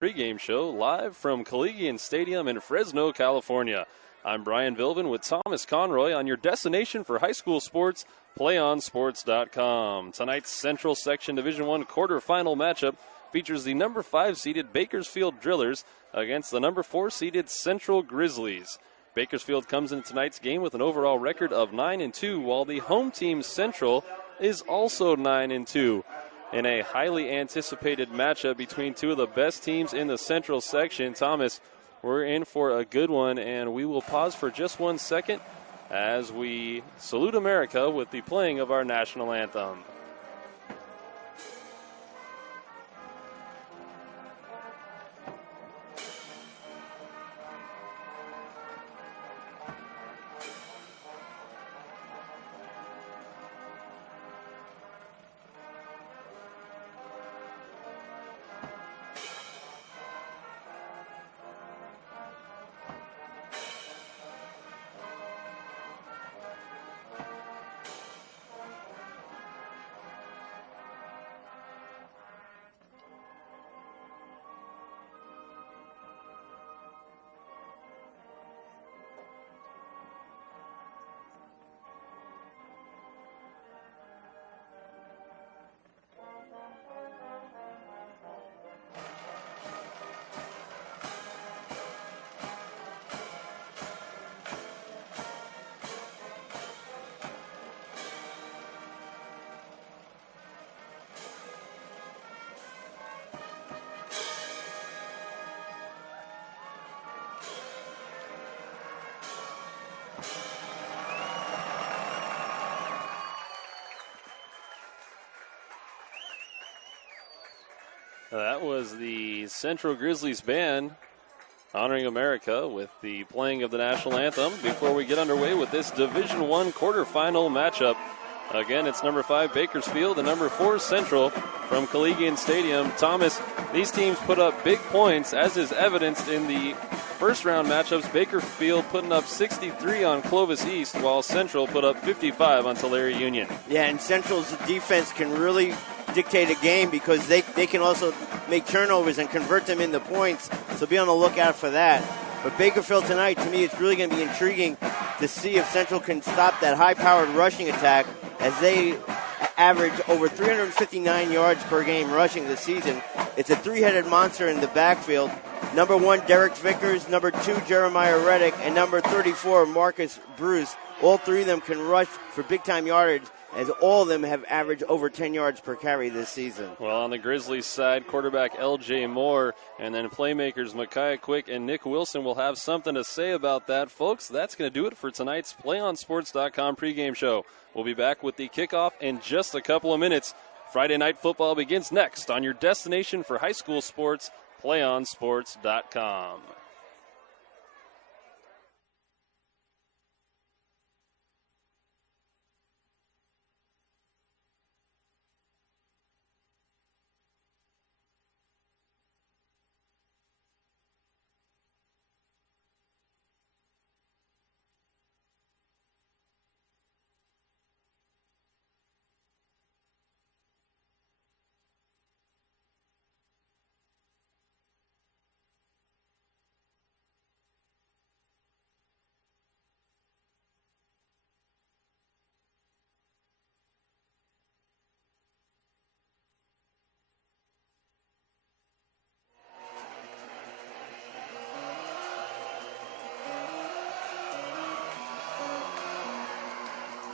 Pregame show live from Collegian Stadium in Fresno, California. I'm Brian Bilvin with Thomas Conroy on your destination for high school sports, PlayOnSports.com. Tonight's Central Section Division I quarterfinal matchup features the number 5 seeded Bakersfield Drillers against the number 4 seeded Central Grizzlies. Bakersfield comes into tonight's game with an overall record of 9-2, while the home team Central is also 9-2. In a highly anticipated matchup between two of the best teams in the Central section. Thomas, we're in for a good one, and we will pause for just 1 second as we salute America with the playing of our national anthem. That was the Central Grizzlies band honoring America with the playing of the national anthem before we get underway with this Division I quarterfinal matchup. Again, it's number 5 Bakersfield and number 4 Central from Collegian Stadium. Thomas, these teams put up big points, as is evidenced in the first round matchups. Bakersfield putting up 63 on Clovis East, while Central put up 55 on Tulare Union. Yeah, and Central's defense can really dictate a game because they can also make turnovers and convert them into points, so be on the lookout for that. But Bakersfield tonight, to me, it's really going to be intriguing to see if Central can stop that high-powered rushing attack, as they average over 359 yards per game rushing this season. It's a three-headed monster in the backfield. Number 1, Derek Vickers. Number 2, Jeremiah Reddick. And number 34, Marcus Bruce. All three of them can rush for big-time yardage, as all of them have averaged over 10 yards per carry this season. Well, on the Grizzlies side, quarterback L.J. Moore, and then playmakers Micaiah Quick and Nick Wilson will have something to say about that. Folks, that's going to do it for tonight's PlayOnSports.com pregame show. We'll be back with the kickoff in just a couple of minutes. Friday Night Football begins next on your destination for high school sports, PlayOnSports.com.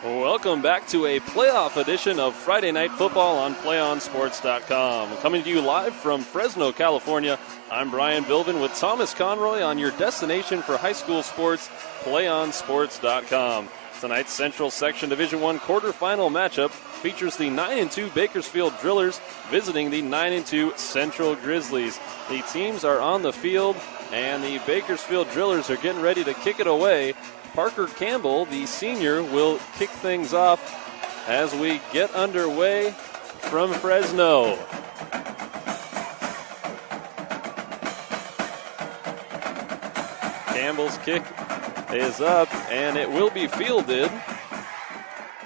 Welcome back to a playoff edition of Friday Night Football on PlayOnSports.com. Coming to you live from Fresno, California, I'm Brian Bilvin with Thomas Conroy on your destination for high school sports, PlayOnSports.com. Tonight's Central Section Division I quarterfinal matchup features the 9-2 Bakersfield Drillers visiting the 9-2 Central Grizzlies. The teams are on the field, and the Bakersfield Drillers are getting ready to kick it away. Parker Campbell, the senior, will kick things off as we get underway from Fresno. Campbell's kick is up, and it will be fielded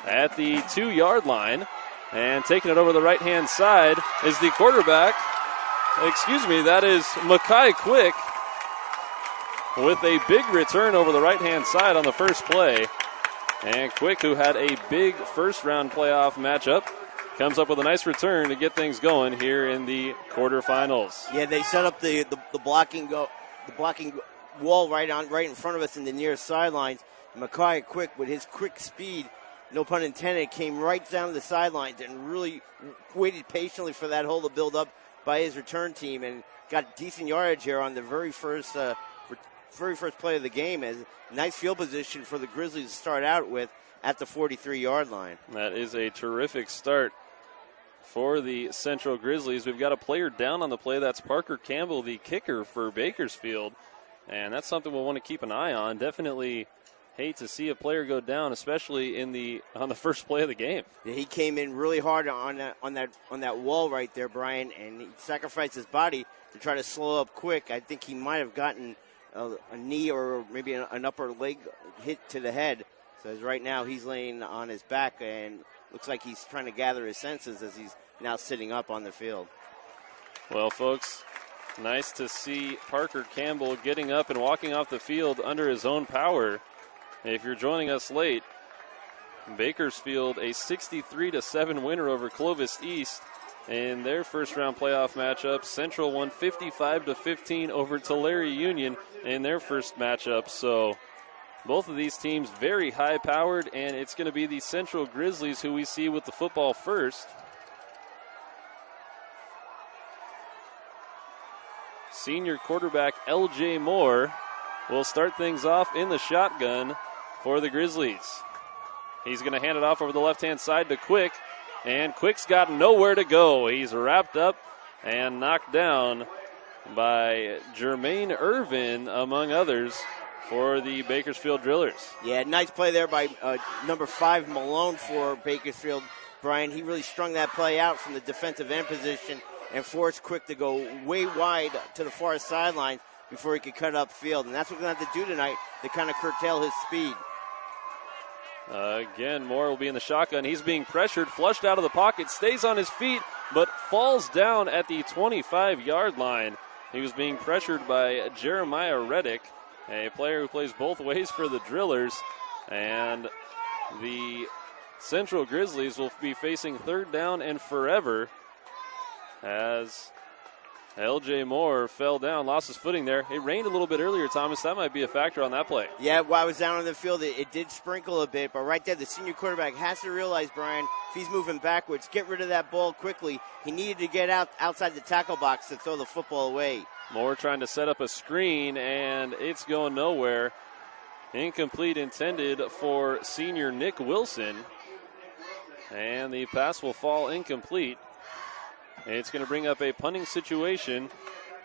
at the 2-yard line. And taking it over the right-hand side is the quarterback, Excuse me, that is Makai Quick with a big return over the right-hand side on the first play. And Quick, who had a big first-round playoff matchup, comes up with a nice return to get things going here in the quarterfinals. Yeah, they set up the blocking wall right in front of us in the near sidelines. Makai Quick, with his quick speed, no pun intended, came right down the sidelines and really waited patiently for that hole to build up by his return team and got decent yardage here on the very first play of the game. As nice field position for the Grizzlies to start out with at the 43-yard line. That is a terrific start for the Central Grizzlies. We've got a player down on the play. That's Parker Campbell, the kicker for Bakersfield. And that's something we'll want to keep an eye on. Definitely hate to see a player go down, especially on the first play of the game. Yeah, he came in really hard on that wall right there, Brian, and he sacrificed his body to try to slow up Quick. I think he might have gotten a knee or maybe an upper leg hit to the head. So right now he's laying on his back and looks like he's trying to gather his senses as he's now sitting up on the field. Well, folks, nice to see Parker Campbell getting up and walking off the field under his own power. If you're joining us late, Bakersfield a 63-7 winner over Clovis East in their first-round playoff matchup. Central won 55-15 over Tulare Union in their first matchup. So both of these teams very high-powered, and it's going to be the Central Grizzlies who we see with the football first. Senior quarterback L.J. Moore will start things off in the shotgun for the Grizzlies. He's going to hand it off over the left-hand side to Quick, and Quick's got nowhere to go. He's wrapped up and knocked down by Jermaine Irvin, among others, for the Bakersfield Drillers. Yeah, nice play there by number 5, Malone, for Bakersfield. Brian, he really strung that play out from the defensive end position and forced Quick to go way wide to the far sideline before he could cut upfield. And that's what we're going to have to do tonight to kind of curtail his speed. Again, Moore will be in the shotgun. He's being pressured, flushed out of the pocket, stays on his feet, but falls down at the 25-yard line. He was being pressured by Jeremiah Reddick, a player who plays both ways for the Drillers. And the Central Grizzlies will be facing third down and forever as L.J. Moore fell down, lost his footing there. It rained a little bit earlier, Thomas. That might be a factor on that play. Yeah, while I was down on the field, it did sprinkle a bit. But right there, the senior quarterback has to realize, Brian, if he's moving backwards, get rid of that ball quickly. He needed to get outside the tackle box to throw the football away. Moore trying to set up a screen, and it's going nowhere. Incomplete, intended for senior Nick Wilson. And the pass will fall incomplete. It's going to bring up a punting situation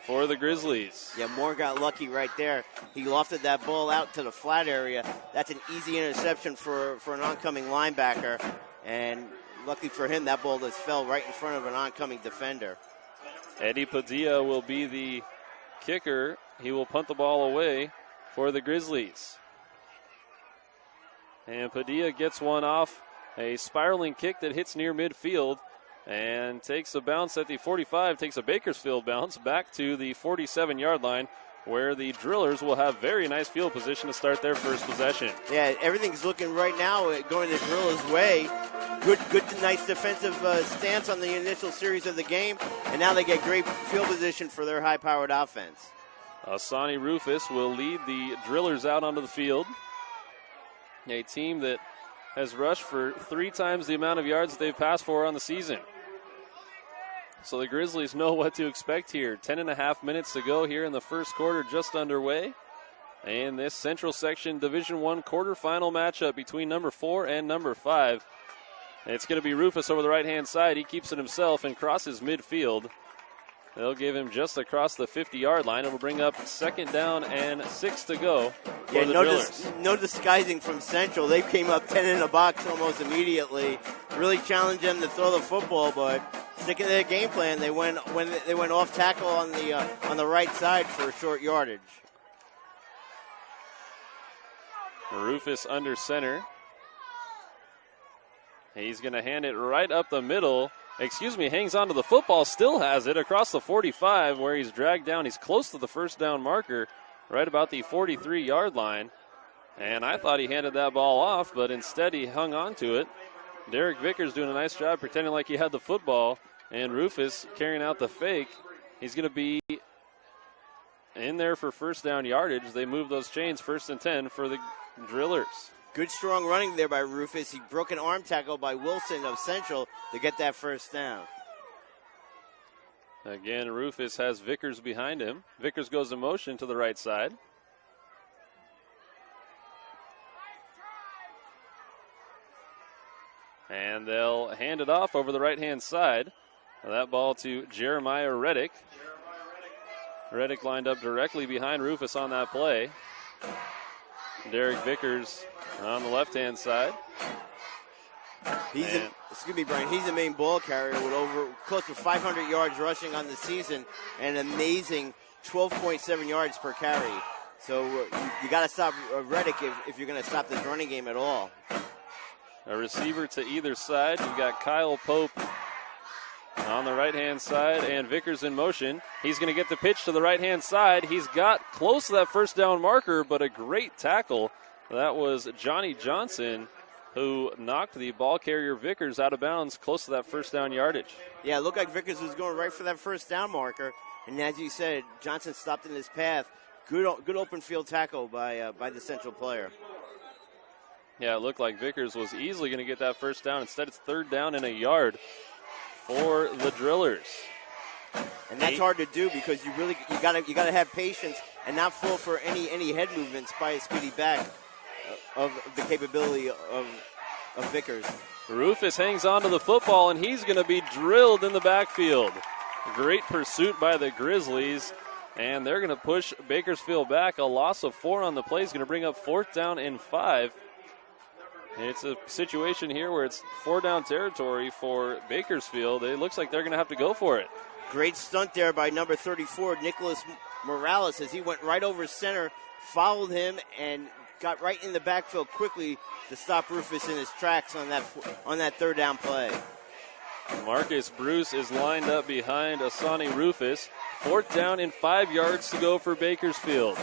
for the Grizzlies. Yeah, Moore got lucky right there. He lofted that ball out to the flat area. That's an easy interception for an oncoming linebacker. And luckily for him, that ball just fell right in front of an oncoming defender. Eddie Padilla will be the kicker. He will punt the ball away for the Grizzlies. And Padilla gets one off, a spiraling kick that hits near midfield and takes a bounce at the 45, takes a Bakersfield bounce back to the 47-yard line, where the Drillers will have very nice field position to start their first possession. Yeah, everything's looking right now going the Drillers' way. Good, nice defensive stance on the initial series of the game, and now they get great field position for their high-powered offense. Asani Rufus will lead the Drillers out onto the field. A team that has rushed for 3 times the amount of yards that they've passed for on the season. So the Grizzlies know what to expect here. 10.5 minutes to go here in the first quarter, just underway. And this Central Section Division I quarterfinal matchup between number 4 and number 5. It's going to be Rufus over the right-hand side. He keeps it himself and crosses midfield. They'll give him just across the 50-yard line. It'll bring up 2nd down and 6 to go for the Drillers. No disguising from Central. They came up 10 in a box almost immediately. Really challenged them to throw the football, but sticking to their game plan, they went off tackle on the right side for short yardage. Rufus under center. He's going to hand it right up the middle hangs on to the football, still has it across the 45 where he's dragged down. He's close to the first down marker, right about the 43-yard line. And I thought he handed that ball off, but instead he hung on to it. Derek Vickers doing a nice job pretending like he had the football, and Rufus carrying out the fake. He's going to be in there for first down yardage. They move those chains, 1st and 10 for the Drillers. Good strong running there by Rufus. He broke an arm tackle by Wilson of Central to get that first down. Again, Rufus has Vickers behind him. Vickers goes in motion to the right side. And they'll hand it off over the right-hand side. That ball to Jeremiah Reddick. Reddick lined up directly behind Rufus on that play. Derek Vickers on the left-hand side. He's the main ball carrier with over close to 500 yards rushing on the season and an amazing 12.7 yards per carry. So you got to stop Reddick if you're going to stop this running game at all. A receiver to either side. You've got Kyle Pope on the right-hand side and Vickers in motion. He's going to get the pitch to the right-hand side. He's got close to that first down marker, but a great tackle. That was Johnny Johnson who knocked the ball carrier Vickers out of bounds close to that first down yardage. Yeah, it looked like Vickers was going right for that first down marker. And as you said, Johnson stopped in his path. Good open field tackle by the Central player. Yeah, it looked like Vickers was easily going to get that first down. Instead, it's 3rd down and a yard for the Drillers. And that's hard to do because you gotta have patience and not fall for any head movements by a speedy back of the capability of Vickers. Rufus hangs on to the football, and he's going to be drilled in the backfield. Great pursuit by the Grizzlies, and they're going to push Bakersfield back. A loss of 4 on the play is going to bring up 4th down and 5. It's a situation here where it's 4-down territory for Bakersfield. It looks like they're going to have to go for it. Great stunt there by number 34, Nicholas Morales, as he went right over center, followed him, and got right in the backfield quickly to stop Rufus in his tracks on that 3rd down play. Marcus Bruce is lined up behind Asani Rufus. 4th down and 5 yards to go for Bakersfield.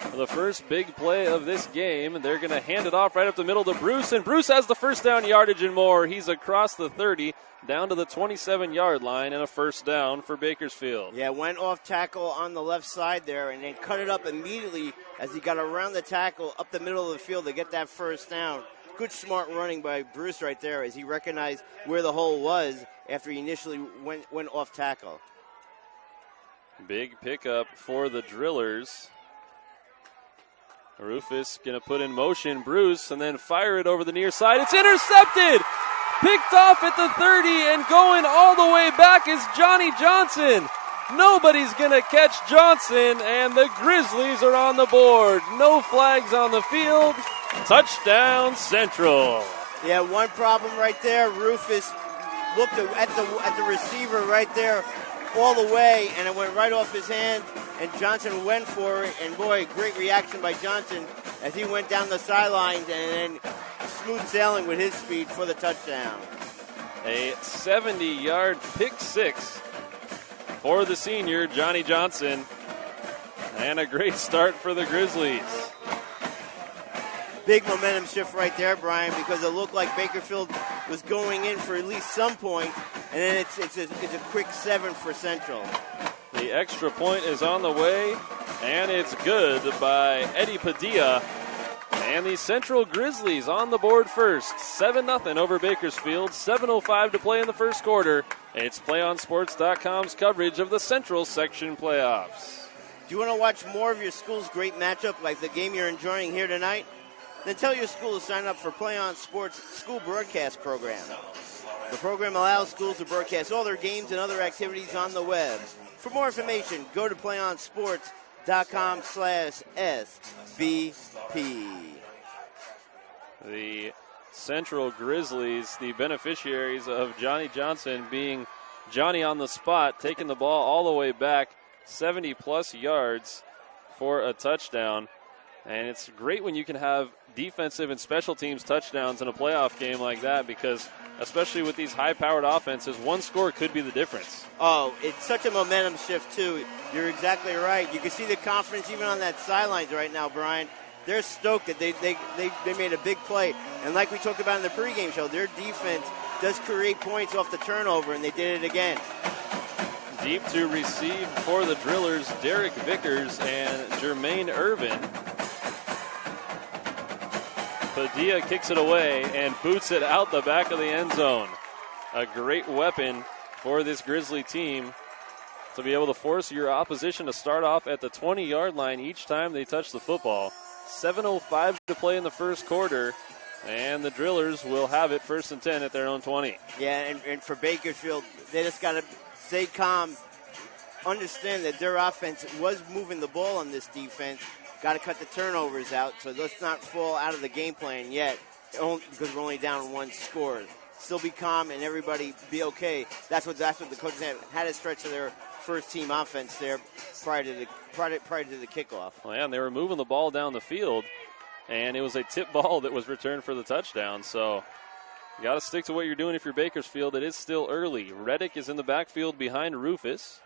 For the first big play of this game, they're going to hand it off right up the middle to Bruce, and Bruce has the first down yardage and more. He's across the 30, down to the 27-yard line, and a first down for Bakersfield. Yeah, went off tackle on the left side there, and then cut it up immediately as he got around the tackle up the middle of the field to get that first down. Good smart running by Bruce right there as he recognized where the hole was after he initially went off tackle. Big pickup for the Drillers. Rufus going to put in motion Bruce and then fire it over the near side. It's intercepted! Picked off at the 30 and going all the way back is Johnny Johnson. Nobody's going to catch Johnson, and the Grizzlies are on the board. No flags on the field. Touchdown Central. Yeah, one problem right there. Rufus looked at the receiver right there all the way, and it went right off his hand, and Johnson went for it, and boy, great reaction by Johnson as he went down the sidelines and then smooth sailing with his speed for the touchdown. A 70-yard pick six for the senior, Johnny Johnson, and a great start for the Grizzlies. Big momentum shift right there, Brian, because it looked like Bakersfield was going in for at least some points, and then it's a quick 7 for Central. The extra point is on the way, and it's good by Eddie Padilla. And the Central Grizzlies on the board first, 7-0 over Bakersfield, 7:05 to play in the first quarter. It's PlayOnSports.com's coverage of the Central Section playoffs. Do you want to watch more of your school's great matchup like the game you're enjoying here tonight? Then tell your school to sign up for PlayOn Sports School Broadcast Program. The program allows schools to broadcast all their games and other activities on the web. For more information, go to PlayOnSports.com/SBP. The Central Grizzlies, the beneficiaries of Johnny Johnson being Johnny on the spot, taking the ball all the way back, 70-plus yards for a touchdown. And it's great when you can have defensive and special teams touchdowns in a playoff game like that, because especially with these high-powered offenses, one score could be the difference. Oh, it's such a momentum shift, too. You're exactly right. You can see the confidence even on that sidelines right now, Brian. They're stoked that they made a big play. And like we talked about in the pregame show, their defense does create points off the turnover, and they did it again. Deep to receive for the Drillers, Derek Vickers and Jermaine Irvin. Padilla kicks it away and boots it out the back of the end zone. A great weapon for this Grizzly team to be able to force your opposition to start off at the 20-yard line each time they touch the football. 7:05 to play in the first quarter, and the Drillers will have it 1st and 10 at their own 20. Yeah, and for Bakersfield, they just got to stay calm, understand that their offense was moving the ball on this defense. Got to cut the turnovers out, so let's not fall out of the game plan yet, because we're only down one score. Still be calm and everybody be okay. That's what the coaches had to stretch to their first-team offense there prior to the kickoff. Well, yeah, and they were moving the ball down the field, and it was a tip ball that was returned for the touchdown. So you got to stick to what you're doing if you're Bakersfield. It is still early. Reddick is in the backfield behind Rufus.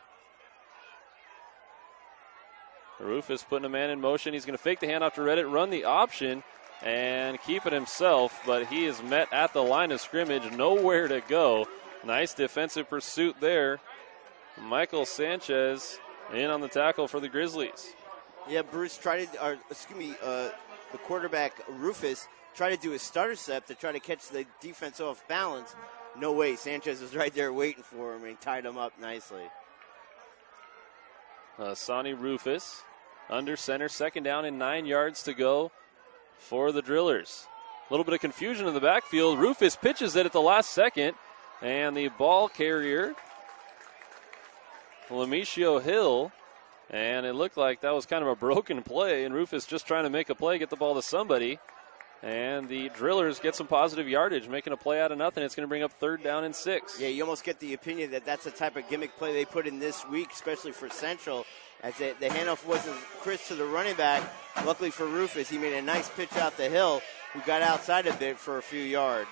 Rufus putting a man in motion. He's going to fake the handoff to Reddick, run the option, and keep it himself, but he is met at the line of scrimmage, nowhere to go. Nice defensive pursuit there. Michael Sanchez in on the tackle for the Grizzlies. Yeah, Bruce the quarterback Rufus tried to do a stutter step to try to catch the defense off balance. No way. Sanchez was right there waiting for him and tied him up nicely. Sonny Rufus under center, 2nd down and 9 yards to go for the Drillers. A little bit of confusion in the backfield. Rufus pitches it at the last second, and the ball carrier, Lamicio Hill, and it looked like that was kind of a broken play, and Rufus just trying to make a play, get the ball to somebody, and the Drillers get some positive yardage, making a play out of nothing. It's going to bring up 3rd down and 6. Yeah, you almost get the opinion that that's the type of gimmick play they put in this week, especially for Central, as the handoff wasn't crisp to the running back. Luckily for Rufus, he made a nice pitch out the hill, who got outside a bit for a few yards.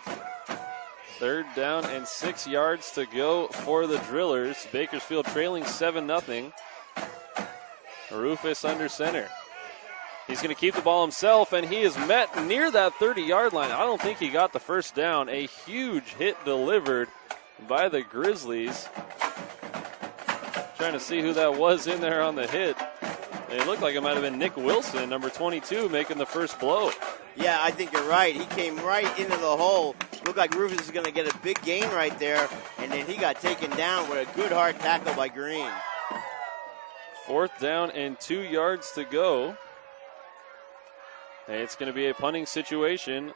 3rd down and 6 yards to go for the Drillers. Bakersfield trailing 7-0. Rufus under center. He's going to keep the ball himself, and he is met near that 30-yard line. I don't think he got the 1st down. A huge hit delivered by the Grizzlies. Trying to see who that was in there on the hit. It looked like it might have been Nick Wilson, number 22, making the first blow. Yeah, I think you're right. He came right into the hole. Looked like Rufus is going to get a big gain right there, and then he got taken down with a good hard tackle by Green. 4th down and 2 yards to go. It's going to be a punting situation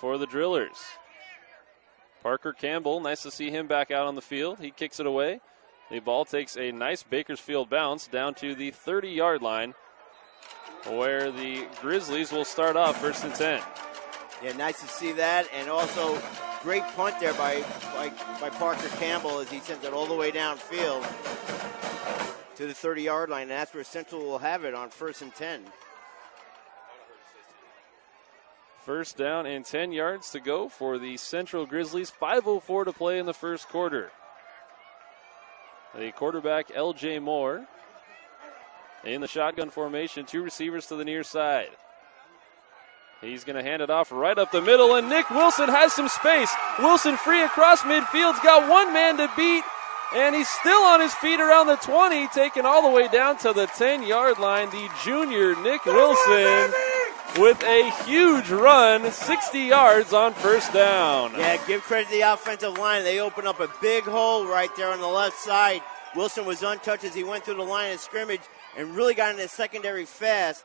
for the Drillers. Parker Campbell, nice to see him back out on the field. He kicks it away. The ball takes a nice Bakersfield bounce down to the 30-yard line, where the Grizzlies will start off 1st and 10. Yeah, nice to see that, and also great punt there by Parker Campbell as he sent it all the way downfield to the 30-yard line, and that's where Central will have it on 1st and 10. 1st down and 10 yards to go for the Central Grizzlies. 5:04 to play in the first quarter. The quarterback, L.J. Moore, in the shotgun formation. 2 receivers to the near side. He's going to hand it off right up the middle, and Nick Wilson has some space. Wilson free across midfield. He's got one man to beat, and he's still on his feet around the 20, taken all the way down to the 10-yard line. The junior, Nick Wilson, with a huge run, 60 yards on 1st down. Yeah, give credit to the offensive line. They opened up a big hole right there on the left side. Wilson was untouched as he went through the line of scrimmage and really got in the secondary fast.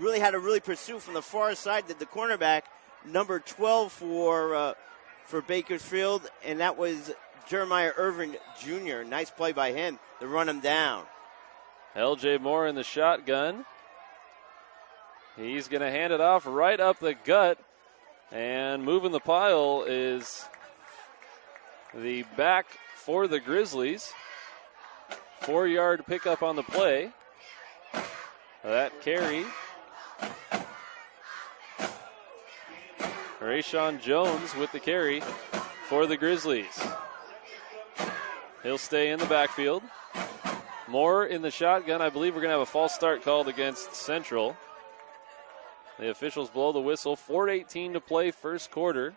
Really had to pursue from the far side that the cornerback, number 12 for Bakersfield, and that was Jeremiah Irvin Jr. Nice play by him to run him down. L.J. Moore in the shotgun. He's going to hand it off right up the gut, and moving the pile is the back for the Grizzlies. 4-yard pickup on the play. that carry. Rayshawn Jones with the carry for the Grizzlies. He'll stay in the backfield. Moore in the shotgun. I believe we're going to have a false start called against Central. The officials blow the whistle. 4:18 to play, first quarter.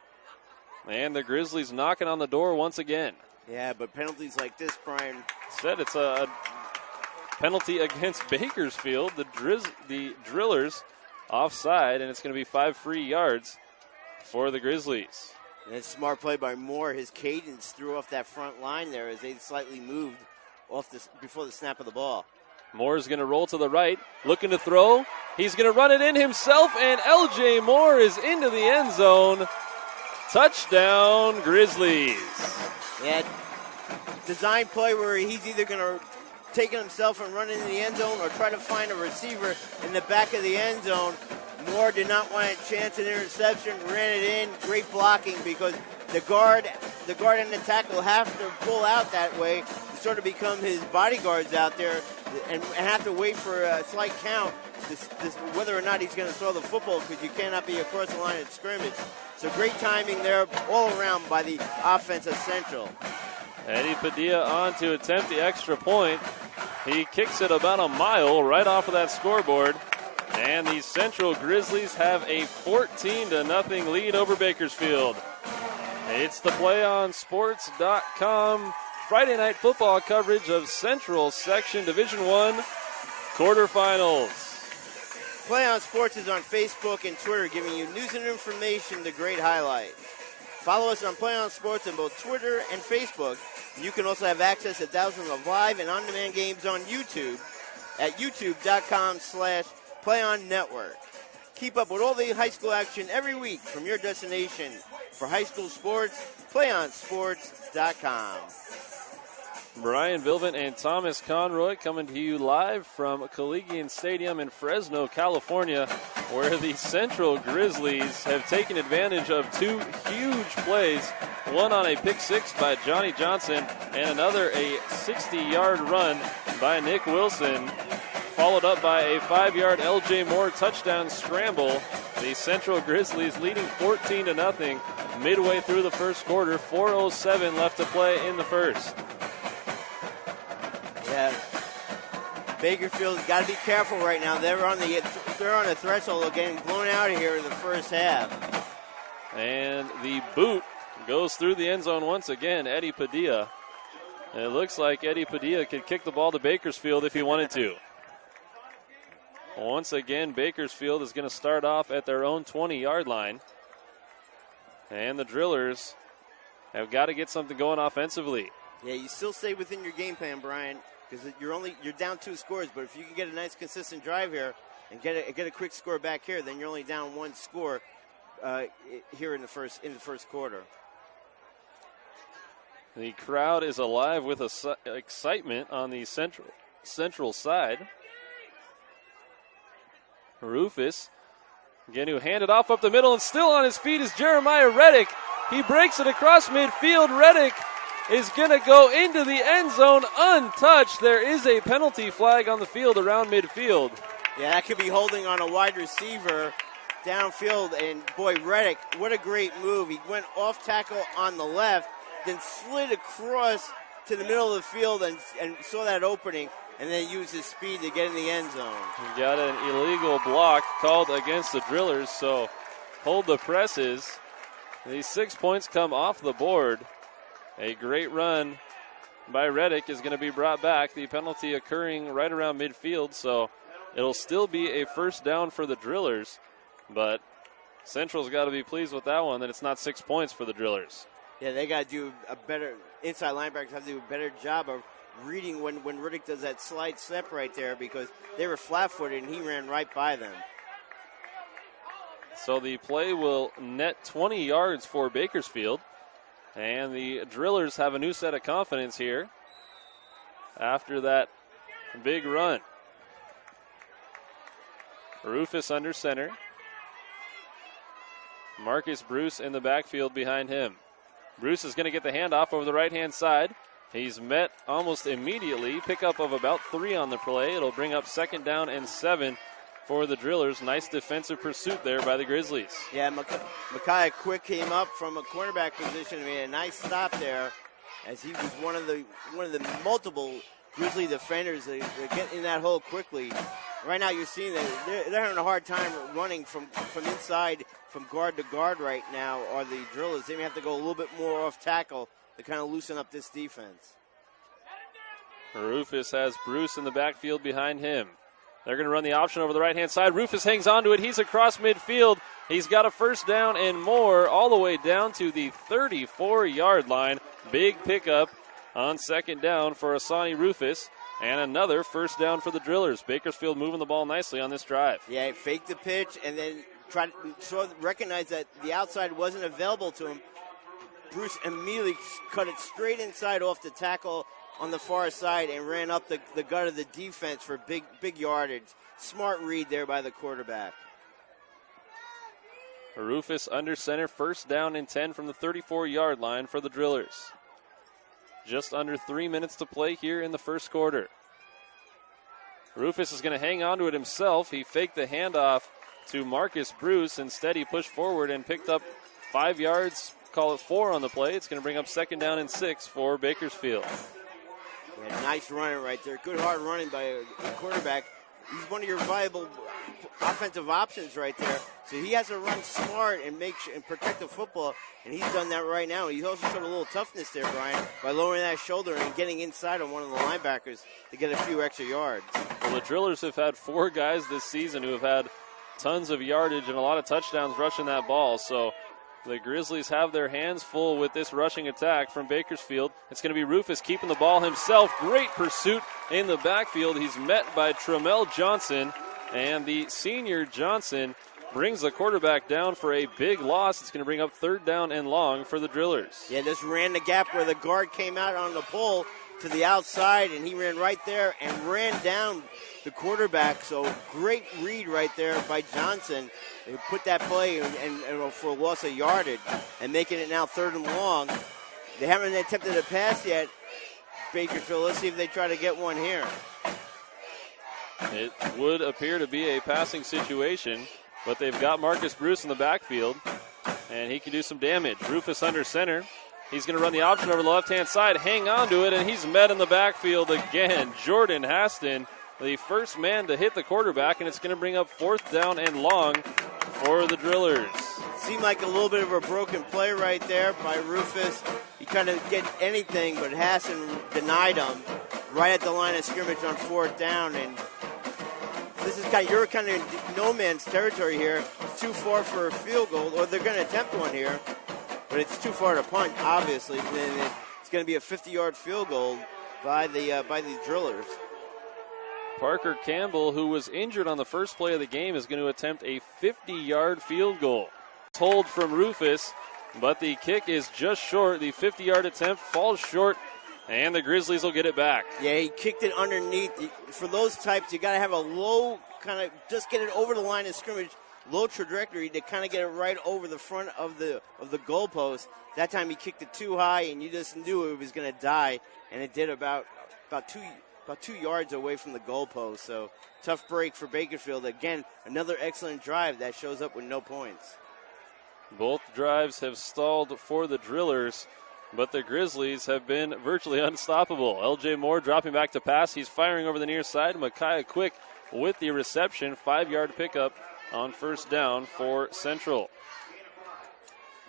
And the Grizzlies knocking on the door once again. Yeah, but penalties like this, Brian. Said it's a penalty against Bakersfield. The Drillers offside, and it's going to be 5 free yards for the Grizzlies. And it's a smart play by Moore. His cadence threw off that front line there as they slightly moved off this before the snap of the ball. Moore's going to roll to the right, looking to throw. He's going to run it in himself, and L.J. Moore is into the end zone. Touchdown, Grizzlies. Yeah, design play where he's either going to take it himself and run into the end zone or try to find a receiver in the back of the end zone. Moore did not want a chance at interception, ran it in. Great blocking because the guard and the tackle have to pull out that way to sort of become his bodyguards out there and have to wait for a slight count whether or not he's going to throw the football because you cannot be across the line of scrimmage. So great timing there all around by the offense of Central. Eddie Padilla on to attempt the extra point. He kicks it about a mile right off of that scoreboard. And the Central Grizzlies have a 14-0 lead over Bakersfield. It's the PlayOnSports.com Friday night football coverage of Central Section Division I quarterfinals. Play On Sports is on Facebook and Twitter, giving you news and information, the great highlights. Follow us on Play On Sports on both Twitter and Facebook. You can also have access to thousands of live and on-demand games on YouTube at youtube.com/PlayOnNetwork. Keep up with all the high school action every week from your destination for high school sports, PlayOnSports.com. Brian Bilvin and Thomas Conroy coming to you live from Collegian Stadium in Fresno, California, where the Central Grizzlies have taken advantage of 2 huge plays, one on a pick six by Johnny Johnson and another a 60-yard run by Nick Wilson, followed up by a 5-yard L.J. Moore touchdown scramble. The Central Grizzlies leading 14-0 midway through the first quarter. 4:07 left to play in the first. Yeah, Bakersfield's got to be careful right now. They're on the threshold of getting blown out of here in the first half. And the boot goes through the end zone once again. Eddie Padilla. And it looks like Eddie Padilla could kick the ball to Bakersfield if he wanted to. Once again, Bakersfield is going to start off at their own 20-yard line. And the Drillers have got to get something going offensively. Yeah, you still stay within your game plan, Brian, because you're down 2 scores. But if you can get a nice, consistent drive here and get a quick score back here, then you're only down 1 score here in the first quarter. The crowd is alive with excitement on the central side. Rufus going to hand it off up the middle, and still on his feet is Jeremiah Reddick. He breaks it across midfield. Reddick is going to go into the end zone untouched. There is a penalty flag on the field around midfield. Yeah, that could be holding on a wide receiver downfield. And, boy, Reddick, what a great move. He went off tackle on the left, then slid across to the middle of the field and saw that opening, and then used his speed to get in the end zone. He got an illegal block called against the Drillers, so hold the presses. These 6 points come off the board. A great run by Reddick is going to be brought back. The penalty occurring right around midfield, so it'll still be a first down for the Drillers. But Central's got to be pleased with that one, that it's not 6 points for the Drillers. Yeah, they got to do a better, inside linebackers have to do a better job of reading when Reddick does that slide step right there, because they were flat-footed and he ran right by them. So the play will net 20 yards for Bakersfield. And the Drillers have a new set of confidence here after that big run. Rufus under center. Marcus Bruce in the backfield behind him. Bruce is going to get the handoff over the right-hand side. He's met almost immediately. Pickup of about 3 on the play. It'll bring up 2nd down and 7 for the Drillers. Nice defensive pursuit there by the Grizzlies. Yeah, Micaiah Quick came up from a cornerback position and made a nice stop there, as he was one of the multiple Grizzly defenders that get in that hole quickly. Right now you're seeing that they're having a hard time running from inside, from guard to guard right now, are the Drillers. They may have to go a little bit more off tackle to kind of loosen up this defense. Rufus has Bruce in the backfield behind him. They're going to run the option over the right-hand side. Rufus hangs on to it. He's across midfield. He's got a 1st down and more all the way down to the 34-yard line. Big pickup on 2nd down for Asani Rufus. And another 1st down for the Drillers. Bakersfield moving the ball nicely on this drive. Yeah, he faked the pitch and then tried to recognize that the outside wasn't available to him. Bruce immediately cut it straight inside off the tackle on the far side and ran up the gut of the defense for big yardage. Smart read there by the quarterback. Rufus under center, 1st down and 10 from the 34-yard line for the Drillers. Just under 3 minutes to play here in the 1st quarter. Rufus is going to hang on to it himself. He faked the handoff to Marcus Bruce. Instead, he pushed forward and picked up 5 yards, call it 4 on the play. It's going to bring up 2nd down and 6 for Bakersfield. Yeah, nice running right there. Good hard running by a quarterback. He's one of your viable offensive options right there. So he has to run smart and protect the football, and he's done that right now. He also showed a little toughness there, Brian, by lowering that shoulder and getting inside on one of the linebackers to get a few extra yards. Well, the Drillers have had 4 guys this season who have had tons of yardage and a lot of touchdowns rushing that ball. So the Grizzlies have their hands full with this rushing attack from Bakersfield. It's going to be Rufus keeping the ball himself. Great pursuit in the backfield. He's met by Tremel Johnson, and the senior Johnson brings the quarterback down for a big loss. It's going to bring up 3rd down and long for the Drillers. Yeah, this ran the gap where the guard came out on the pull to the outside, and he ran right there and ran down the quarterback. So great read right there by Johnson. They put that play and for a loss of yardage and making it now 3rd and long. They haven't attempted a pass yet, Bakersfield. Let's see if they try to get one here. It would appear to be a passing situation, but they've got Marcus Bruce in the backfield, and he can do some damage. Rufus under center. He's going to run the option over the left-hand side, hang on to it, and he's met in the backfield again. Jordan Haston, the first man to hit the quarterback, and it's going to bring up 4th down and long for the Drillers. Seemed like a little bit of a broken play right there by Rufus. He couldn't get anything, but Haston denied him right at the line of scrimmage on 4th down, and this is you're kind of in no man's territory here. It's too far for a field goal, or they're going to attempt one here, but it's too far to punt, obviously. And it's going to be a 50-yard field goal by the Drillers. Parker Campbell, who was injured on the first play of the game, is going to attempt a 50-yard field goal. Hold from Rufus, but the kick is just short. The 50-yard attempt falls short, and the Grizzlies will get it back. Yeah, he kicked it underneath. For those types, you got to have a low just get it over the line of scrimmage, low trajectory to kind of get it right over the front of the goalpost. That time he kicked it too high, and you just knew it was going to die, and it did about 2 yards away from the goalpost. So tough break for Bakersfield. Again, another excellent drive that shows up with no points. Both drives have stalled for the Drillers, but the Grizzlies have been virtually unstoppable. L.J. Moore dropping back to pass. He's firing over the near side. Micaiah Quick with the reception. 5-yard pickup on 1st down for Central.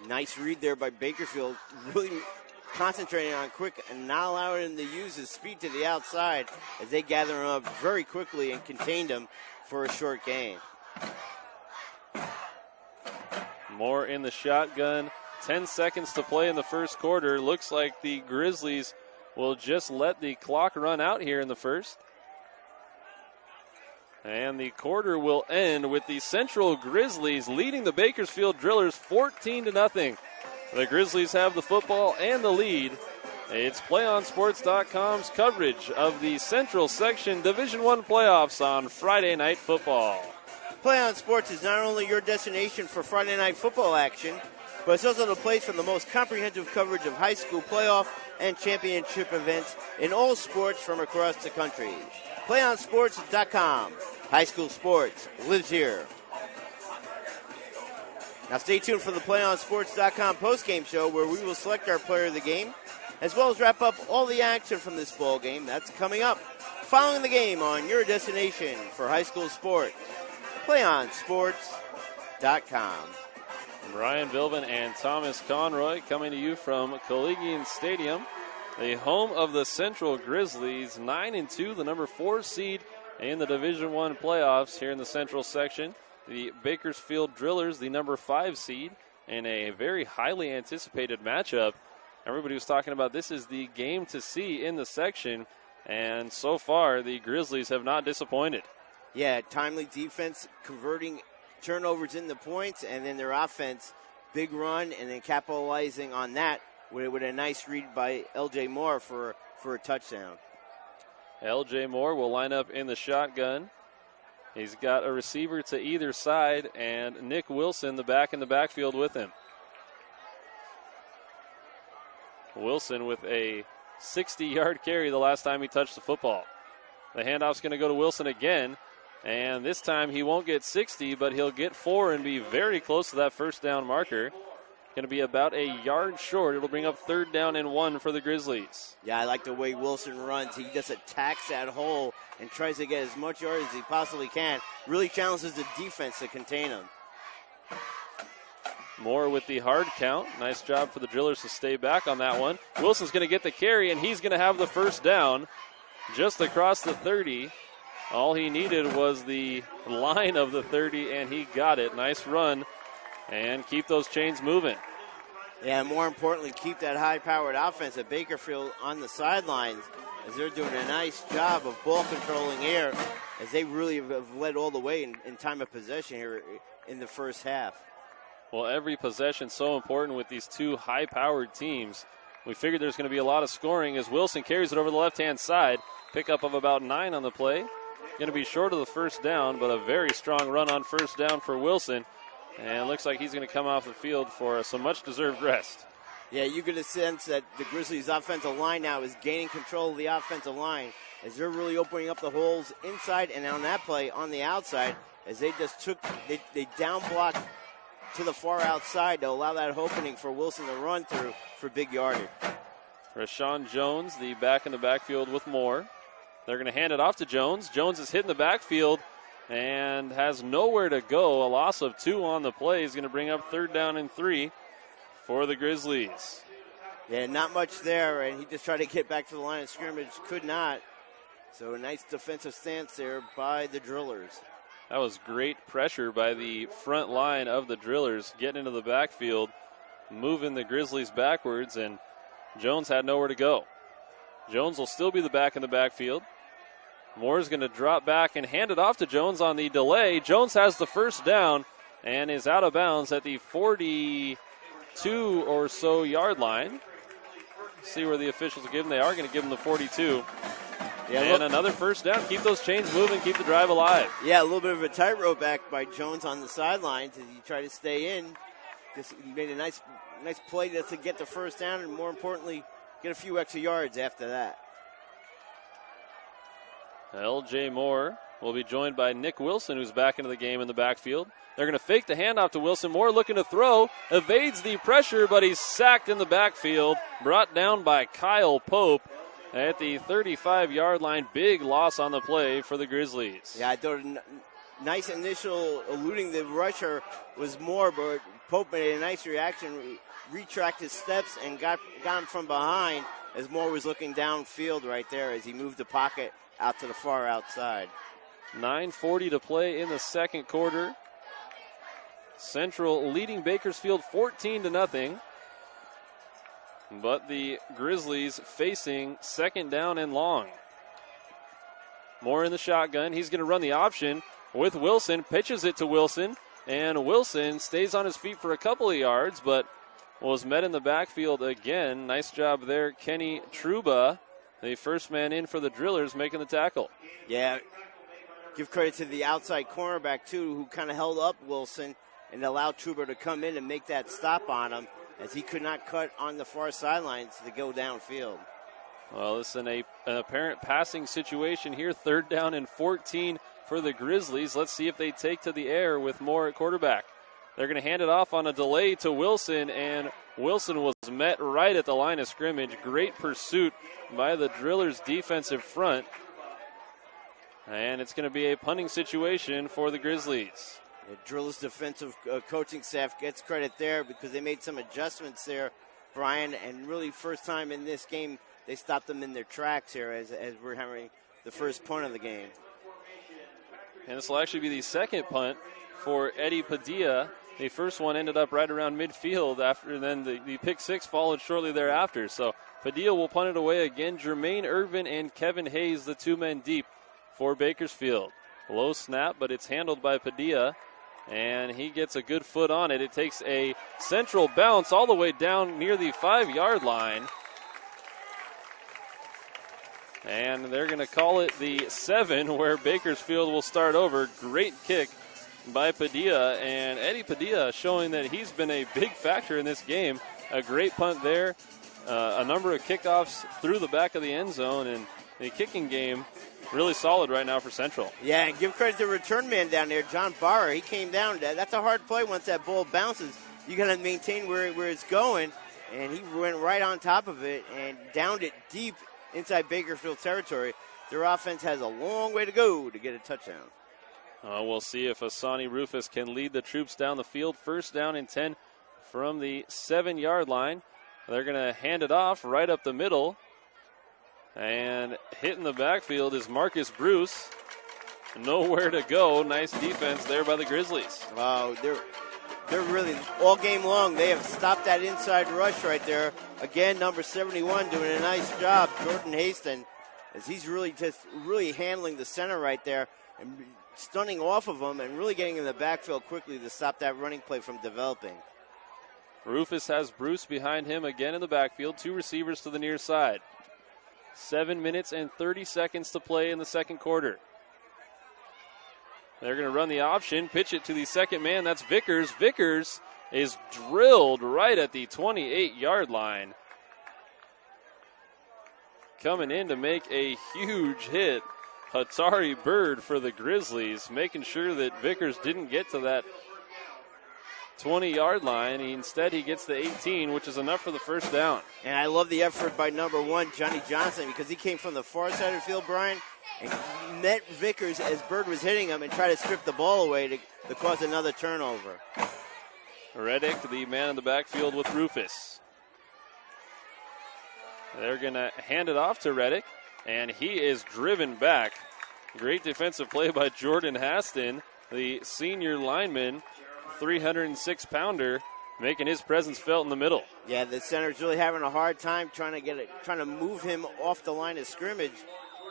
Nice read there by Bakersfield. Really concentrating on Quick and not allowing him to use his speed to the outside as they gather him up very quickly and contained him for a short gain. Moore in the shotgun. 10 seconds to play in the 1st quarter. Looks like the Grizzlies will just let the clock run out here in the 1st. And the quarter will end with the Central Grizzlies leading the Bakersfield Drillers 14-0. The Grizzlies have the football and the lead. It's PlayOnSports.com's coverage of the Central Section Division I playoffs on Friday Night Football. Play On Sports is not only your destination for Friday night football action, but it's also the place for the most comprehensive coverage of high school playoff and championship events in all sports from across the country. PlayOnSports.com. High school sports lives here. Now stay tuned for the PlayOnSports.com postgame show where we will select our player of the game, as well as wrap up all the action from this ball game. That's coming up following the game on your destination for high school sports. PlayOnSports.com. Brian Bilben and Thomas Conroy coming to you from Collegian Stadium, the home of the Central Grizzlies, 9-2, the number 4 seed in the Division I playoffs here in the Central section. The Bakersfield Drillers, the number 5 seed, in a very highly anticipated matchup. Everybody was talking about this is the game to see in the section, and so far the Grizzlies have not disappointed. Yeah, timely defense, converting turnovers into points, and then their offense, big run, and then capitalizing on that with a nice read by L.J. Moore for a touchdown. L.J. Moore will line up in the shotgun. He's got a receiver to either side, and Nick Wilson, the back in the backfield with him. Wilson with a 60-yard carry the last time he touched the football. The handoff's going to go to Wilson again. And this time he won't get 60, but he'll get 4 and be very close to that first down marker. Going to be about a yard short. It'll bring up 3rd down and 1 for the Grizzlies. Yeah, I like the way Wilson runs. He just attacks that hole and tries to get as much yard as he possibly can. Really challenges the defense to contain him. Moore with the hard count. Nice job for the Drillers to stay back on that one. Wilson's going to get the carry, and he's going to have the first down just across the 30. All he needed was the line of the 30, and he got it. Nice run, and keep those chains moving. Yeah, more importantly, keep that high-powered offense at Bakersfield on the sidelines as they're doing a nice job of ball controlling here as they really have led all the way in time of possession here in the first half. Well, every possession so important with these two high-powered teams. We figured there's going to be a lot of scoring as Wilson carries it over the left-hand side. Pickup of about 9 on the play. Going to be short of the first down, but a very strong run on first down for Wilson. And looks like he's going to come off the field for some much-deserved rest. Yeah, you get a sense that the Grizzlies' offensive line now is gaining control of the offensive line as they're really opening up the holes inside and on that play on the outside as they just they down blocked to the far outside to allow that opening for Wilson to run through for big yardage. Rashawn Jones, the back in the backfield with Moore. They're going to hand it off to Jones. Jones is hitting the backfield and has nowhere to go. A loss of 2 on the play is going to bring up 3rd down and 3 for the Grizzlies. Yeah, not much there, and he just tried to get back to the line of scrimmage. Could not. So a nice defensive stance there by the Drillers. That was great pressure by the front line of the Drillers, getting into the backfield, moving the Grizzlies backwards, and Jones had nowhere to go. Jones will still be the back in the backfield. Moore's going to drop back and hand it off to Jones on the delay. Jones has the first down and is out of bounds at the 42 or so yard line. See where the officials will give him. They are going to give him the 42. Yeah, and another first down. Keep those chains moving. Keep the drive alive. Yeah, a little bit of a tightrope back by Jones on the sidelines as he tried to stay in. Just made a nice play just to get the first down and, more importantly, get a few extra yards after that. L.J. Moore will be joined by Nick Wilson, who's back into the game in the backfield. They're going to fake the handoff to Wilson. Moore looking to throw, evades the pressure, but he's sacked in the backfield, brought down by Kyle Pope at the 35-yard line. Big loss on the play for the Grizzlies. Yeah, I thought a nice initial eluding the rusher was Moore, but Pope made a nice reaction, retracted his steps, and got him from behind as Moore was looking downfield right there as he moved the pocket out to the far outside. 9:40 to play in the second quarter. Central leading Bakersfield 14-0. But the Grizzlies facing 2nd down and long. Moore in the shotgun. He's going to run the option with Wilson. Pitches it to Wilson. And Wilson stays on his feet for a couple of yards, but was met in the backfield again. Nice job there, Kenny Truba, the first man in for the Drillers, making the tackle. Yeah, give credit to the outside cornerback, too, who kind of held up Wilson and allowed Truba to come in and make that stop on him. as he could not cut on the far sidelines to go downfield. Well, this is an apparent passing situation here. 3rd down and 14 for the Grizzlies. Let's see if they take to the air with Moore at quarterback. They're going to hand it off on a delay to Wilson, and Wilson was met right at the line of scrimmage. Great pursuit by the Drillers' defensive front. And it's going to be a punting situation for the Grizzlies. The Drillers' defensive coaching staff gets credit there because they made some adjustments there, Brian, and really first time in this game they stopped them in their tracks here as we're having the first punt of the game. And this will actually be the second punt for Eddie Padilla. The first one ended up right around midfield after, and then the pick six followed shortly thereafter. So Padilla will punt it away again. Jermaine Irvin and Kevin Hayes, the 2 men deep for Bakersfield. Low snap, but it's handled by Padilla, and he gets a good foot on it. It takes a central bounce all the way down near the 5-yard line. And they're going to call it the 7, where Bakersfield will start over. Great kick by Padilla, and Eddie Padilla showing that he's been a big factor in this game. A great punt there, a number of kickoffs through the back of the end zone, and the kicking game really solid right now for Central. Yeah, and give credit to the return man down there, John Barr. He came down. That's a hard play once that ball bounces. You got to maintain where it's going, and he went right on top of it and downed it deep inside Bakersfield territory. Their offense has a long way to go to get a touchdown. We'll see if Asani Rufus can lead the troops down the field. 1st down and 10 from the 7-yard line. They're going to hand it off right up the middle. And hitting the backfield is Marcus Bruce. Nowhere to go. Nice defense there by the Grizzlies. Wow, they're really, all game long, they have stopped that inside rush right there. Again, number 71 doing a nice job, Jordan Haston, as he's really handling the center right there and stunning off of him and really getting in the backfield quickly to stop that running play from developing. Rufus has Bruce behind him again in the backfield. 2 receivers to the near side. 7 minutes and 30 seconds to play in the second quarter. They're going to run the option, pitch it to the second man. That's Vickers. Vickers is drilled right at the 28-yard line. Coming in to make a huge hit. Hatari Bird for the Grizzlies, making sure that Vickers didn't get to that 20-yard line. Instead, he gets the 18, which is enough for the 1st down. And I love the effort by number 1, Johnny Johnson, because he came from the far side of the field, Brian, and met Vickers as Bird was hitting him and tried to strip the ball away to cause another turnover. Reddick, the man in the backfield with Rufus. They're going to hand it off to Reddick, and he is driven back. Great defensive play by Jordan Haston, the senior lineman, 306-pounder, making his presence felt in the middle. Yeah, the center's really having a hard time trying to move him off the line of scrimmage.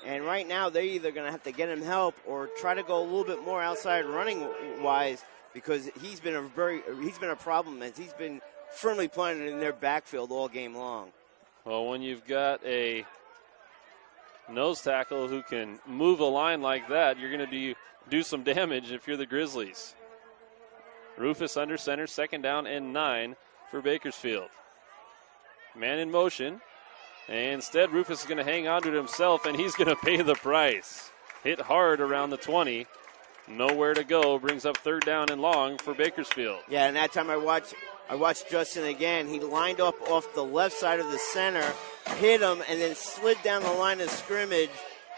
And right now, they're either going to have to get him help or try to go a little bit more outside running wise, because he's been a problem as he's been firmly planted in their backfield all game long. Well, when you've got a nose tackle who can move a line like that, you're going to do some damage if you're the Grizzlies. Rufus under center, 2nd down and 9 for Bakersfield. Man in motion. And instead, Rufus is going to hang on to it himself, and he's going to pay the price. Hit hard around the 20. Nowhere to go. Brings up 3rd down and long for Bakersfield. Yeah, and that time I watched Justin again. He lined up off the left side of the center, hit him, and then slid down the line of scrimmage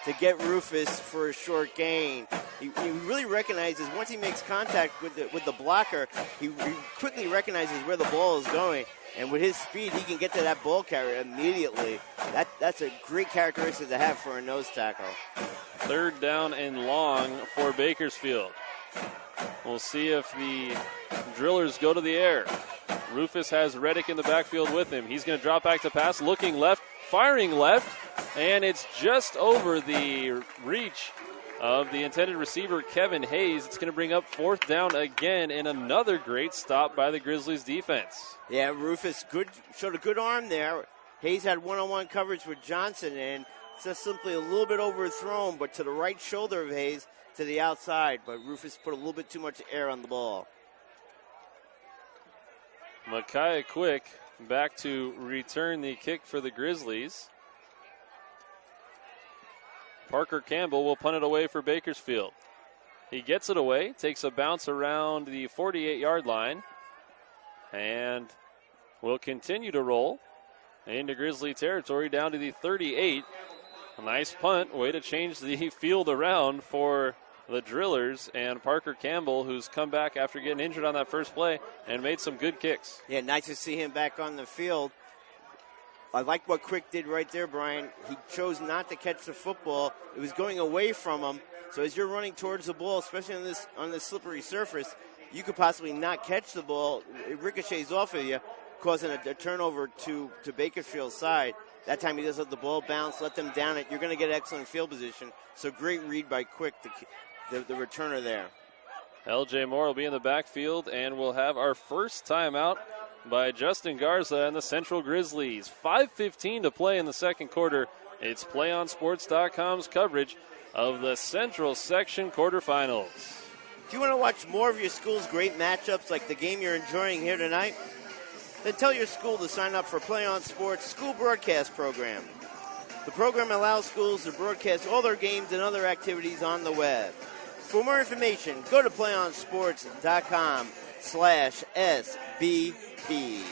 to get Rufus for a short gain. He really recognizes, once he makes contact with the blocker, he quickly recognizes where the ball is going. And with his speed, he can get to that ball carrier immediately. That's a great characteristic to have for a nose tackle. 3rd down and long for Bakersfield. We'll see if the Drillers go to the air. Rufus has Reddick in the backfield with him. He's going to drop back to pass, looking left, firing left, and it's just over the reach of the intended receiver, Kevin Hayes. It's going to bring up 4th down again, and another great stop by the Grizzlies defense. Yeah, Rufus showed a good arm there. Hayes had one-on-one coverage with Johnson, and it's just simply a little bit overthrown, but to the right shoulder of Hayes to the outside. But Rufus put a little bit too much air on the ball. Micaiah Quick back to return the kick for the Grizzlies. Parker Campbell will punt it away for Bakersfield. He gets it away, takes a bounce around the 48-yard line, and will continue to roll into Grizzly territory down to the 38. A nice punt, way to change the field around for the Drillers, and Parker Campbell, who's come back after getting injured on that first play and made some good kicks. Yeah, nice to see him back on the field. I like what Quick did right there, Brian. He chose not to catch the football. It was going away from him. So as you're running towards the ball, especially on this slippery surface, you could possibly not catch the ball. It ricochets off of you, causing a turnover to Bakersfield's side. That time he does let the ball bounce, let them down it. You're going to get excellent field position. So great read by Quick, the returner there. L.J. Moore will be in the backfield, and we'll have our first timeout by Justin Garza and the Central Grizzlies. 5:15 to play in the second quarter. It's PlayOnSports.com's coverage of the Central Section quarterfinals. Do you want to watch more of your school's great matchups like the game you're enjoying here tonight? Then tell your school to sign up for Play On Sports School Broadcast Program. The program allows schools to broadcast all their games and other activities on the web. For more information, go to PlayOnSports.com/SBP.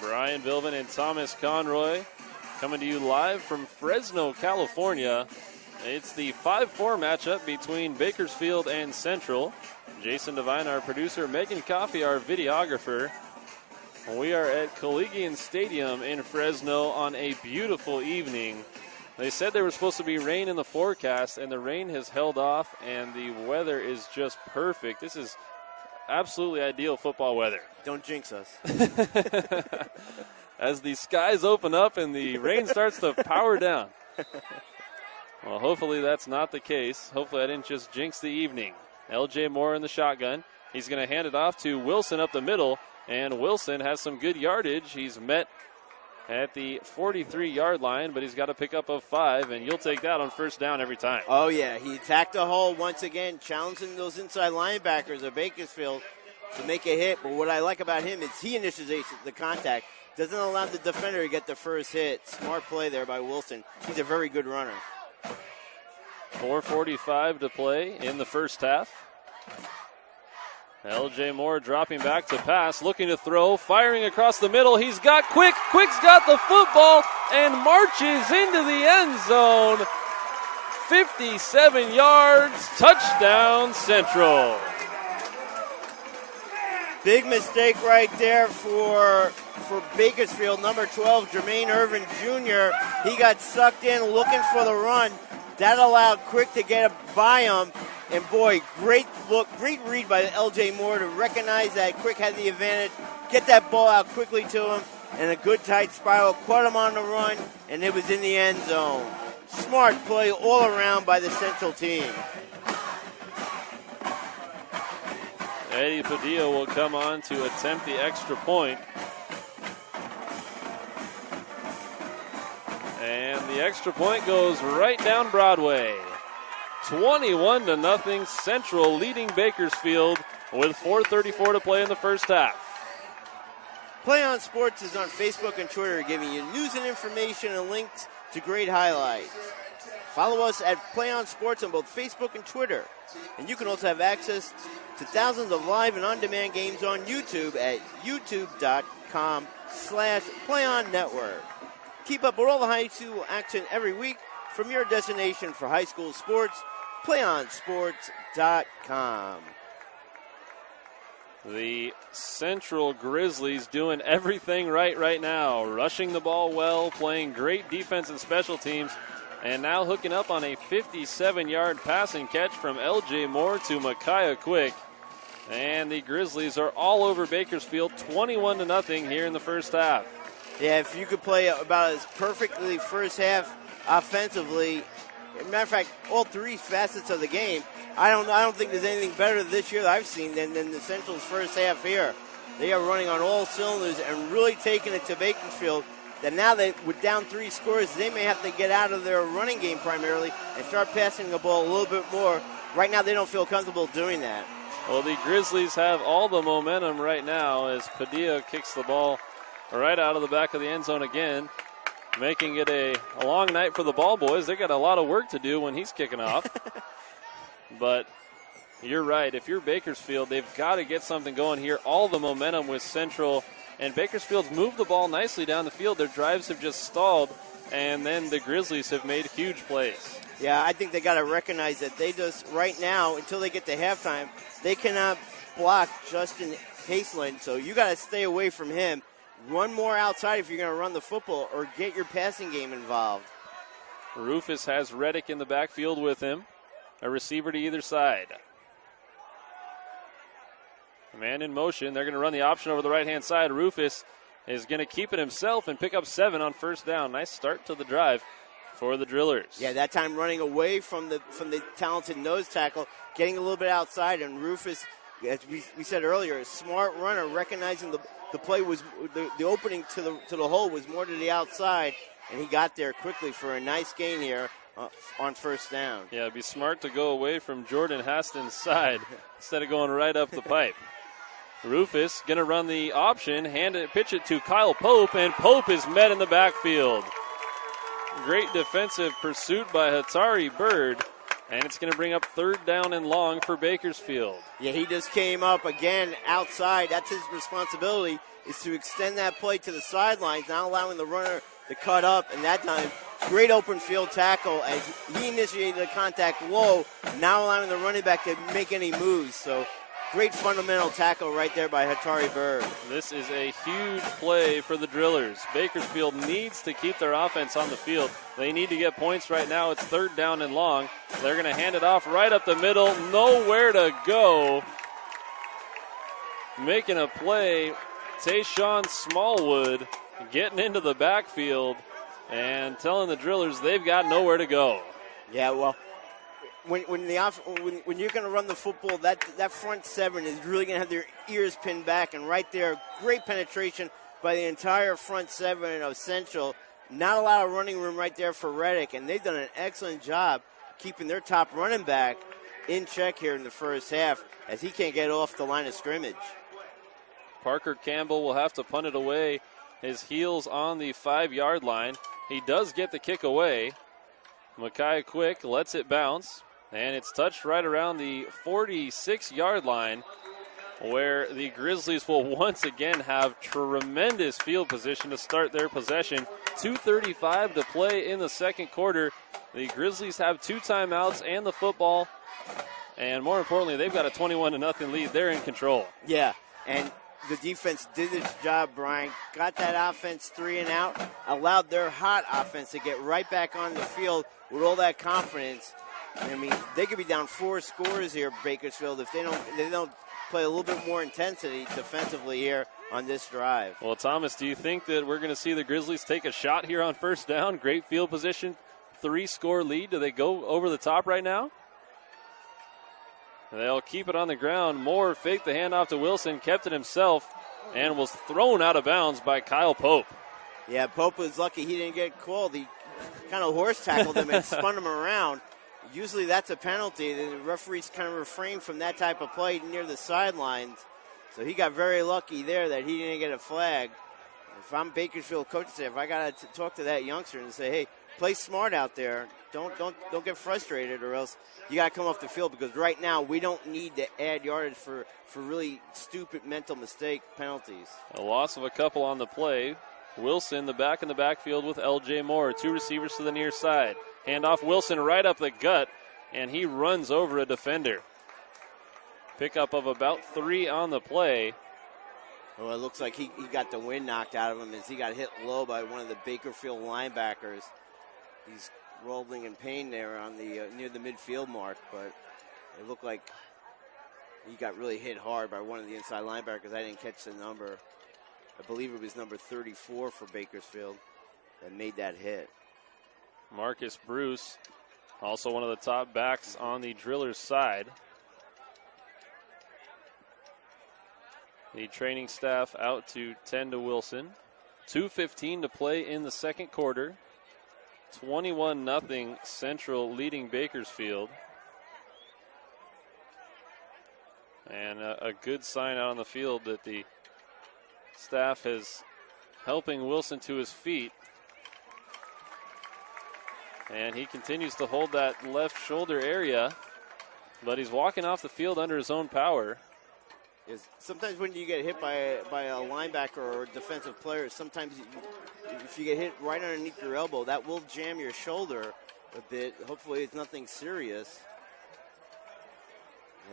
Brian Bilvin and Thomas Conroy coming to you live from Fresno, California. It's the 5-4 matchup between Bakersfield and Central. Jason Devine, our producer, Megan Coffey, our videographer. We are at Collegian Stadium in Fresno on a beautiful evening. They said there was supposed to be rain in the forecast, and the rain has held off, and the weather is just perfect. This is absolutely ideal football weather. Don't jinx us. As the skies open up and the rain starts to power down. Well, hopefully that's not the case. Hopefully I didn't just jinx the evening. L.J. Moore in the shotgun. He's going to hand it off to Wilson up the middle, and Wilson has some good yardage. He's met at the 43-yard line, but he's got a pickup of 5, and you'll take that on first down every time. Oh, yeah. He attacked the hole once again, challenging those inside linebackers of Bakersfield to make a hit. But what I like about him is he initiates the contact, doesn't allow the defender to get the first hit. Smart play there by Wilson. He's a very good runner. 4:45 to play in the first half. L.J. Moore dropping back to pass, looking to throw, firing across the middle. He's got Quick. Quick's got the football and marches into the end zone. 57 yards, touchdown Central. Big mistake right there for Bakersfield. Number 12, Jermaine Irvin Jr. He got sucked in looking for the run. That allowed Quick to get by him. And boy, great read by L.J. Moore to recognize that Quick had the advantage, get that ball out quickly to him, and a good tight spiral, caught him on the run, and it was in the end zone. Smart play all around by the Central team. Eddie Padilla will come on to attempt the extra point. And the extra point goes right down Broadway. 21-0, Central leading Bakersfield with 4:34 to play in the first half. Play On Sports is on Facebook and Twitter, giving you news and information and links to great highlights. Follow us at Play On Sports on both Facebook and Twitter. And you can also have access to thousands of live and on-demand games on YouTube at youtube.com/PlayOnNetwork. Keep up with all the high school action every week from your destination for high school sports, PlayOnSports.com. The Central Grizzlies doing everything right now. Rushing the ball well, playing great defense and special teams, and now hooking up on a 57-yard passing catch from L.J. Moore to Micaiah Quick. And the Grizzlies are all over Bakersfield, 21-0 here in the first half. Yeah, if you could play about as perfectly first half offensively, as a matter of fact, all three facets of the game, I don't think there's anything better this year that I've seen than the Central's first half here. They are running on all cylinders and really taking it to Bakersfield. That now with down 3 scores, they may have to get out of their running game primarily and start passing the ball a little bit more. Right now, they don't feel comfortable doing that. Well, the Grizzlies have all the momentum right now as Padilla kicks the ball right out of the back of the end zone again, making it a long night for the ball boys. They got a lot of work to do when he's kicking off. But you're right. If you're Bakersfield, they've got to get something going here. All the momentum with Central, and Bakersfield's moved the ball nicely down the field. Their drives have just stalled, and then the Grizzlies have made huge plays. Yeah, I think they got to recognize that they just, right now, until they get to halftime, they cannot block Justin Haseland, so you got to stay away from him. Run more outside if you're going to run the football, or get your passing game involved. Rufus has Reddick in the backfield with him, a receiver to either side. Man in motion. They're going to run the option over the right-hand side. Rufus is going to keep it himself and pick up 7 on first down. Nice start to the drive for the Drillers. Yeah, that time running away from the talented nose tackle, getting a little bit outside, and Rufus, as we said earlier, a smart runner, recognizing the play was the opening to the hole was more to the outside, and he got there quickly for a nice gain here on first down. Yeah, it'd be smart to go away from Jordan Haston's side instead of going right up the pipe. Rufus going to run the option, pitch it to Kyle Pope, and Pope is met in the backfield. Great defensive pursuit by Hatari Bird, and it's going to bring up third down and long for Bakersfield. Yeah, he just came up again outside. That's his responsibility, is to extend that play to the sidelines, not allowing the runner to cut up. And that time, great open field tackle as he initiated the contact low, not allowing the running back to make any moves. So great fundamental tackle right there by Hatari Bird. This is a huge play for the Drillers. Bakersfield needs to keep their offense on the field. They need to get points right now. It's third down and long. They're going to hand it off right up the middle. Nowhere to go. Making a play, Tayshawn Smallwood getting into the backfield and telling the Drillers they've got nowhere to go. Yeah, well, when you're going to run the football, that front 7 is really going to have their ears pinned back. And right there, great penetration by the entire front 7 of Central. Not a lot of running room right there for Reddick, and they've done an excellent job keeping their top running back in check here in the first half as he can't get off the line of scrimmage. Parker Campbell will have to punt it away. His heels on the 5-yard line. He does get the kick away. Micaiah Quick lets it bounce. And it's touched right around the 46-yard line, where the Grizzlies will once again have tremendous field position to start their possession. 2:35 to play in the second quarter. The Grizzlies have 2 timeouts and the football. And more importantly, they've got a 21-0 lead. They're in control. Yeah, and the defense did its job, Brian. Got that offense 3 and out, allowed their hot offense to get right back on the field with all that confidence. I mean, they could be down 4 scores here, Bakersfield, if they don't play a little bit more intensity defensively here on this drive. Well, Thomas, do you think that we're going to see the Grizzlies take a shot here on first down? Great field position, 3-score lead. Do they go over the top right now? They'll keep it on the ground. Moore faked the handoff to Wilson, kept it himself, and was thrown out of bounds by Kyle Pope. Yeah, Pope was lucky he didn't get called. He kind of horse tackled him and spun him around. Usually that's a penalty. The referees kind of refrain from that type of play near the sidelines. So he got very lucky there that he didn't get a flag. If I'm Bakersfield coach, if I got to talk to that youngster and say, hey, play smart out there. Don't get frustrated, or else you got to come off the field, because right now we don't need to add yardage for really stupid mental mistake penalties. A loss of a couple on the play. Wilson, the back in the backfield with L.J. Moore. 2 receivers to the near side. Handoff Wilson right up the gut, and he runs over a defender. Pickup of about 3 on the play. Well, it looks like he got the wind knocked out of him as he got hit low by one of the Bakersfield linebackers. He's rolling in pain there on the near the midfield mark, but it looked like he got really hit hard by one of the inside linebackers. I didn't catch the number. I believe it was number 34 for Bakersfield that made that hit. Marcus Bruce, also one of the top backs on the Drillers' side. The training staff out to 10 to Wilson. 2:15 to play in the second quarter. 21-0 Central leading Bakersfield. And a good sign out on the field that the staff is helping Wilson to his feet. And he continues to hold that left shoulder area, but he's walking off the field under his own power. Sometimes when you get hit by a linebacker or a defensive player, sometimes if you get hit right underneath your elbow, that will jam your shoulder a bit. Hopefully it's nothing serious.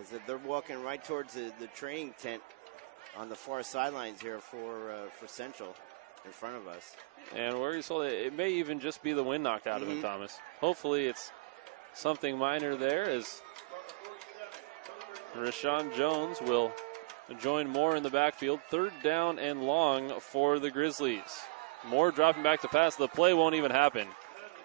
As they're walking right towards the training tent on the far sidelines here for Central in front of us. And where he's holding it may even just be the wind knocked out of him, Thomas. Hopefully it's something minor there, as Rashawn Jones will join Moore in the backfield. 3rd down and long for the Grizzlies. Moore dropping back to pass. The play won't even happen.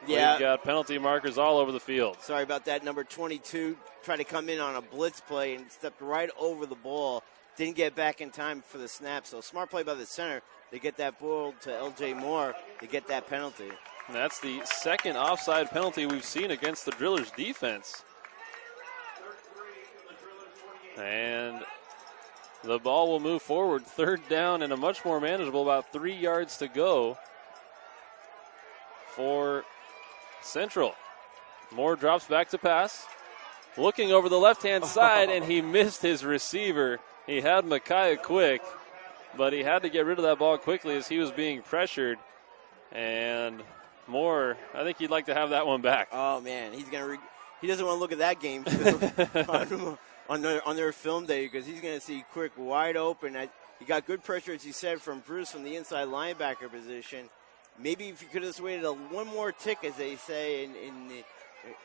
Yeah. We've got penalty markers all over the field. Sorry about that. Number 22 tried to come in on a blitz play and stepped right over the ball. Didn't get back in time for the snap. So smart play by the center to get that ball to L.J. Moore to get that penalty. And that's the second offside penalty we've seen against the Drillers defense. And the ball will move forward. 3rd down and a much more manageable, about 3 yards to go for Central. Moore drops back to pass. Looking over the left-hand side, and he missed his receiver. He had Micaiah Quick, but he had to get rid of that ball quickly as he was being pressured. And Moore, I think he'd like to have that one back. Oh, man. He doesn't want to look at that game on their film day, because he's going to see Quick wide open. He got good pressure, as you said, from Bruce from the inside linebacker position. Maybe if you could have just waited one more tick, as they say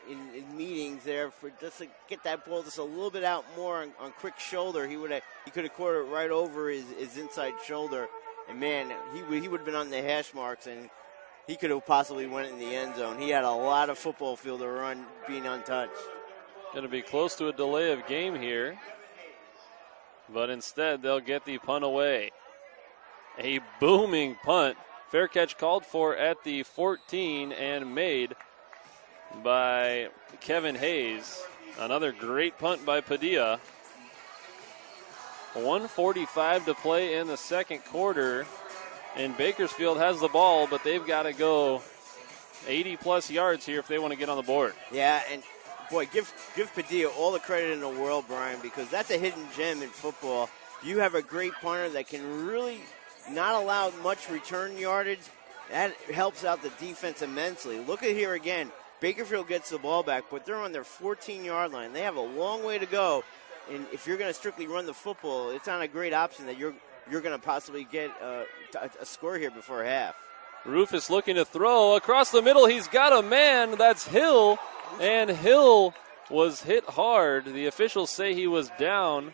in meetings there, for just to get that ball just a little bit out more on Quick's shoulder, he could have caught it right over his inside shoulder. And man, he would have been on the hash marks, and he could have possibly went in the end zone. He had a lot of football field to run being untouched. Going to be close to a delay of game here, but instead they'll get the punt away. A booming punt. Fair catch called for at the 14 and made by Kevin Hayes. Another great punt by Padilla. 1:45 to play in the second quarter, and Bakersfield has the ball, but they've got to go 80-plus yards here if they want to get on the board. Yeah, and boy, give Padilla all the credit in the world, Brian, because that's a hidden gem in football. You have a great punter that can really not allow much return yardage. That helps out the defense immensely. Look at here again. Bakersfield gets the ball back, but they're on their 14-yard line. They have a long way to go. And if you're going to strictly run the football, it's not a great option that you're going to possibly get a score here before half. Rufus looking to throw across the middle. He's got a man. That's Hill. And Hill was hit hard. The officials say he was down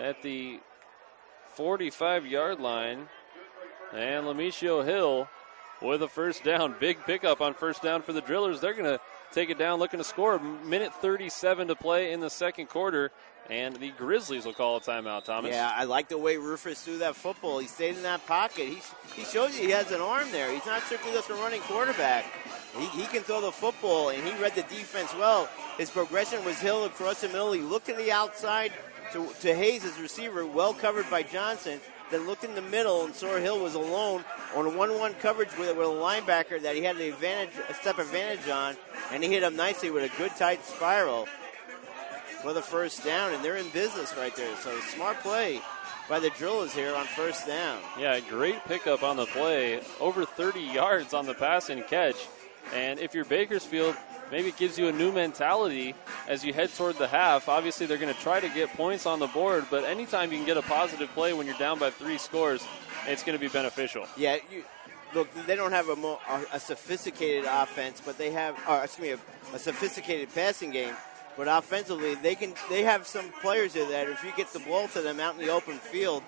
at the 45-yard line. And Lamicio Hill with a first down. Big pickup on first down for the Drillers. They're going to take it down, looking to score. Minute 37 to play in the second quarter. And the Grizzlies will call a timeout, Thomas. Yeah, I like the way Rufus threw that football. He stayed in that pocket. He shows you he has an arm there. He's not strictly just a running quarterback. He can throw the football, and he read the defense well. His progression was Hill across the middle. He looked to the outside to Hayes, his receiver, well covered by Johnson. Then looked in the middle and saw Hill was alone on a 1-1 coverage with a linebacker that he had a step advantage on, and he hit him nicely with a good tight spiral for the first down, and they're in business right there. So smart play by the Drillers here on first down. Yeah, great pickup on the play. Over 30 yards on the pass and catch. And if you're Bakersfield, maybe it gives you a new mentality as you head toward the half. Obviously, they're going to try to get points on the board, but anytime you can get a positive play when you're down by 3 scores, it's going to be beneficial. Yeah, look, they don't have a sophisticated offense, but they have, a sophisticated passing game. But offensively, they have some players there that if you get the ball to them out in the open field,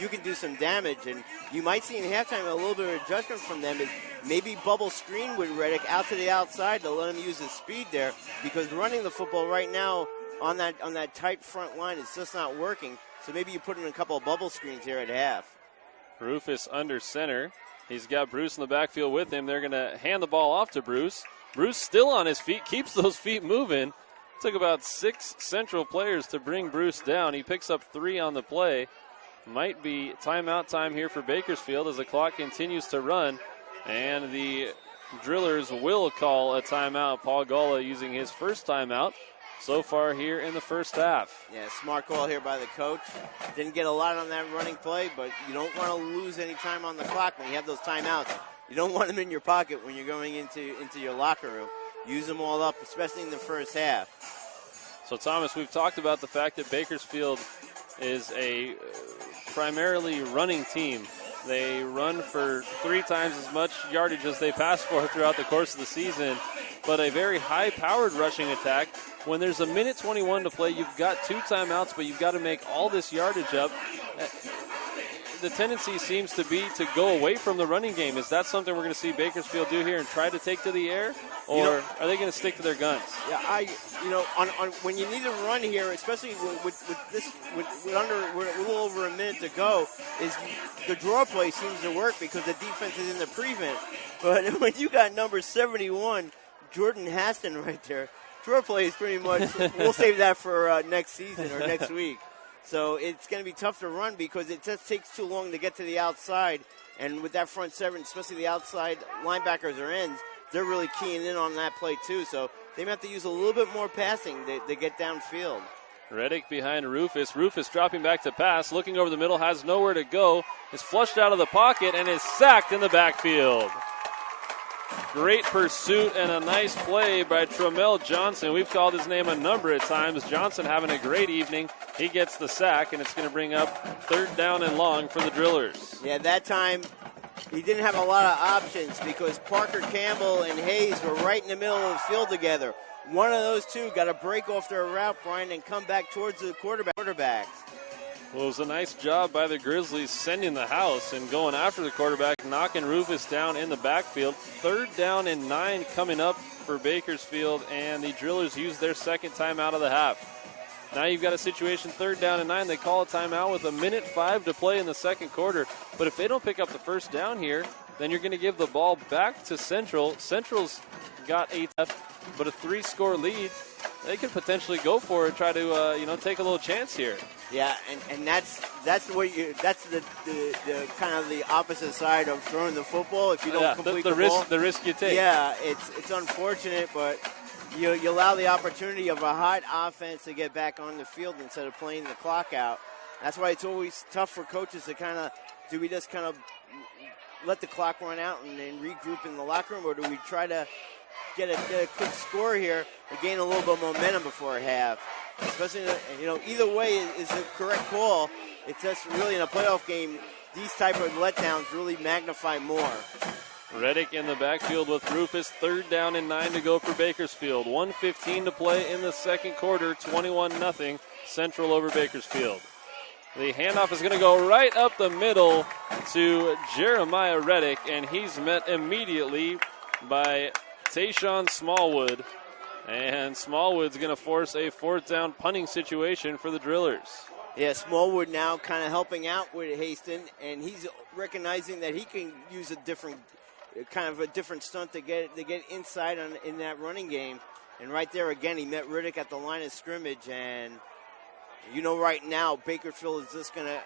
you can do some damage. And you might see in halftime a little bit of adjustment from them is maybe bubble screen with Reddick out to the outside to let him use his speed there, because running the football right now on that tight front line is just not working. So maybe you put in a couple of bubble screens here at half. Rufus under center. He's got Bruce in the backfield with him. They're going to hand the ball off to Bruce. Bruce still on his feet, keeps those feet moving, Took about 6 Central players to bring Bruce down. He picks up 3 on the play. Might be timeout time here for Bakersfield as the clock continues to run. And the Drillers will call a timeout. Paul Galla using his first timeout so far here in the first half. Yeah, smart call here by the coach. Didn't get a lot on that running play, but you don't want to lose any time on the clock when you have those timeouts. You don't want them in your pocket when you're going into your locker room. Use them all up, especially in the first half. So, Thomas, we've talked about the fact that Bakersfield is a primarily running team. They run for 3 times as much yardage as they pass for throughout the course of the season, but a very high-powered rushing attack. When there's a minute 21 to play, you've got 2 timeouts, but you've got to make all this yardage up. The tendency seems to be to go away from the running game. Is that something we're going to see Bakersfield do here and try to take to the air, or are they going to stick to their guns? Yeah, when you need to run here, especially with a little over a minute to go, is the draw play seems to work because the defense is in the prevent. But when you got number 71, Jordan Haston right there, draw play is pretty much. We'll save that for next season or next week. So it's going to be tough to run because it just takes too long to get to the outside. And with that front 7, especially the outside linebackers or ends, they're really keying in on that play too. So they may have to use a little bit more passing to get downfield. Reddick behind Rufus. Rufus dropping back to pass, looking over the middle, has nowhere to go, is flushed out of the pocket, and is sacked in the backfield. Great pursuit and a nice play by Tremel Johnson. We've called his name a number of times. Johnson having a great evening. He gets the sack, and it's going to bring up 3rd down and long for the Drillers. Yeah, that time he didn't have a lot of options because Parker Campbell and Hayes were right in the middle of the field together. One of those two got to break off their route, Brian, and come back towards the quarterbacks. Well, it was a nice job by the Grizzlies sending the house and going after the quarterback, knocking Rufus down in the backfield. 3rd down and 9 coming up for Bakersfield, and the Drillers use their second timeout of the half. Now you've got a situation, 3rd down and 9. They call a timeout with 1:05 to play in the second quarter. But if they don't pick up the first down here, then you're going to give the ball back to Central. Central's got but a 3-score lead. They could potentially go for it, try to take a little chance here. Yeah, and that's the kind of the opposite side of throwing the football. If you don't complete the ball, the risk you take. Yeah, it's unfortunate, but you allow the opportunity of a hot offense to get back on the field instead of playing the clock out. That's why it's always tough for coaches to do we just kind of let the clock run out and then regroup in the locker room, or do we try to get a quick score here to gain a little bit of momentum before half? Especially, either way is the correct call. It's just really in a playoff game, these type of letdowns really magnify more. Reddick in the backfield with Rufus. 3rd down and 9 to go for Bakersfield. 1:15 to play in the second quarter. 21-0 Central over Bakersfield. The handoff is going to go right up the middle to Jeremiah Reddick, and he's met immediately by Tayshawn Smallwood. And Smallwood's going to force a 4th down punting situation for the Drillers. Yeah, Smallwood now kind of helping out with Haston, and he's recognizing that he can use a different stunt to get inside in that running game. And right there again, he met Riddick at the line of scrimmage, and right now Bakersfield is just going to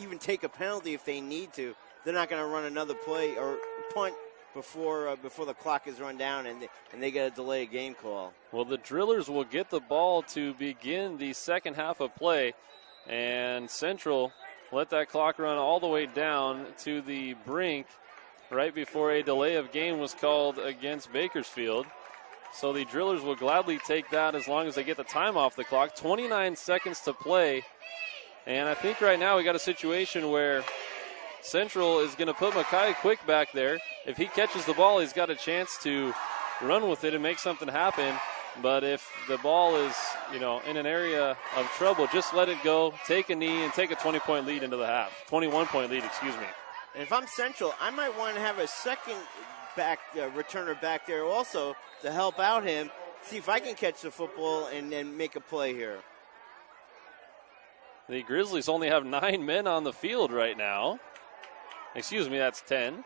even take a penalty if they need to. They're not going to run another play or punt before the clock is run down and they get a delay of game call. Well, the Drillers will get the ball to begin the second half of play, and Central let that clock run all the way down to the brink right before a delay of game was called against Bakersfield. So the Drillers will gladly take that as long as they get the time off the clock. 29 seconds to play, and I think right now we got a situation where Central is going to put Makai Quick back there. If he catches the ball, he's got a chance to run with it and make something happen. But if the ball is, in an area of trouble, just let it go, take a knee, and take a 20-point lead into the half. 21-point lead, excuse me. And if I'm Central, I might want to have a second returner back there also to help out him, see if I can catch the football and then make a play here. The Grizzlies only have 9 men on the field right now. Excuse me, that's 10.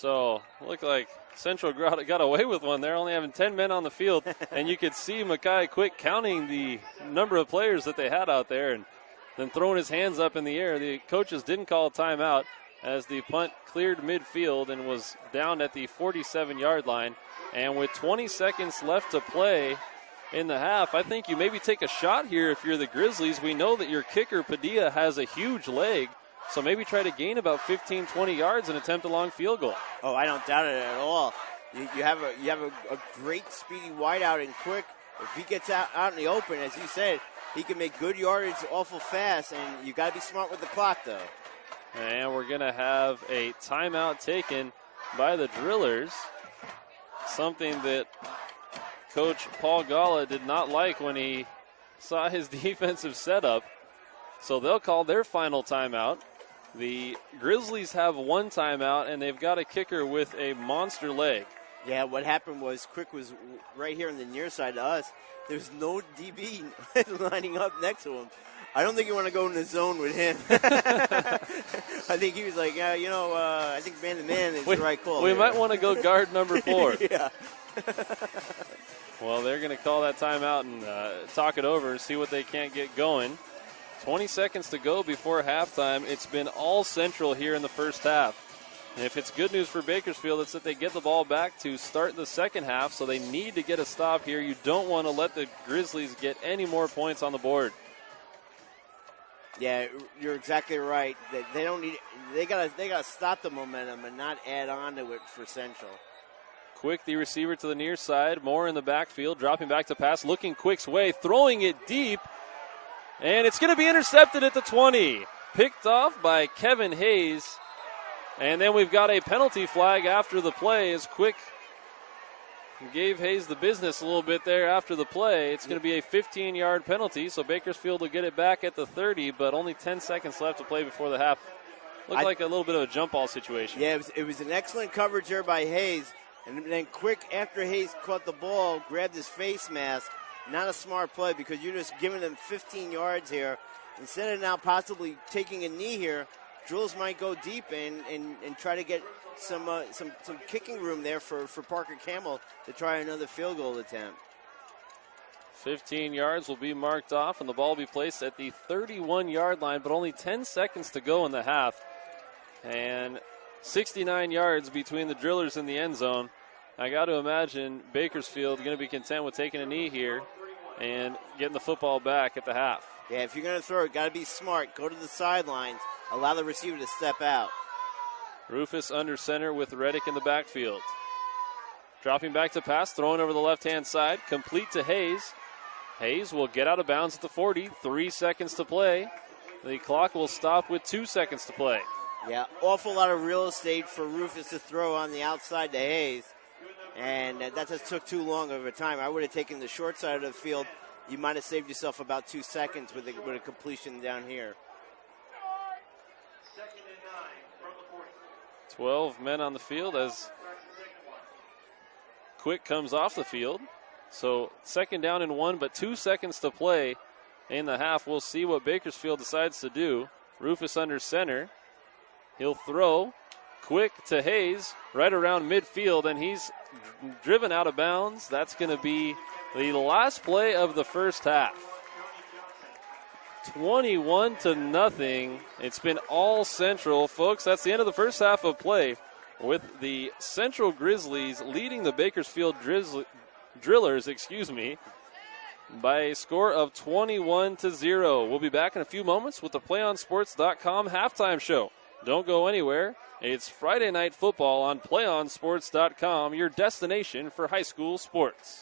So, looked like Central got away with one there, only having 10 men on the field. And you could see Mackay Quick counting the number of players that they had out there and then throwing his hands up in the air. The coaches didn't call a timeout as the punt cleared midfield and was down at the 47-yard line. And with 20 seconds left to play in the half, I think you maybe take a shot here if you're the Grizzlies. We know that your kicker, Padilla, has a huge leg. So maybe try to gain about 15, 20 yards and attempt a long field goal. Oh, I don't doubt it at all. You have a great speedy wideout and Quick. If he gets out in the open, as you said, he can make good yardage awful fast, and you got to be smart with the clock, though. And we're going to have a timeout taken by the Drillers, something that Coach Paul Gala did not like when he saw his defensive setup. So they'll call their final timeout. The Grizzlies have one timeout, and they've got a kicker with a monster leg. Yeah, what happened was Quick was right here on the near side to us. There's no DB lining up next to him. I don't think you want to go in the zone with him. I think he was like, yeah, I think man-to-man is the right call. We might want to go guard number 4. Yeah. Well, they're going to call that timeout and talk it over and see what they can't get going. 20 seconds to go before halftime. It's been all Central here in the first half. And if it's good news for Bakersfield, it's that they get the ball back to start the second half, so they need to get a stop here. You don't want to let the Grizzlies get any more points on the board. Yeah, you're exactly right. They don't need. They gotta stop the momentum and not add on to it for Central. Quick, the receiver to the near side. Moore in the backfield, dropping back to pass, looking Quick's way, throwing it deep. And it's going to be intercepted at the 20. Picked off by Kevin Hayes. And then we've got a penalty flag after the play as Quick gave Hayes the business a little bit there after the play. It's going to be a 15-yard penalty, so Bakersfield will get it back at the 30, but only 10 seconds left to play before the half. Looked like a little bit of a jump ball situation. Yeah, it was an excellent coverage there by Hayes. And then Quick, after Hayes caught the ball, grabbed his face mask. Not a smart play because you're just giving them 15 yards here. Instead of now possibly taking a knee here, Drills might go deep and try to get some kicking room there for Parker Campbell to try another field goal attempt. 15 yards will be marked off, and the ball will be placed at the 31-yard line, but only 10 seconds to go in the half. And 69 yards between the Drillers and the end zone. I got to imagine Bakersfield going to be content with taking a knee here and getting the football back at the half. Yeah, if you're going to throw it, got to be smart. Go to the sidelines. Allow the receiver to step out. Rufus under center with Reddick in the backfield. Dropping back to pass, throwing over the left-hand side, complete to Hayes. Hayes will get out of bounds at the 40, 3 seconds to play. The clock will stop with 2 seconds to play. Yeah, awful lot of real estate for Rufus to throw on the outside to Hayes. And that just took too long of a time. I would have taken the short side of the field. You might have saved yourself about 2 seconds with a completion down here. 12 men on the field as Quick comes off the field. So 2nd down and 1, but 2 seconds to play in the half. We'll see what Bakersfield decides to do. Rufus under center. He'll throw. Quick to Hayes right around midfield, and he's driven out of bounds. That's going to be the last play of the first half. 21-0. It's been all Central, folks. That's the end of the first half of play, with the Central Grizzlies leading the Bakersfield Drillers, by a score of 21-0. We'll be back in a few moments with the PlayOnSports.com halftime show. Don't go anywhere. It's Friday Night Football on PlayOnSports.com, your destination for high school sports.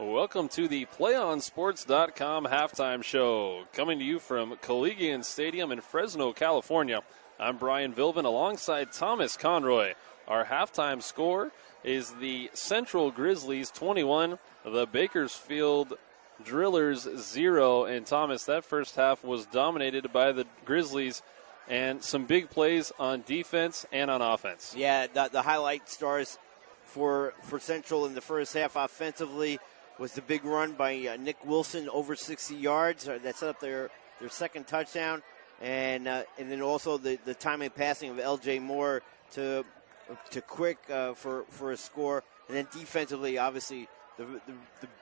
Welcome to the PlayOnSports.com halftime show, coming to you from Collegian Stadium in Fresno, California. I'm Brian Vilvin alongside Thomas Conroy. Our halftime score is the Central Grizzlies 21, the Bakersfield Drillers 0. And Thomas, that first half was dominated by the Grizzlies and some big plays on defense and on offense. Yeah, the highlight stars for Central in the first half offensively was the big run by Nick Wilson over 60 yards. That set up their second touchdown. And then also the timely passing of L.J. Moore to Quick for a score. And then defensively, obviously,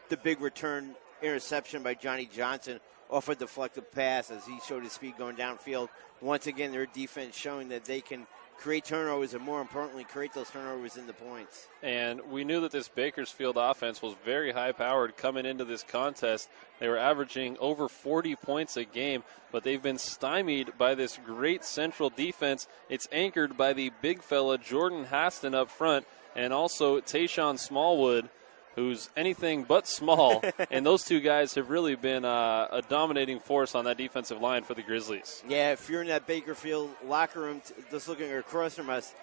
the big return interception by Johnny Johnson off a deflected pass as he showed his speed going downfield. Once again, their defense showing that they can create turnovers and, more importantly, create those turnovers in the points. And we knew that this Bakersfield offense was very high-powered coming into this contest. They were averaging over 40 points a game, but they've been stymied by this great Central defense. It's anchored by the big fella Jordan Haston up front and also Tayshawn Smallwood, who's anything but small. And those two guys have really been a dominating force on that defensive line for the Grizzlies. Yeah, if you're in that Bakersfield locker room, just looking across from us,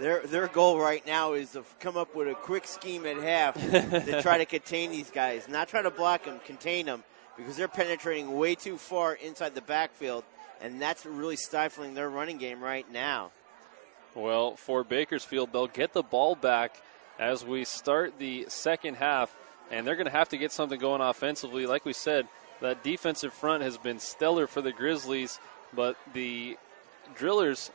their goal right now is to come up with a quick scheme at half to try to contain these guys. Not try to block them, contain them, because they're penetrating way too far inside the backfield, and that's really stifling their running game right now. Well, for Bakersfield, they'll get the ball back as we start the second half, and they're going to have to get something going offensively. Like we said, that defensive front has been stellar for the Grizzlies, but the Drillers,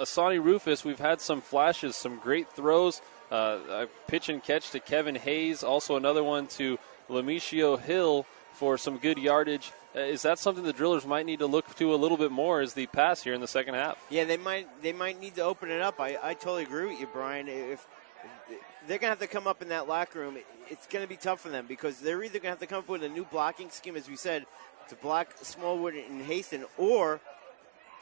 Asani Rufus, we've had some flashes, some great throws, a pitch and catch to Kevin Hayes, also another one to Lamicio Hill for some good yardage. Is that something the Drillers might need to look to a little bit more as the pass here in the second half? Yeah, they might need to open it up. I totally agree with you, Brian. If they're going to have to come up in that locker room, it's going to be tough for them because they're either going to have to come up with a new blocking scheme, as we said, to block Smallwood and Haston, or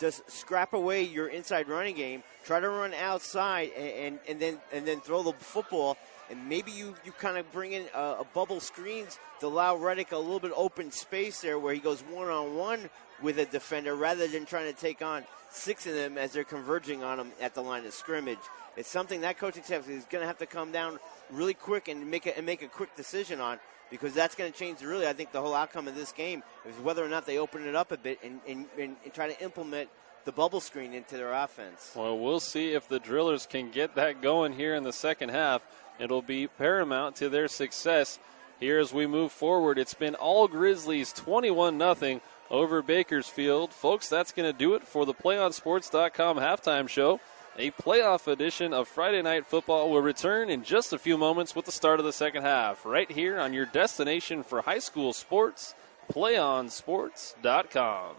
just scrap away your inside running game, try to run outside, and then throw the football, and maybe you kind of bring in a bubble screens to allow Reddick a little bit open space there where he goes one-on-one with a defender rather than trying to take on six of them as they're converging on him at the line of scrimmage. It's something that coaching staff is going to have to come down really quick and make a quick decision on, because that's going to change really, I think, the whole outcome of this game is whether or not they open it up a bit and try to implement the bubble screen into their offense. Well, we'll see if the Drillers can get that going here in the second half. It'll be paramount to their success here as we move forward. It's been all Grizzlies 21-0 over Bakersfield. Folks, that's going to do it for the PlayOnSports.com halftime show. A playoff edition of Friday Night Football will return in just a few moments with the start of the second half, right here on your destination for high school sports, PlayOnSports.com.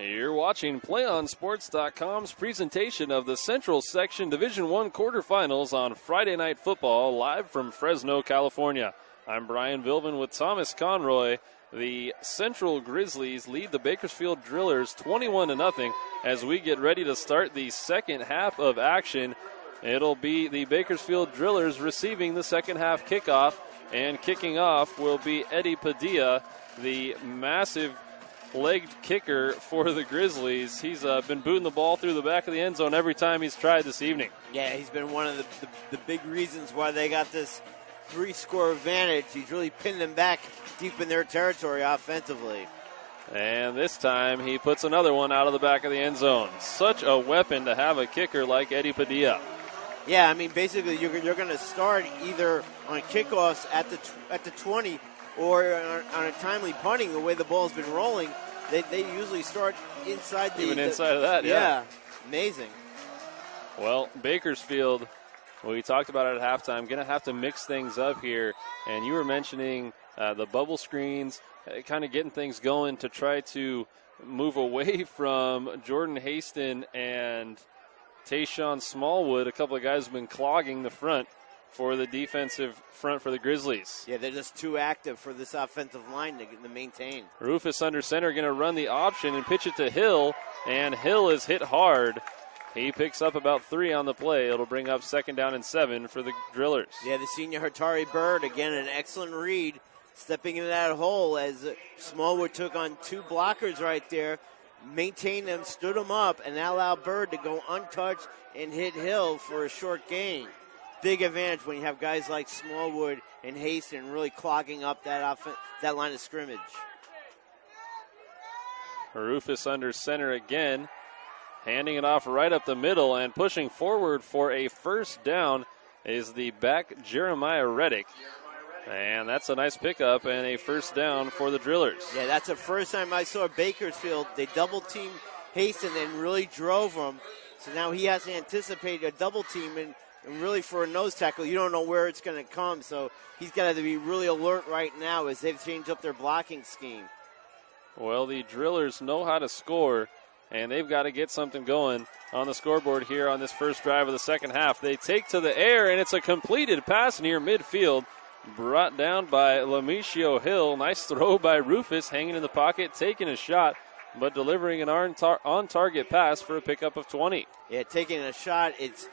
You're watching PlayOnSports.com's presentation of the Central Section Division I quarterfinals on Friday Night Football, live from Fresno, California. I'm Brian Bilvin with Thomas Conroy. The Central Grizzlies lead the Bakersfield Drillers 21-0 as we get ready to start the second half of action. It'll be the Bakersfield Drillers receiving the second half kickoff, and kicking off will be Eddie Padilla, the massive legged kicker for the Grizzlies. He's been booting the ball through the back of the end zone every time he's tried this evening. Yeah, he's been one of the big reasons why they got this 3-score advantage. He's really pinned them back deep in their territory offensively. And this time he puts another one out of the back of the end zone. Such a weapon to have a kicker like Eddie Padilla. Yeah, I mean, basically you're going to start either on kickoffs at the 20 or on a timely punting. The way the ball's been rolling, they usually start inside inside of that. Yeah, amazing. Well, Bakersfield, we talked about it at halftime, going to have to mix things up here. And you were mentioning the bubble screens, kind of getting things going to try to move away from Jordan Haston and Tayshawn Smallwood. A couple of guys have been clogging the front for the defensive front for the Grizzlies. Yeah, they're just too active for this offensive line to maintain. Rufus under center going to run the option and pitch it to Hill, and Hill is hit hard. He picks up about 3 on the play. It'll bring up 2nd down and 7 for the Drillers. Yeah, the senior Hatari Bird, again, an excellent read, stepping into that hole as Smallwood took on 2 blockers right there, maintained them, stood them up, and that allowed Bird to go untouched and hit Hill for a short gain. Big advantage when you have guys like Smallwood and Haston really clogging up that line of scrimmage. Rufus under center again, handing it off right up the middle and pushing forward for a first down is the back Jeremiah Reddick. And that's a nice pickup and a first down for the Drillers. Yeah, that's the first time I saw Bakersfield. They double-teamed Haston and really drove him. So now he has to anticipate a double team, and really for a nose tackle, you don't know where it's going to come. So he's got to be really alert right now as they've changed up their blocking scheme. Well, the Drillers know how to score, and they've got to get something going on the scoreboard here on this first drive of the second half. They take to the air, and it's a completed pass near midfield, brought down by Lamicio Hill. Nice throw by Rufus, hanging in the pocket, taking a shot, but delivering an on-target pass for a pickup of 20. Yeah, taking a shot, it's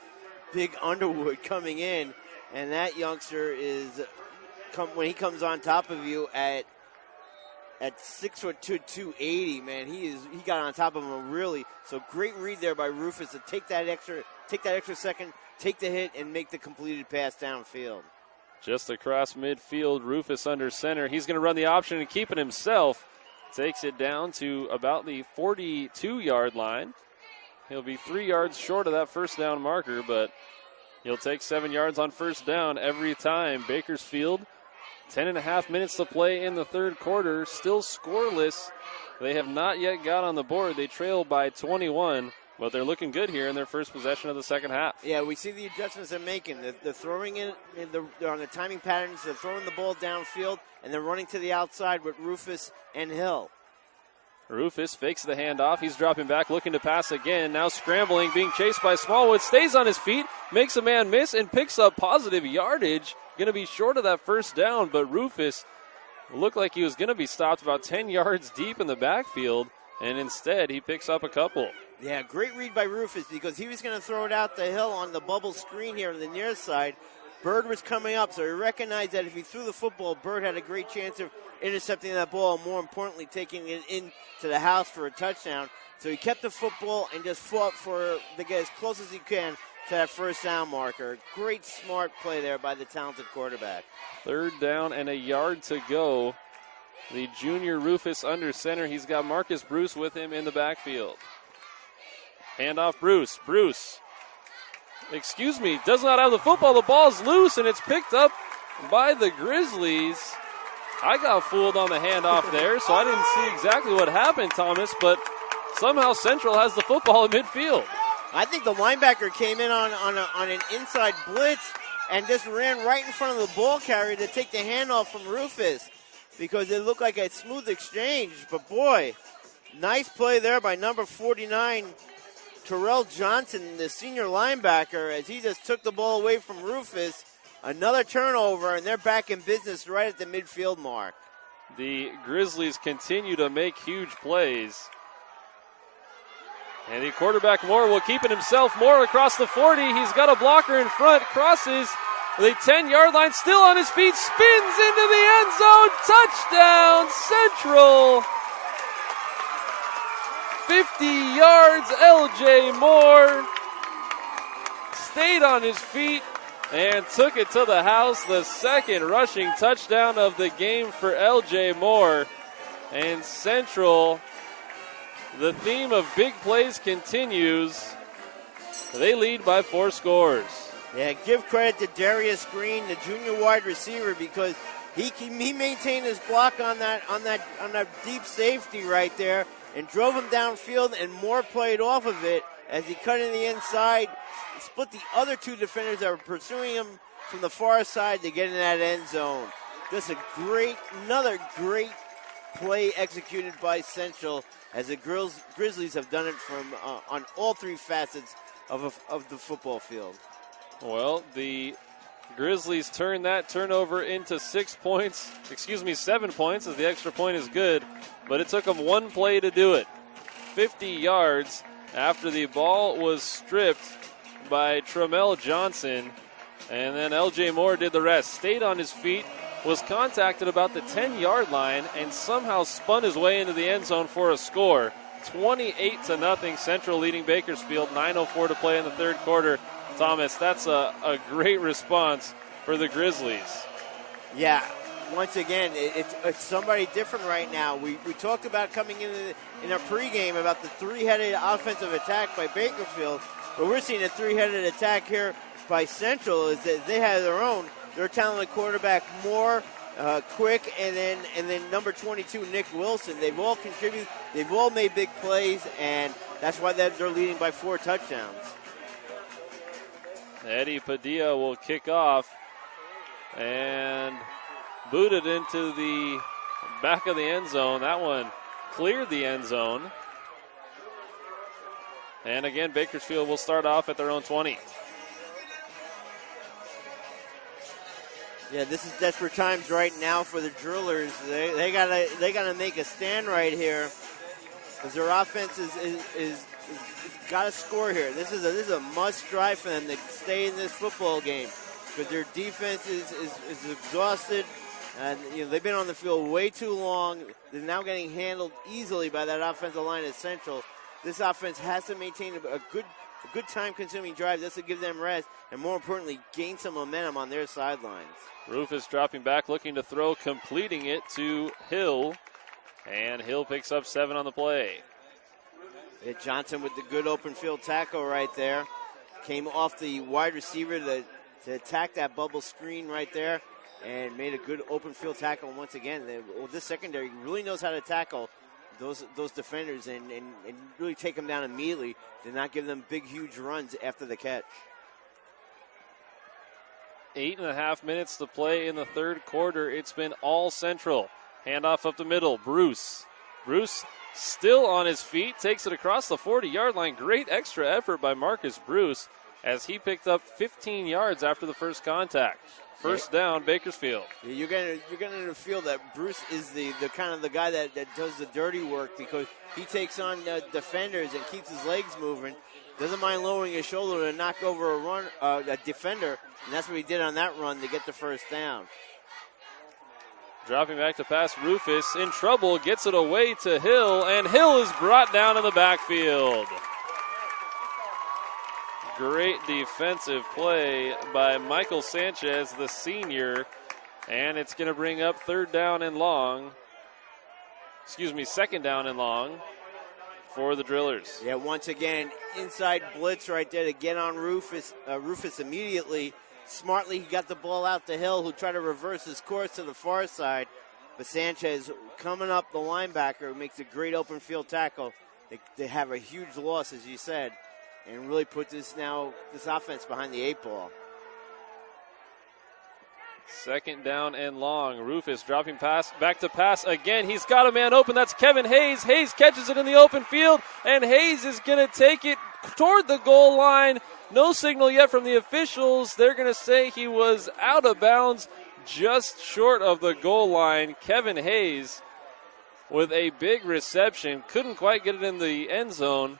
Big Underwood coming in, and that youngster is, when he comes on top of you at 6'2", 280, man, he got on top of him really. So great read there by Rufus to take that extra second, take the hit, and make the completed pass downfield. Just across midfield, Rufus under center. He's going to run the option and keep it himself. Takes it down to about the 42-yard line. He'll be 3 yards short of that first down marker, but he'll take 7 yards on first down every time. Bakersfield, 10.5 minutes to play in the third quarter, still scoreless. They have not yet got on the board. They trail by 21, but they're looking good here in their first possession of the second half. Yeah, we see the adjustments they're making. They're throwing they're on the timing patterns. They're throwing the ball downfield, and they're running to the outside with Rufus and Hill. Rufus fakes the handoff. He's dropping back, looking to pass again. Now scrambling, being chased by Smallwood. Stays on his feet, makes a man miss, and picks up positive yardage. Going to be short of that first down, but Rufus looked like he was going to be stopped about 10 yards deep in the backfield, and instead he picks up a couple. Yeah, great read by Rufus because he was going to throw it out the hill on the bubble screen here on the near side. Bird was coming up, so he recognized that if he threw the football, Bird had a great chance of intercepting that ball, and more importantly, taking it into the house for a touchdown. So he kept the football and just fought to get as close as he can to that first down marker. Great, smart play there by the talented quarterback. Third down and a yard to go. The junior Rufus under center. He's got Marcus Bruce with him in the backfield. Handoff Bruce. Bruce, does not have the football. The ball's loose, and it's picked up by the Grizzlies. I got fooled on the handoff there, so I didn't see exactly what happened, Thomas, but somehow Central has the football in midfield. I think the linebacker came in on an inside blitz and just ran right in front of the ball carrier to take the handoff from Rufus because it looked like a smooth exchange. But, boy, Nice play there by number 49, Terrell Johnson, the senior linebacker, as he just took the ball away from Rufus. Another turnover, and they're back in business right at the midfield mark. The Grizzlies continue to make huge plays. And the quarterback Moore will keep it himself. Moore across the 40. He's got a blocker in front, crosses the 10-yard line, still on his feet, spins into the end zone. Touchdown, Central. 50 yards, L.J. Moore stayed on his feet and took it to the house. The second rushing touchdown of the game for L.J. Moore. And Central, the theme of big plays continues. They lead by 4 scores. Yeah, give credit to Darius Green, the junior wide receiver, because he maintained his block on that deep safety right there and drove him downfield, and Moore played off of it as he cut in the inside, split the other 2 defenders that were pursuing him from the far side to get in that end zone. Just another great play executed by Central, as the Grizzlies have done it from on all 3 facets of the football field. Well, the Grizzlies turn that turnover into 7 points, as the extra point is good, but it took them 1 play to do it. 50 yards after the ball was stripped by Tremel Johnson, and then L.J. Moore did the rest. Stayed on his feet, was contacted about the 10-yard line, and somehow spun his way into the end zone for a score. 28-0, Central leading Bakersfield, 9:04 to play in the third quarter. Thomas, that's a great response for the Grizzlies. Yeah, once again, it's somebody different right now. We talked about coming in our pregame about the 3-headed offensive attack by Bakersfield, but we're seeing a 3-headed attack here by Central. Is that they have their talented quarterback Moore, Quick, and then number 22 Nick Wilson. They've all contributed. They've all made big plays, and that's why they're leading by 4 touchdowns. Eddie Padilla will kick off and boot it into the back of the end zone. That one cleared the end zone. And again, Bakersfield will start off at their own 20. Yeah, this is desperate times right now for the Drillers. They gotta make a stand right here, because their offense is got to score here. This is a must drive for them to stay in this football game, because their defense is exhausted, and they've been on the field way too long. They're now getting handled easily by that offensive line at Central. This offense has to maintain a good time-consuming drive just to give them rest, and more importantly, gain some momentum on their sidelines. Rufus dropping back, looking to throw, completing it to Hill, and Hill picks up 7 on the play. Yeah, Johnson with the good open field tackle right there. Came off the wide receiver to attack that bubble screen right there, and made a good open field tackle once again. This secondary really knows how to tackle those defenders and really take them down immediately, to not give them big, huge runs after the catch. 8.5 minutes to play in the third quarter. It's been all Central. Handoff up the middle. Bruce still on his feet, takes it across the 40-yard line. Great extra effort by Marcus Bruce, as he picked up 15 yards after the first contact. First down, Bakersfield. Yeah, you're gonna feel that Bruce is the kind of the guy that does the dirty work, because he takes on defenders and keeps his legs moving. Doesn't mind lowering his shoulder to knock over a defender, and that's what he did on that run to get the first down. Dropping back to pass, Rufus in trouble, gets it away to Hill, and Hill is brought down in the backfield. Great defensive play by Michael Sanchez, the senior, and it's going to bring up second down and long for the Drillers. Yeah, once again, inside blitz right there to get on Rufus. Rufus immediately, smartly, he got the ball out to Hill, who tried to reverse his course to the far side. But Sanchez, coming up the linebacker, makes a great open field tackle. They have a huge loss, as you said, and really put this offense behind the 8 ball. Second down and long. Rufus dropping pass, back to pass again. He's got a man open. That's Kevin Hayes. Hayes catches it in the open field, and Hayes is going to take it toward the goal line. No signal yet from the officials. They're going to say he was out of bounds just short of the goal line. Kevin Hayes with a big reception. Couldn't quite get it in the end zone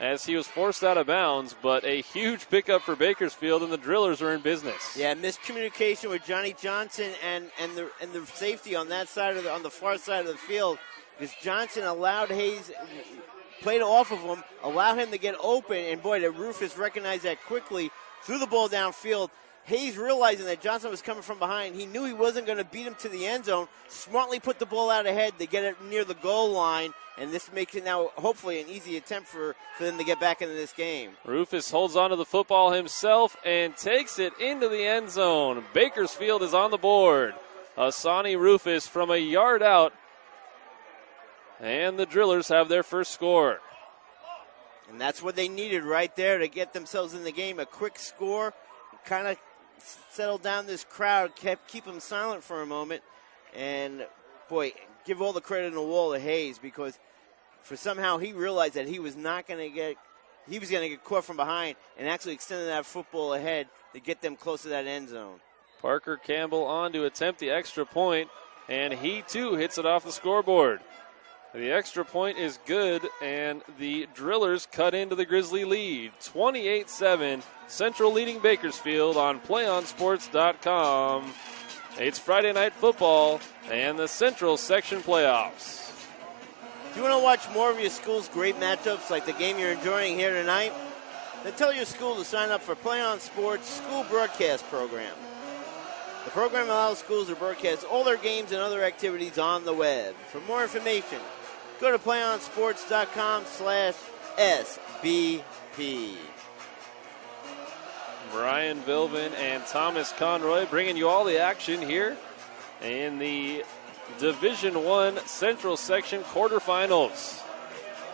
as he was forced out of bounds, but a huge pickup for Bakersfield, and the Drillers are in business. Yeah, miscommunication with Johnny Johnson and the safety on that side on the far side of the field, because Johnson allowed Hayes, played off of him, allowed him to get open, and boy, did Rufus recognize that quickly, threw the ball downfield. Hayes, realizing that Johnson was coming from behind, he knew he wasn't going to beat him to the end zone, smartly put the ball out ahead to get it near the goal line, and this makes it now hopefully an easy attempt for them to get back into this game. Rufus holds on to the football himself and takes it into the end zone. Bakersfield is on the board. Asani Rufus from a yard out, and the Drillers have their first score. And that's what they needed right there to get themselves in the game, a quick score, kind of settle down this crowd, keep them silent for a moment, and boy, give all the credit in the wall to Hayes, because for somehow he realized that he was going to get caught from behind and actually extended that football ahead to get them close to that end zone. Parker Campbell on to attempt the extra point, and he too hits it off the scoreboard. The extra point is good, and the Drillers cut into the Grizzly lead. 28-7, Central leading Bakersfield on PlayOnSports.com. It's Friday Night Football and the Central Section Playoffs. Do you want to watch more of your school's great matchups like the game you're enjoying here tonight? Then tell your school to sign up for PlayOn Sports School Broadcast Program. The program allows schools to broadcast all their games and other activities on the web. For more information, go to PlayOnSports.com/SBP. Brian Bilvin and Thomas Conroy bringing you all the action here in the Division I Central Section quarterfinals.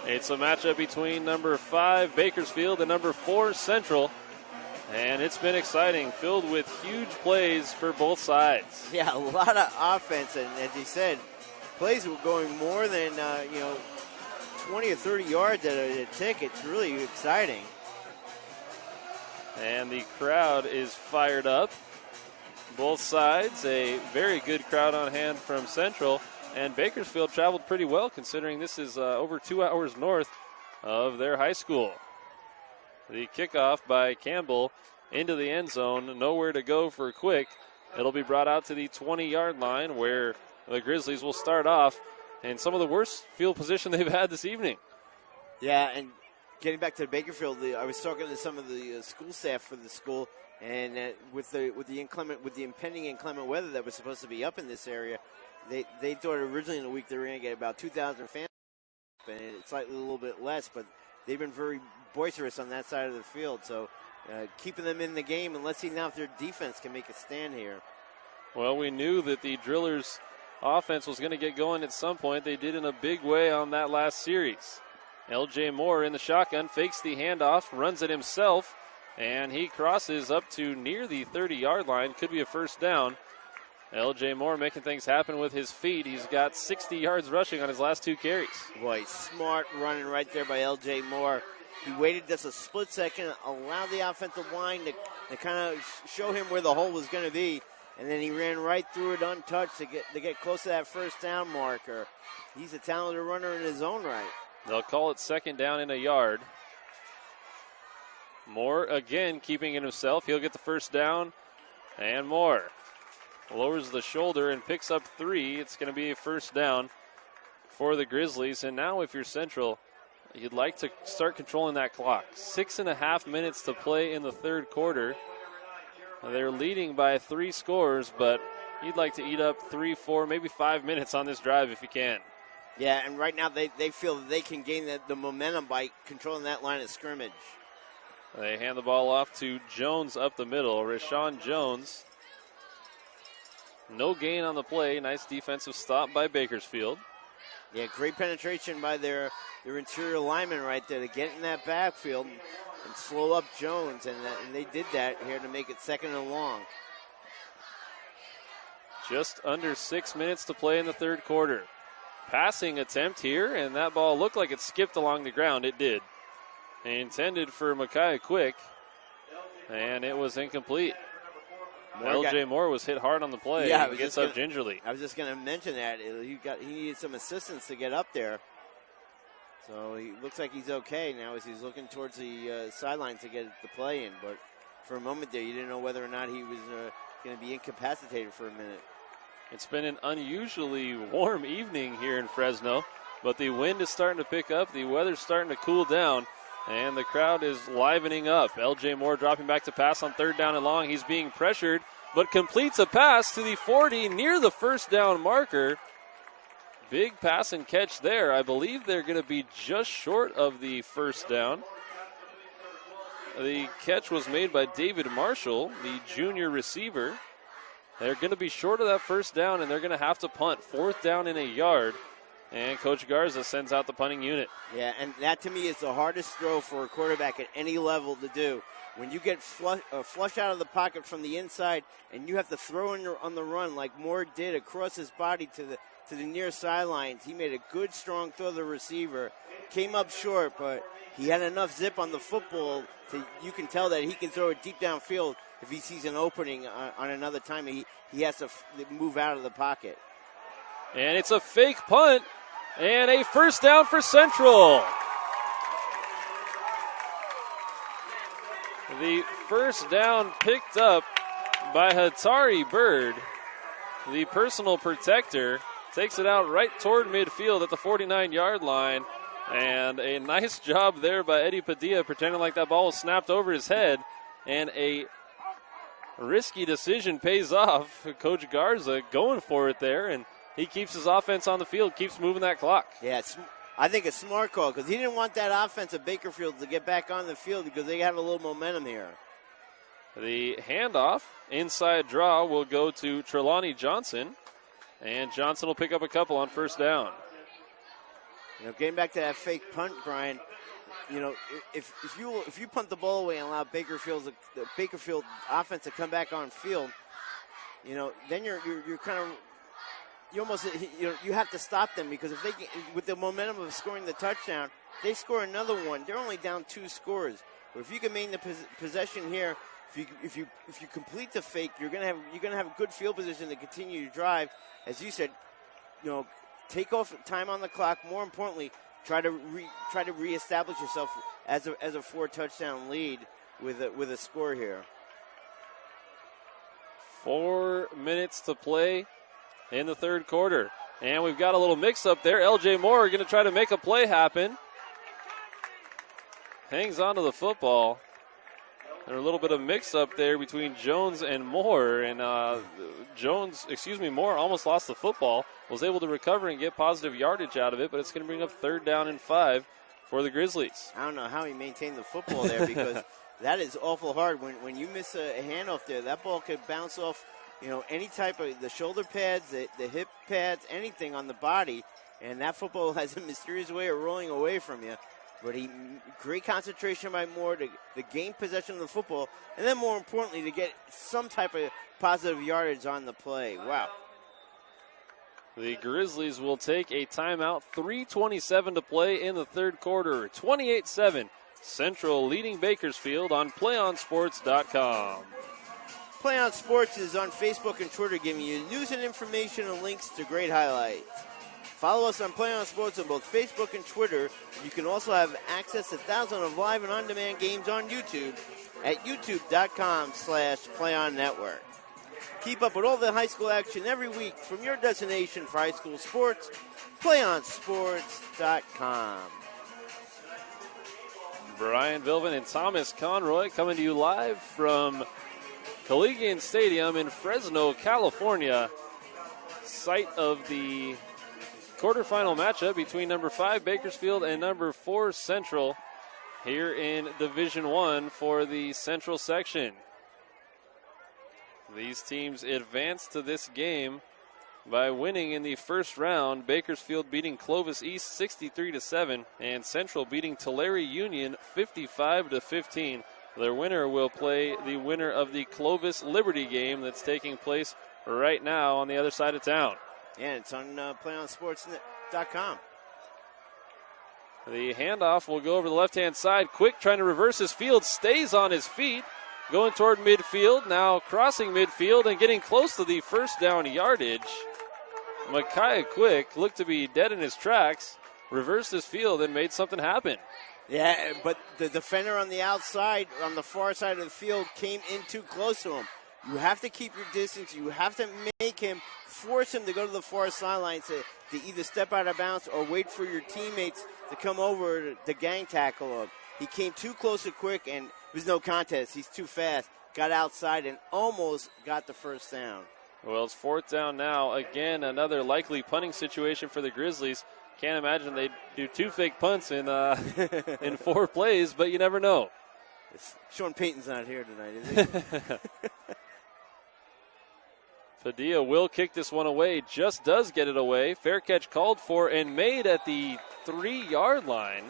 It's a matchup between number 5 Bakersfield and number 4 Central, and it's been exciting, filled with huge plays for both sides. Yeah, a lot of offense, and as you said, plays were going more than 20 or 30 yards at a tick. It's really exciting. And the crowd is fired up. Both sides, a very good crowd on hand from Central. And Bakersfield traveled pretty well, considering this is over 2 hours north of their high school. The kickoff by Campbell into the end zone. Nowhere to go for quick. It'll be brought out to the 20-yard line, where the Grizzlies will start off in some of the worst field position they've had this evening. Yeah, and getting back to Bakersfield, I was talking to some of the school staff for the school, and with the impending inclement weather that was supposed to be up in this area, they thought originally in the week they were going to get about 2,000 fans, and it's slightly a little bit less, but they've been very boisterous on that side of the field. So keeping them in the game, and let's see now if their defense can make a stand here. Well, we knew that the Drillers' offense was going to get going at some point. They did in a big way on that last series. L.J. Moore in the shotgun, fakes the handoff, runs it himself, and he crosses up to near the 30-yard line. Could be a first down. L.J. Moore making things happen with his feet. He's got 60 yards rushing on his last 2 carries. Boy, smart running right there by L.J. Moore. He waited just a split second, allowed the offensive line to kind of show him where the hole was going to be, and then he ran right through it untouched to get close to that first down marker. He's a talented runner in his own right. They'll call it second down in a yard. Moore again keeping it himself. He'll get the first down, and Moore lowers the shoulder and picks up 3. It's going to be a first down for the Grizzlies. And now if you're Central, you'd like to start controlling that clock. 6.5 minutes to play in the third quarter. They're leading by 3 scores, but you'd like to eat up 3, 4, maybe 5 minutes on this drive if you can. Yeah, and right now they feel that they can gain the momentum by controlling that line of scrimmage. They hand the ball off to Jones up the middle. Rashawn Jones. No gain on the play. Nice defensive stop by Bakersfield. Yeah, great penetration by their interior lineman right there to get in that backfield and slow up Jones, and they did that here to make it second and long. Just under 6 minutes to play in the third quarter. Passing attempt here, and that ball looked like it skipped along the ground. It did. Intended for Micaiah Quick, and it was incomplete. L.J. Moore was hit hard on the play. Yeah, he gets up gingerly. I was just going to mention that. He needed some assistance to get up there. So he looks like he's okay now as he's looking towards the sideline to get the play in. But for a moment there, you didn't know whether or not he was going to be incapacitated for a minute. It's been an unusually warm evening here in Fresno, but the wind is starting to pick up. The weather's starting to cool down, and the crowd is livening up. L.J. Moore dropping back to pass on third down and long. He's being pressured, but completes a pass to the 40 near the first down marker. Big pass and catch there. I believe they're going to be just short of the first down. The catch was made by David Marshall, the junior receiver. They're going to be short of that first down, and they're going to have to punt. 4th down and a yard. And Coach Garza sends out the punting unit. Yeah, and that to me is the hardest throw for a quarterback at any level to do. When you get flush out of the pocket from the inside and you have to throw on the run like Moore did across his body to the near sidelines, he made a good, strong throw to the receiver. Came up short, but he had enough zip on the football you can tell that he can throw it deep downfield if he sees an opening on another time. He has to move out of the pocket. And it's a fake punt and a first down for Central. The first down picked up by Hatari Bird. The personal protector takes it out right toward midfield at the 49-yard line. And a nice job there by Eddie Padilla, pretending like that ball was snapped over his head. And a risky decision pays off. Coach Garza going for it there, and he keeps his offense on the field, keeps moving that clock. Yeah, I think a smart call because he didn't want that offense of Bakersfield to get back on the field because they have a little momentum here. The handoff, inside draw, will go to Trelawney Johnson, and Johnson will pick up a couple on first down. Getting back to that fake punt, Brian, if you punt the ball away and allow the Bakersfield offense to come back on field, then you're kind of you have to stop them because if with the momentum of scoring the touchdown, they score another one. They're only down 2 scores. But if you can maintain the possession here, if you complete the fake, you're gonna have a good field position to continue to drive. As you said, take off time on the clock. More importantly, try to reestablish yourself as a 4-touchdown lead with a score here. 4 minutes to play in the third quarter, and we've got a little mix-up there. L.J. Moore going to try to make a play happen. Hangs onto the football. There's a little bit of mix-up there between Jones and Moore, and Moore almost lost the football. Was able to recover and get positive yardage out of it, but it's going to bring up 3rd down and 5 for the Grizzlies. I don't know how he maintained the football there because that is awful hard. When you miss a handoff there, that ball could bounce off, any type of the shoulder pads, the hip pads, anything on the body, and that football has a mysterious way of rolling away from you. But great concentration by Moore to gain possession of the football, and then more importantly, to get some type of positive yardage on the play. Wow. The Grizzlies will take a timeout. 3:27 to play in the third quarter. 28-7. Central leading Bakersfield on PlayOnSports.com. PlayOn Sports is on Facebook and Twitter, giving you news and information and links to great highlights. Follow us on PlayOn Sports on both Facebook and Twitter. You can also have access to thousands of live and on-demand games on YouTube at youtube.com/PlayOnNetwork. Keep up with all the high school action every week from your destination for high school sports, PlayOnSports.com. Brian Bilvin and Thomas Conroy coming to you live from Collegian Stadium in Fresno, California, site of the quarterfinal matchup between number 5 Bakersfield and number 4 Central here in Division I for the Central section. These teams advanced to this game by winning in the first round. Bakersfield beating Clovis East 63-7 and Central beating Tulare Union 55-15. Their winner will play the winner of the Clovis Liberty game that's taking place right now on the other side of town. Yeah, it's on PlayOnSports.com. The handoff will go over the left-hand side. Quick trying to reverse his field, stays on his feet, going toward midfield, now crossing midfield and getting close to the first down yardage. Micaiah Quick looked to be dead in his tracks, reversed his field and made something happen. Yeah, but the defender on the outside, on the far side of the field, came in too close to him. You have to keep your distance. You have to make him, force him to go to the far sideline to either step out of bounds or wait for your teammates to come over to gang tackle him. He came too close to Quick, and it was no contest. He's too fast. Got outside and almost got the first down. Well, it's fourth down now. Again, another likely punting situation for the Grizzlies. Can't imagine they do 2 fake punts in in 4 plays, but you never know. Sean Payton's not here tonight, is he? Padilla will kick this one away, just does get it away. Fair catch called for and made at the 3-yard line.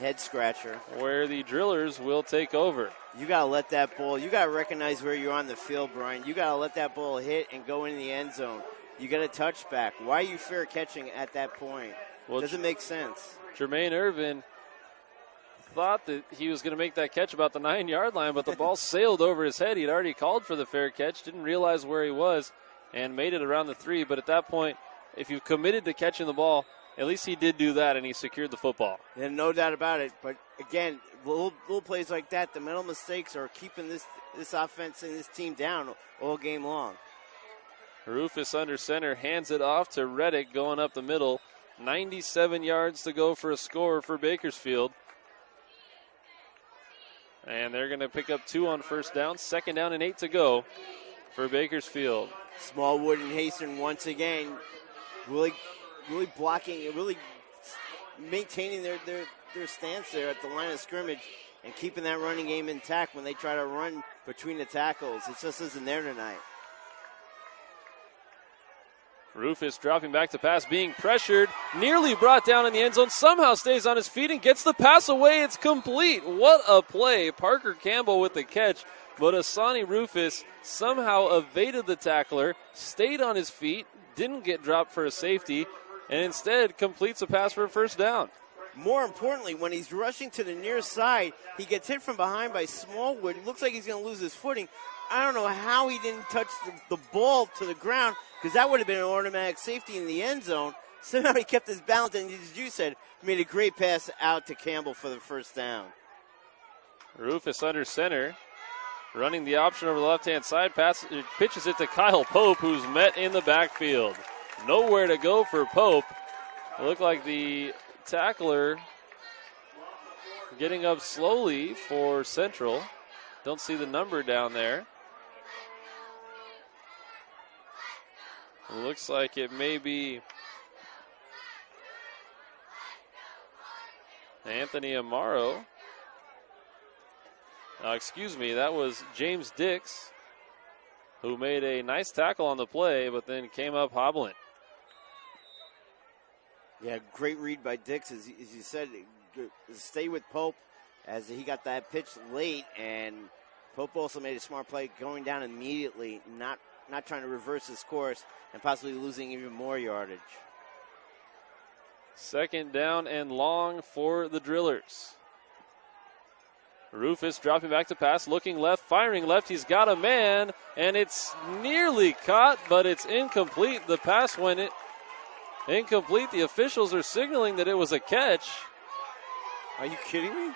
Head scratcher. Where the Drillers will take over. You got to let that ball, you got to recognize where you're on the field, Brian. You got to let that ball hit and go in the end zone. You got a touchback. Why are you fair catching at that point? Well, doesn't make sense. Jermaine Irvin thought that he was going to make that catch about the 9-yard line, but the ball sailed over his head. He'd already called for the fair catch, didn't realize where he was, and made it around the 3. But at that point, if you've committed to catching the ball, at least he did do that, and he secured the football. Yeah, no doubt about it. But, again, little plays like that, the mental mistakes are keeping this offense and this team down all game long. Rufus under center hands it off to Reddick going up the middle. 97 yards to go for a score for Bakersfield. And they're going to pick up 2 on first down. 2nd down and 8 to go for Bakersfield. Smallwood and Hastings once again really blocking, really maintaining their stance there at the line of scrimmage and keeping that running game intact when they try to run between the tackles. It just isn't there tonight. Rufus dropping back to pass, being pressured, nearly brought down in the end zone, somehow stays on his feet and gets the pass away. It's complete. What a play. Parker Campbell with the catch, but Asani Rufus somehow evaded the tackler, stayed on his feet, didn't get dropped for a safety, and instead completes a pass for a first down. More importantly, when he's rushing to the near side, he gets hit from behind by Smallwood. It looks like he's going to lose his footing. I don't know how he didn't touch the ball to the ground, because that would have been an automatic safety in the end zone. Somehow he kept his balance, and as you said, made a great pass out to Campbell for the first down. Rufus under center, running the option over the left-hand side. Pitches it to Kyle Pope, who's met in the backfield. Nowhere to go for Pope. It looked like the tackler getting up slowly for Central. Don't see the number down there. It looks like it may be Anthony Amaro. Excuse me, that was James Dix, who made a nice tackle on the play, but then came up hobbling. Yeah, great read by Dix. As you said, stay with Pope as he got that pitch late, and Pope also made a smart play going down immediately, not trying to reverse his course and possibly losing even more yardage. 2nd down and long for the Drillers. Rufus dropping back to pass, looking left, firing left. He's got a man, and it's nearly caught, but it's incomplete. The pass went incomplete. The officials are signaling that it was a catch. Are you kidding me?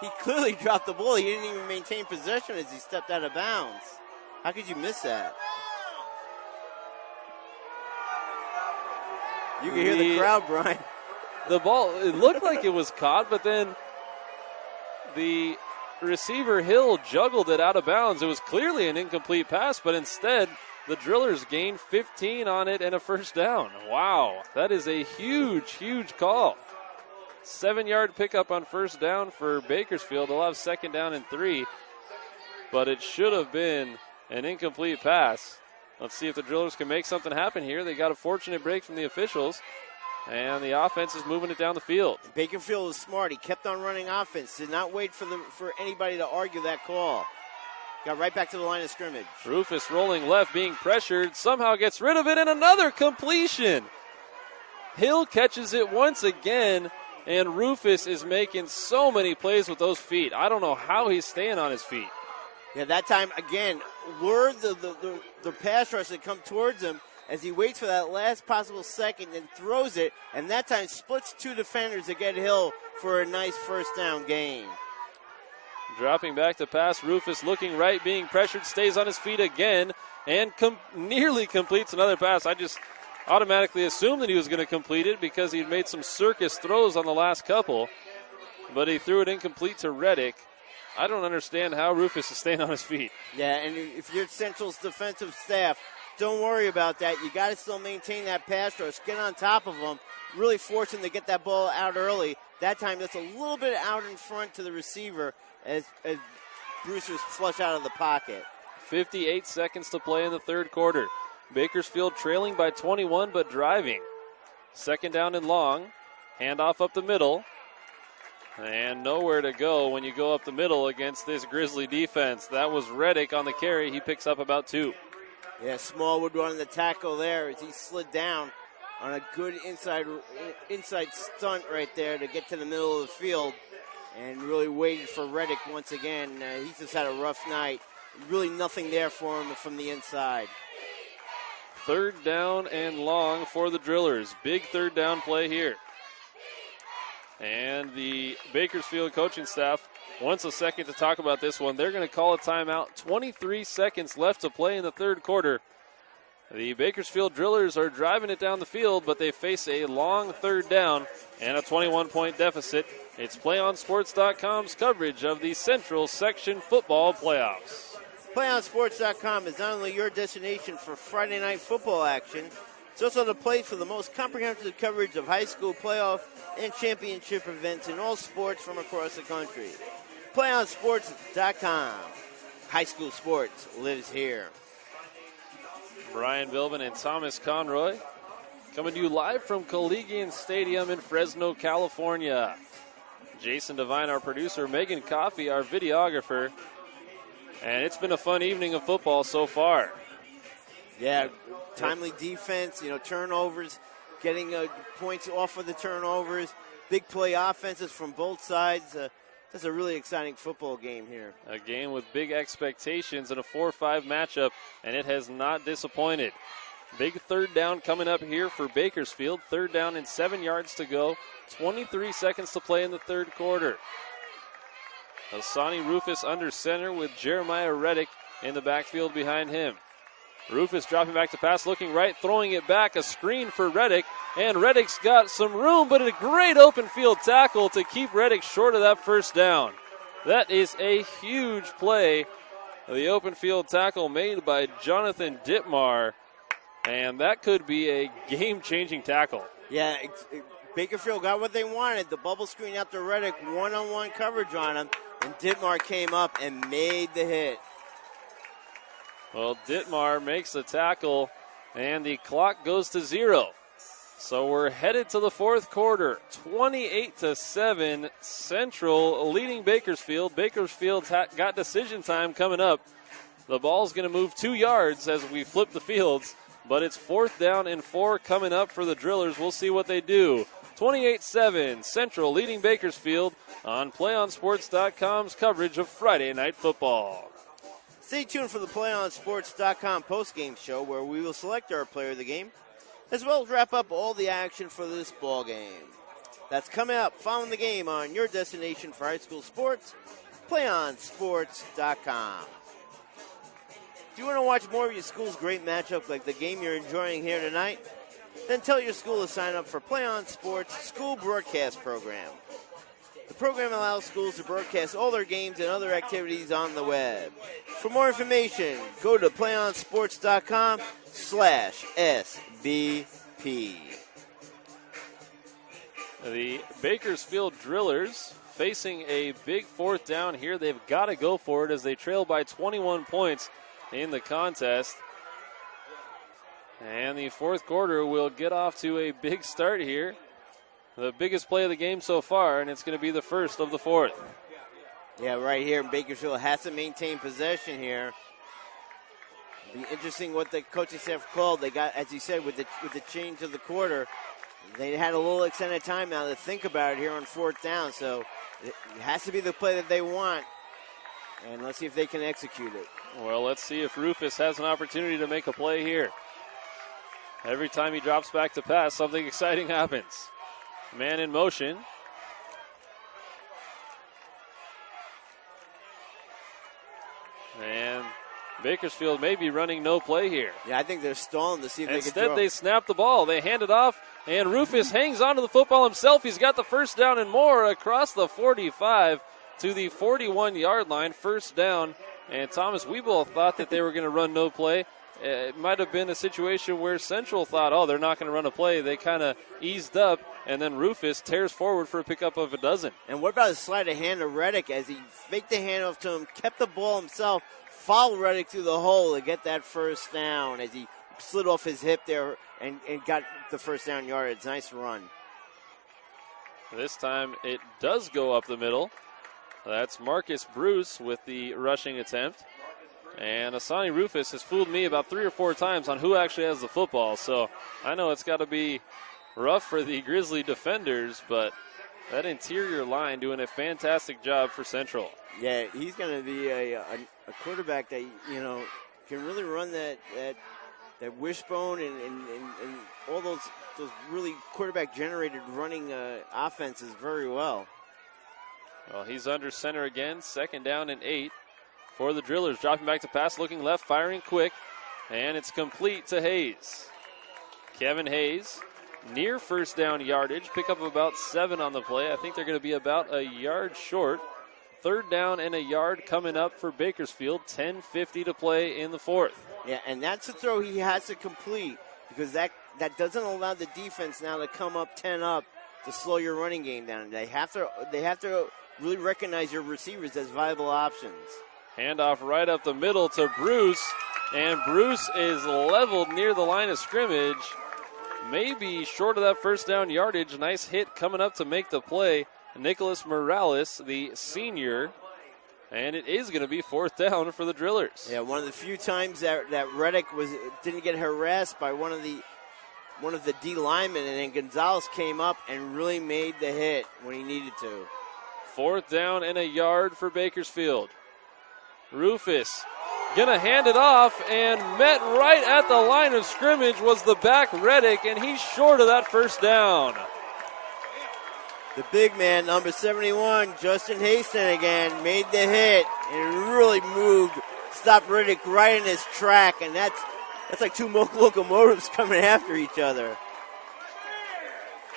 He clearly dropped the ball. He didn't even maintain possession as he stepped out of bounds. How could you miss that? You can hear the crowd, Brian. The ball, it looked like it was caught, but then the receiver, Hill, juggled it out of bounds. It was clearly an incomplete pass, but instead the Drillers gained 15 on it and a first down. Wow, that is a huge, huge call. 7-yard pickup on first down for Bakersfield. They'll have 2nd down and 3, but it should have been an incomplete pass. Let's see if the Drillers can make something happen here. They got a fortunate break from the officials, and the offense is moving it down the field. Bakersfield was smart. He kept on running offense. Did not wait for anybody to argue that call. Got right back to the line of scrimmage. Rufus rolling left, being pressured, somehow gets rid of it, and another completion. Hill catches it once again, and Rufus is making so many plays with those feet. I don't know how he's staying on his feet. Yeah, that time, again, lured the pass rush to come towards him as he waits for that last possible second and throws it, and that time splits two defenders to get Hill for a nice first down gain. Dropping back to pass, Rufus looking right, being pressured, stays on his feet again, and nearly completes another pass. I just automatically assumed that he was going to complete it because he'd made some circus throws on the last couple, but he threw it incomplete to Reddick. I don't understand how Rufus is staying on his feet. Yeah, and if you're Central's defensive staff, don't worry about that. You got to still maintain that pass rush, get on top of them, really force him to get that ball out early. That time, that's a little bit out in front to the receiver as Bruce was flush out of the pocket. 58 seconds to play in the third quarter. Bakersfield trailing by 21, but driving. Second down and long. Handoff up the middle. And nowhere to go when you go up the middle against this Grizzly defense. That was Reddick on the carry. He picks up about 2. Yeah, Smallwood running the tackle there as he slid down on a good inside stunt right there to get to the middle of the field and really waited for Reddick once again. He's just had a rough night. Really nothing there for him from the inside. Third down and long for the Drillers. Big third down play here. And the Bakersfield coaching staff wants a second to talk about this one. They're going to call a timeout. 23 seconds left to play in the third quarter. The Bakersfield Drillers are driving it down the field, but they face a long third down and a 21-point deficit. It's PlayOnSports.com's coverage of the Central Section Football Playoffs. PlayOnSports.com is not only your destination for Friday night football action, it's also the place for the most comprehensive coverage of high school playoff and championship events in all sports from across the country. PlayOnSports.com. High school sports lives here. Brian Bilvin and Thomas Conroy coming to you live from Collegian Stadium in Fresno, California. Jason Devine, our producer, Megan Coffey, our videographer. And it's been a fun evening of football so far. Yeah, timely defense, turnovers, getting points off of the turnovers, big play offenses from both sides. That's a really exciting football game here. A game with big expectations and a 4-5 matchup, and it has not disappointed. Big third down coming up here for Bakersfield. Third down and 7 yards to go. 23 seconds to play in the third quarter. Hassani Rufus under center with Jeremiah Reddick in the backfield behind him. Rufus dropping back to pass, looking right, throwing it back, a screen for Reddick, and Reddick's got some room, but a great open field tackle to keep Reddick short of that first down. That is a huge play. The open field tackle made by Jonathan Dittmar, and that could be a game-changing tackle. Yeah, Bakersfield got what they wanted. The bubble screen out to Reddick, one-on-one coverage on him, and Dittmar came up and made the hit. Well, Dittmar makes the tackle, and the clock goes to 0. So we're headed to the fourth quarter. 28-7, Central leading Bakersfield. Bakersfield's got decision time coming up. The ball's going to move 2 yards as we flip the fields, but it's 4th down and 4 coming up for the Drillers. We'll see what they do. 28-7, Central leading Bakersfield on PlayOnSports.com's coverage of Friday Night Football. Stay tuned for the PlayOnSports.com postgame show where we will select our player of the game, as well as wrap up all the action for this ball game. That's coming up following the game on your destination for high school sports, PlayOnSports.com. Do you want to watch more of your school's great matchup like the game you're enjoying here tonight? Then tell your school to sign up for Play On Sports School Broadcast Program. The program allows schools to broadcast all their games and other activities on the web. For more information, go to playonsports.com/SBP. The Bakersfield Drillers facing a big 4th down here. They've got to go for it as they trail by 21 points in the contest. And the fourth quarter will get off to a big start here. The biggest play of the game so far, and it's going to be the first of the fourth. Yeah, right here, Bakersfield has to maintain possession here. It'll be interesting what the coaching staff called. They got, as you said, with the change of the quarter, they had a little extended time now to think about it here on 4th down. So it has to be the play that they want, and let's see if they can execute it. Well, let's see if Rufus has an opportunity to make a play here. Every time he drops back to pass, something exciting happens. Man in motion. And Bakersfield may be running no play here. Yeah, I think they're stalling to see if Instead, they can throw. they snap the ball. They hand it off, and Rufus hangs onto the football himself. He's got the first down and more across the 45 to the 41-yard line. First down. And Thomas, we both thought that they were going to run no play. It might have been a situation where Central thought, oh, they're not going to run a play. They kind of eased up, and then Rufus tears forward for a pickup of a dozen. And what about a sleight of hand to Reddick as he faked the handoff to him, kept the ball himself, followed Reddick through the hole to get that first down as he slid off his hip there and got the first down yardage. Nice run. This time it does go up the middle. That's Marcus Bruce with the rushing attempt. And Asani Rufus has fooled me about 3 or 4 times on who actually has the football. So I know it's got to be rough for the Grizzly defenders, but that interior line doing a fantastic job for Central. Yeah, he's going to be a quarterback that, can really run that wishbone and all those really quarterback-generated running offenses very well. Well, he's under center again, 2nd down and 8 for the Drillers. Dropping back to pass, looking left, firing quick, and it's complete to Hayes. Kevin Hayes, near first down yardage, pick up about 7 on the play. I think they're going to be about a yard short. 3rd down and a yard coming up for Bakersfield. 10:50 to play in the 4th. Yeah, and that's a throw he has to complete because that doesn't allow the defense now to come up 10 up to slow your running game down. They have to really recognize your receivers as viable options. Handoff right up the middle to Bruce, and Bruce is leveled near the line of scrimmage. Maybe short of that first down yardage. Nice hit coming up to make the play. Nicholas Morales, the senior, and it is going to be 4th down for the Drillers. Yeah, one of the few times that Reddick didn't get harassed by one of the D linemen, and then Gonzalez came up and really made the hit when he needed to. 4th down and a yard for Bakersfield. Rufus gonna hand it off, and met right at the line of scrimmage was the back Reddick, and he's short of that first down. The big man, number 71, Justin Haston again, made the hit and really stopped Reddick right in his track, and that's like 2 locomotives coming after each other.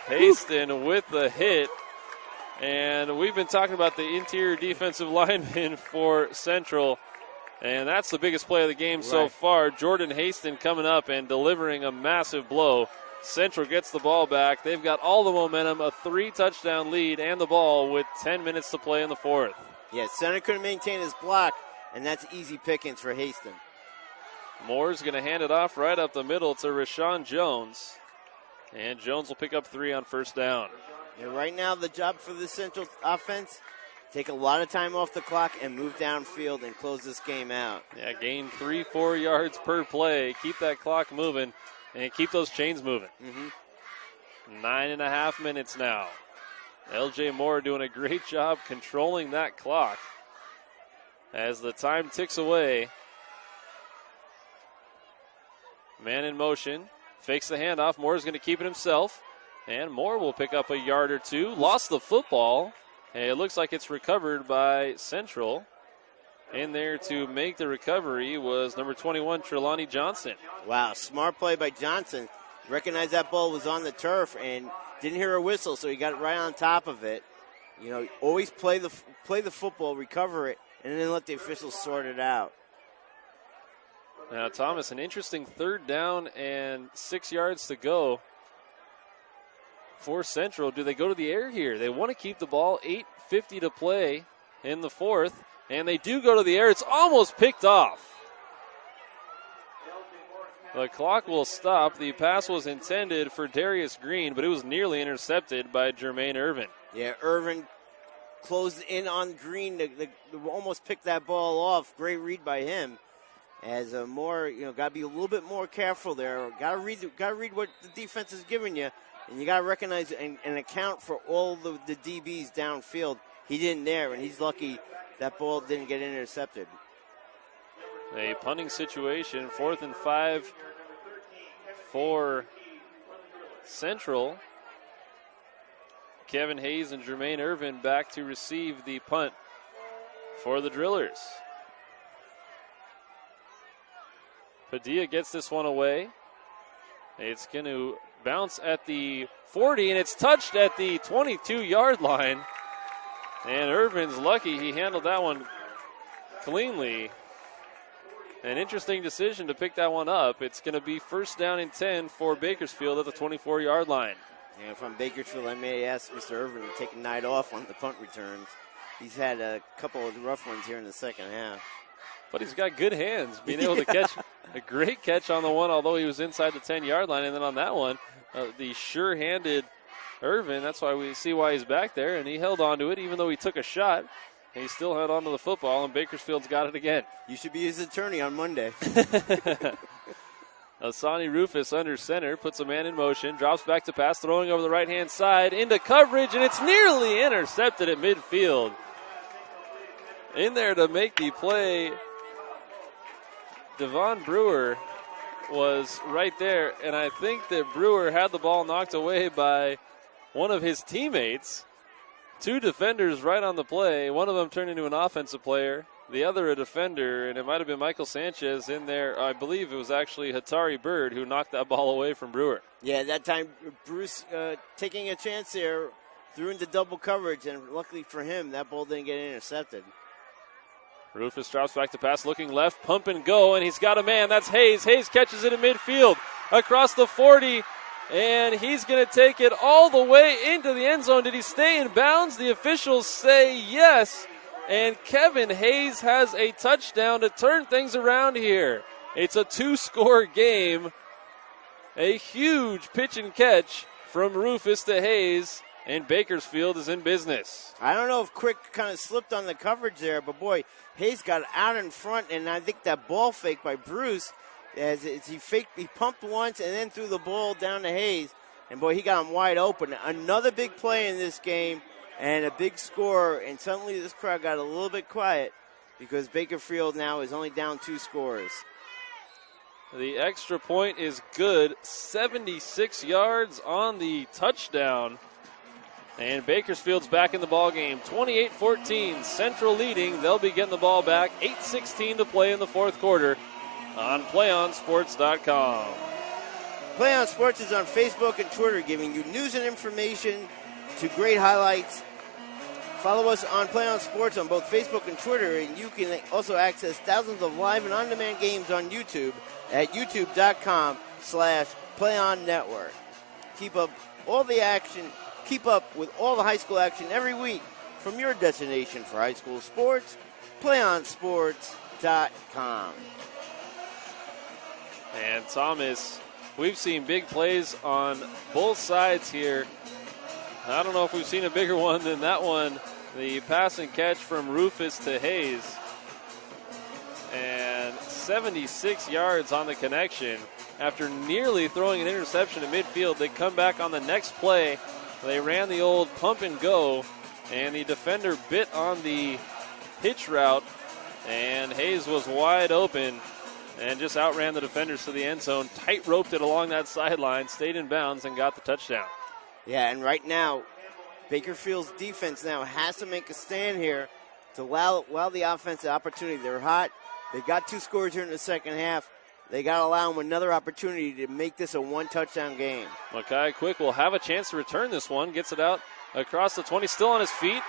Haston with the hit, and we've been talking about the interior defensive lineman for Central, and that's the biggest play of the game so far. Jordan Haston coming up and delivering a massive blow. Central gets the ball back. They've got all the momentum, a 3-touchdown lead, and the ball with 10 minutes to play in the 4th. Yeah, center couldn't maintain his block, and that's easy pickings for Haston. Moore's going to hand it off right up the middle to Rashawn Jones, and Jones will pick up 3 on first down. Yeah, right now the job for the Central offense, take a lot of time off the clock and move downfield and close this game out. Yeah, gain 3-4 yards per play. Keep that clock moving. And keep those chains moving. 9.5 minutes now. L.J. Moore doing a great job controlling that clock as the time ticks away. Man in motion. Fakes the handoff. Moore's going to keep it himself. And Moore will pick up a yard or 2. Lost the football. And it looks like it's recovered by Central. In there to make the recovery was number 21, Trelawney Johnson. Wow, smart play by Johnson. Recognized that ball was on the turf and didn't hear a whistle, so he got right on top of it. Always play the football, recover it, and then let the officials sort it out. Now, Thomas, an interesting 3rd down and 6 yards to go for Central. Do they go to the air here? They want to keep the ball. 8:50 to play in the 4th. And they do go to the air. It's almost picked off. The clock will stop. The pass was intended for Darius Green, but it was nearly intercepted by Jermaine Irvin. Yeah, Irvin closed in on Green to almost pick that ball off. Great read by him. As a more, got to be a little bit more careful there. Got to read what the defense is giving you, and you got to recognize and account for all the DBs downfield. He didn't there, and he's lucky that ball didn't get intercepted. A punting situation, 4th and 5 for Central. Kevin Hayes and Jermaine Irvin back to receive the punt for the Drillers. Padilla gets this one away. It's going to bounce at the 40, and it's touched at the 22-yard line. And Irvin's lucky he handled that one cleanly. An interesting decision to pick that one up. It's going to be 1st down and 10 for Bakersfield at the 24-yard line. Yeah, if I'm Bakersfield, I may ask Mr. Irvin to take a night off on the punt returns. He's had a couple of rough ones here in the second half. But he's got good hands, being able to catch a great catch on the one, although he was inside the 10-yard line. And then on that one, the sure-handed Irvin, that's why we see why he's back there, and he held on to it even though he took a shot. He still held on to the football, and Bakersfield's got it again. You should be his attorney on Monday. Asani Rufus under center, puts a man in motion, drops back to pass, throwing over the right-hand side into coverage, and it's nearly intercepted at midfield. In there to make the play, Devon Brewer was right there, and I think that Brewer had the ball knocked away by one of his teammates. 2 defenders right on the play. One of them turned into an offensive player, the other a defender, and it might have been Michael Sanchez in there. I believe it was actually Hatari Bird who knocked that ball away from Brewer. Yeah, that time Bruce taking a chance there, threw into double coverage, and luckily for him, that ball didn't get intercepted. Rufus drops back to pass, looking left, pump and go, and he's got a man. That's Hayes. Hayes catches it in midfield across the 40, and he's going to take it all the way into the end zone. Did he stay in bounds? The officials say yes, and Kevin Hayes has a touchdown to turn things around here. It's a 2-score game. A huge pitch and catch from Rufus to Hayes, and Bakersfield is in business. I don't know if Quick kind of slipped on the coverage there, but boy, Hayes got out in front, and I think that ball fake by Bruce, as he pumped once and then threw the ball down to Hayes, and boy, he got him wide open. Another big play in this game and a big score, and suddenly this crowd got a little bit quiet because Bakersfield now is only down 2 scores. The extra point is good, 76 yards on the touchdown. And Bakersfield's back in the ball game, 28-14, Central leading. They'll be getting the ball back, 8:16 to play in the 4th quarter on PlayOnSports.com. PlayOn Sports is on Facebook and Twitter, giving you news and information to great highlights. Follow us on PlayOn Sports on both Facebook and Twitter, and you can also access thousands of live and on-demand games on YouTube at youtube.com/PlayOnNetwork. Keep up all the action. Keep up with all the high school action every week from your destination for high school sports, PlayOnSports.com. And Thomas, we've seen big plays on both sides here. I don't know if we've seen a bigger one than that one. The pass and catch from Rufus to Hayes. And 76 yards on the connection. After nearly throwing an interception in midfield, they come back on the next play. They ran the old pump and go, and the defender bit on the hitch route, and Hayes was wide open and just outran the defenders to the end zone, tight-roped it along that sideline, stayed in bounds, and got the touchdown. Yeah, and right now, Bakerfield's defense now has to make a stand here to allow the offense the opportunity. They're hot. They got 2 scores here in the second half. They got to allow them another opportunity to make this a 1-touchdown game. Makai Quick will have a chance to return this one. Gets it out across the 20, still on his feet.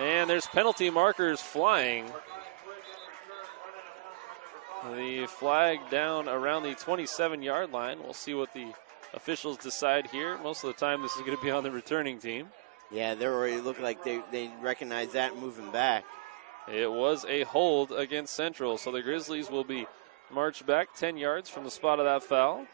And there's penalty markers flying. The flag down around the 27-yard line. We'll see what the officials decide here. Most of the time this is going to be on the returning team. Yeah, they're already looking like they recognize that and moving back. It was a hold against Central, so the Grizzlies will be marched back 10 yards from the spot of that foul.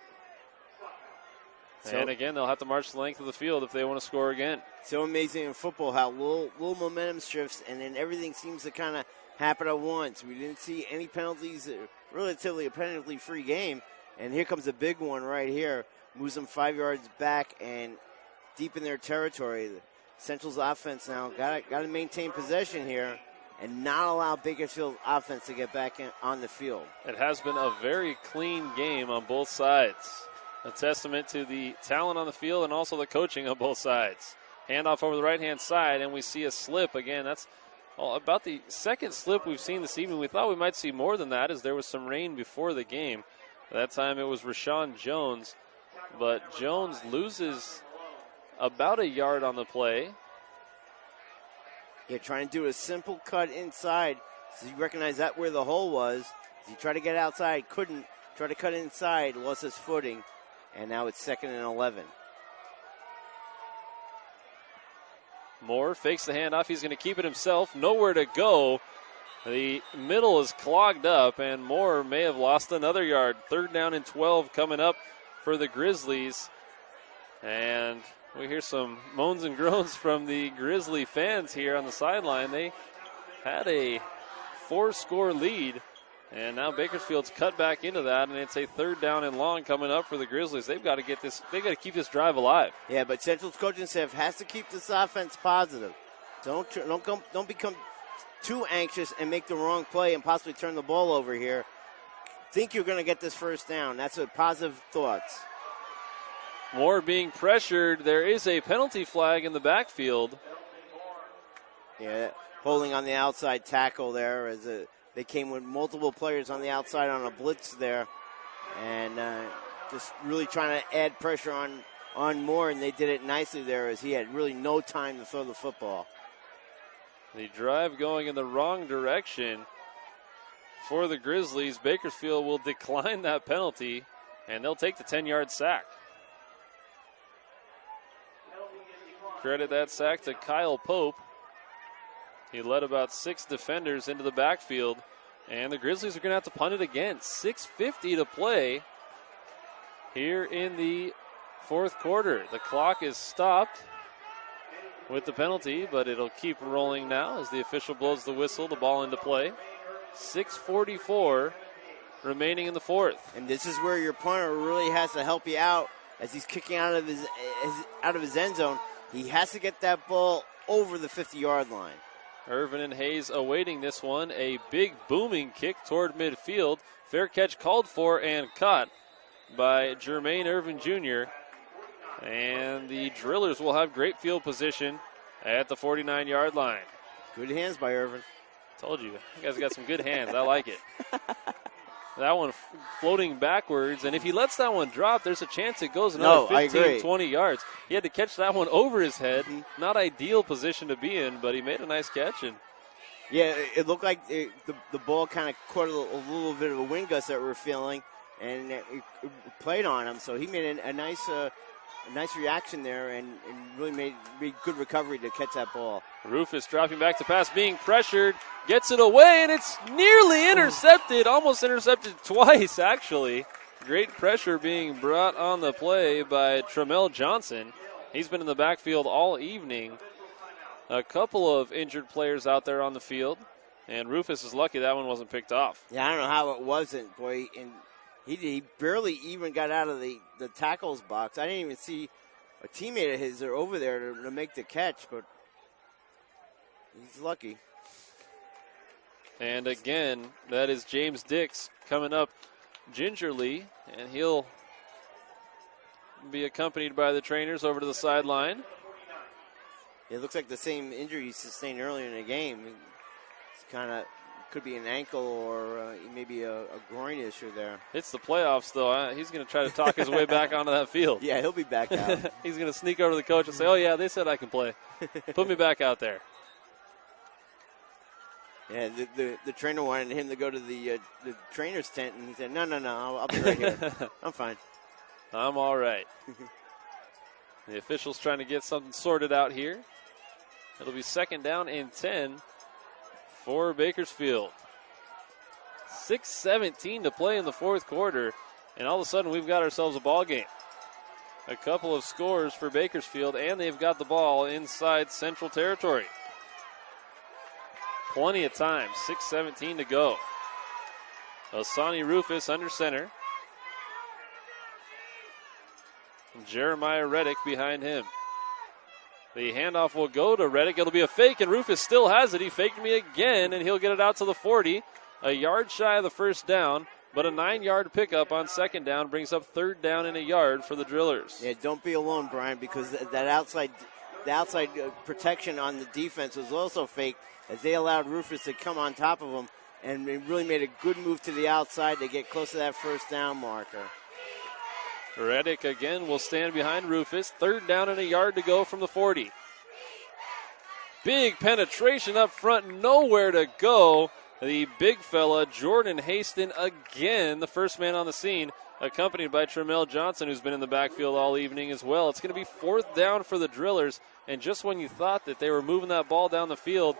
And again, they'll have to march the length of the field if they want to score again. So amazing in football how little momentum shifts, and then everything seems to kind of happen at once. We didn't see any penalties, relatively a penalty-free game, and here comes a big one right here. Moves them 5 yards back and deep in their territory. Central's offense now got to maintain possession here and not allow Bakersfield offense to get back on the field. It has been a very clean game on both sides. A testament to the talent on the field and also the coaching on both sides. Handoff over the right-hand side, and we see a slip. Again, that's about the second slip we've seen this evening. We thought we might see more than that as there was some rain before the game. That time it was Rashawn Jones, but Jones loses about a yard on the play. Yeah, trying to do a simple cut inside. So you recognize that where the hole was. He tried to get outside, couldn't. Tried to cut inside, lost his footing. And now it's 2nd and 11. Moore fakes the handoff. He's going to keep it himself. Nowhere to go. The middle is clogged up, and Moore may have lost another yard. 3rd down and 12 coming up for the Grizzlies. And we hear some moans and groans from the Grizzly fans here on the sideline. They had a 4-score lead. And now Bakersfield's cut back into that, and it's a 3rd down and long coming up for the Grizzlies. They've got to get this. They've got to keep this drive alive. Yeah, but Central's coaching staff has to keep this offense positive. Don't become too anxious and make the wrong play and possibly turn the ball over here. Think you're going to get this 1st down. That's a positive thoughts. Moore being pressured. There is a penalty flag in the backfield. Yeah, holding on the outside tackle there as they came with multiple players on the outside on a blitz there, and just really trying to add pressure on Moore, and they did it nicely there as he had really no time to throw the football. The drive going in the wrong direction for the Grizzlies. Bakersfield will decline that penalty, and they'll take the 10-yard sack. Credit that sack to Kyle Pope. He led about 6 defenders into the backfield, and the Grizzlies are going to have to punt it again. 6:50 to play here in the 4th quarter. The clock is stopped with the penalty, but it'll keep rolling now as the official blows the whistle, the ball into play. 6:44 remaining in the 4th. And this is where your punter really has to help you out as he's kicking out of his end zone. He has to get that ball over the 50-yard line. Irvin and Hayes awaiting this one. A big booming kick toward midfield. Fair catch called for and caught by Jermaine Irvin Jr. And the Drillers will have great field position at the 49-yard line. Good hands by Irvin. Told you. You guys got some good hands. I like it. That one floating backwards, and if he lets that one drop, there's a chance it goes another 15, 20 yards. He had to catch that one over his head. Mm-hmm. Not ideal position to be in, but he made a nice catch. And yeah, it looked like the ball kind of caught a little bit of a wind gust that we're feeling, and it played on him. So he made a nice reaction there and really made good recovery to catch that ball. Rufus dropping back to pass, being pressured, gets it away, and it's nearly intercepted, almost intercepted twice, actually. Great pressure being brought on the play by Tramel Johnson. He's been in the backfield all evening. A couple of injured players out there on the field, and Rufus is lucky that one wasn't picked off. Yeah, I don't know how it wasn't, boy, and he barely even got out of the tackles box. I didn't even see a teammate of his over there to make the catch, but he's lucky. And again, that is James Dix coming up gingerly, and he'll be accompanied by the trainers over to the sideline. It looks like the same injury he sustained earlier in the game. It's kind of could be an ankle or maybe a groin issue there. It's the playoffs, though. He's going to try to talk his way back onto that field. Yeah, he'll be back out. He's going to sneak over to the coach and say, oh, yeah, they said I can play. Put me back out there. Yeah, the trainer wanted him to go to the trainer's tent, and he said, no, I'll be right here. I'm fine. I'm all right. The officials trying to get something sorted out here. It'll be 2nd down and 10 for Bakersfield. 6:17 to play in the 4th quarter, and all of a sudden we've got ourselves a ball game. a couple of scores for Bakersfield, and they've got the ball inside Central territory. Plenty of time, 6:17 to go. Asani Rufus under center. Jeremiah Reddick behind him. The handoff will go to Reddick. It'll be a fake, and Rufus still has it. He faked me again, and he'll get it out to the 40. A yard shy of the first down, but a 9-yard pickup on second down brings up third down and a yard for the Drillers. Yeah, don't be alone, Brian, because the outside protection on the defense was also fake as they allowed Rufus to come on top of him, and it really made a good move to the outside to get close to that first down marker. Reddick again will stand behind Rufus. Third down and a yard to go from the 40. Big penetration up front, nowhere to go. The big fella, Jordan Haston, again, the first man on the scene, accompanied by Tremel Johnson, who's been in the backfield all evening as well. It's going to be fourth down for the Drillers, and just when you thought that they were moving that ball down the field,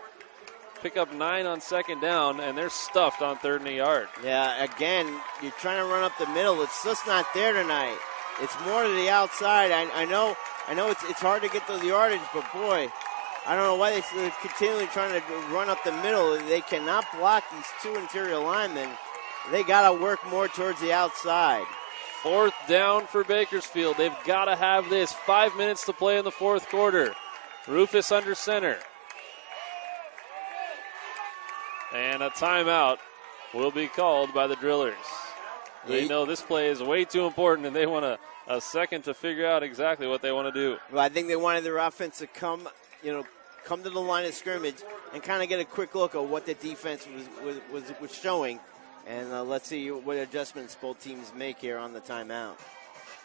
pick up 9 on second down, and they're stuffed on third and a yard. Yeah, again, you're trying to run up the middle. It's just not there tonight. It's more to the outside. I know it's hard to get to the yardage, but boy, I don't know why they're continually trying to run up the middle. They cannot block these two interior linemen. They got to work more towards the outside. Fourth down for Bakersfield. They've got to have this. 5 minutes to play in the fourth quarter. Rufus under center. And a timeout will be called by the Drillers. They know this play is way too important, and they want a second to figure out exactly what they want to do. Well, I think they wanted their offense to come to the line of scrimmage and kind of get a quick look at what the defense was showing. And let's see what adjustments both teams make here on the timeout.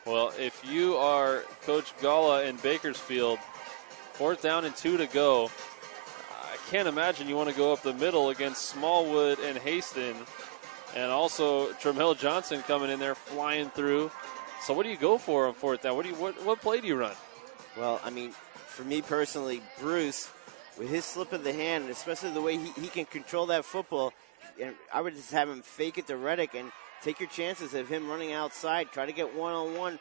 Well, if you are Coach Gala in Bakersfield, fourth down and 2 to go, I can't imagine you want to go up the middle against Smallwood and Haston, and also Tremel Johnson coming in there flying through. So what do you go for on fourth down? What play do you run? Well, I mean, for me personally, Bruce, with his slip of the hand, and especially the way he can control that football, and I would just have him fake it to Reddick and take your chances of him running outside. Try to get one-on-one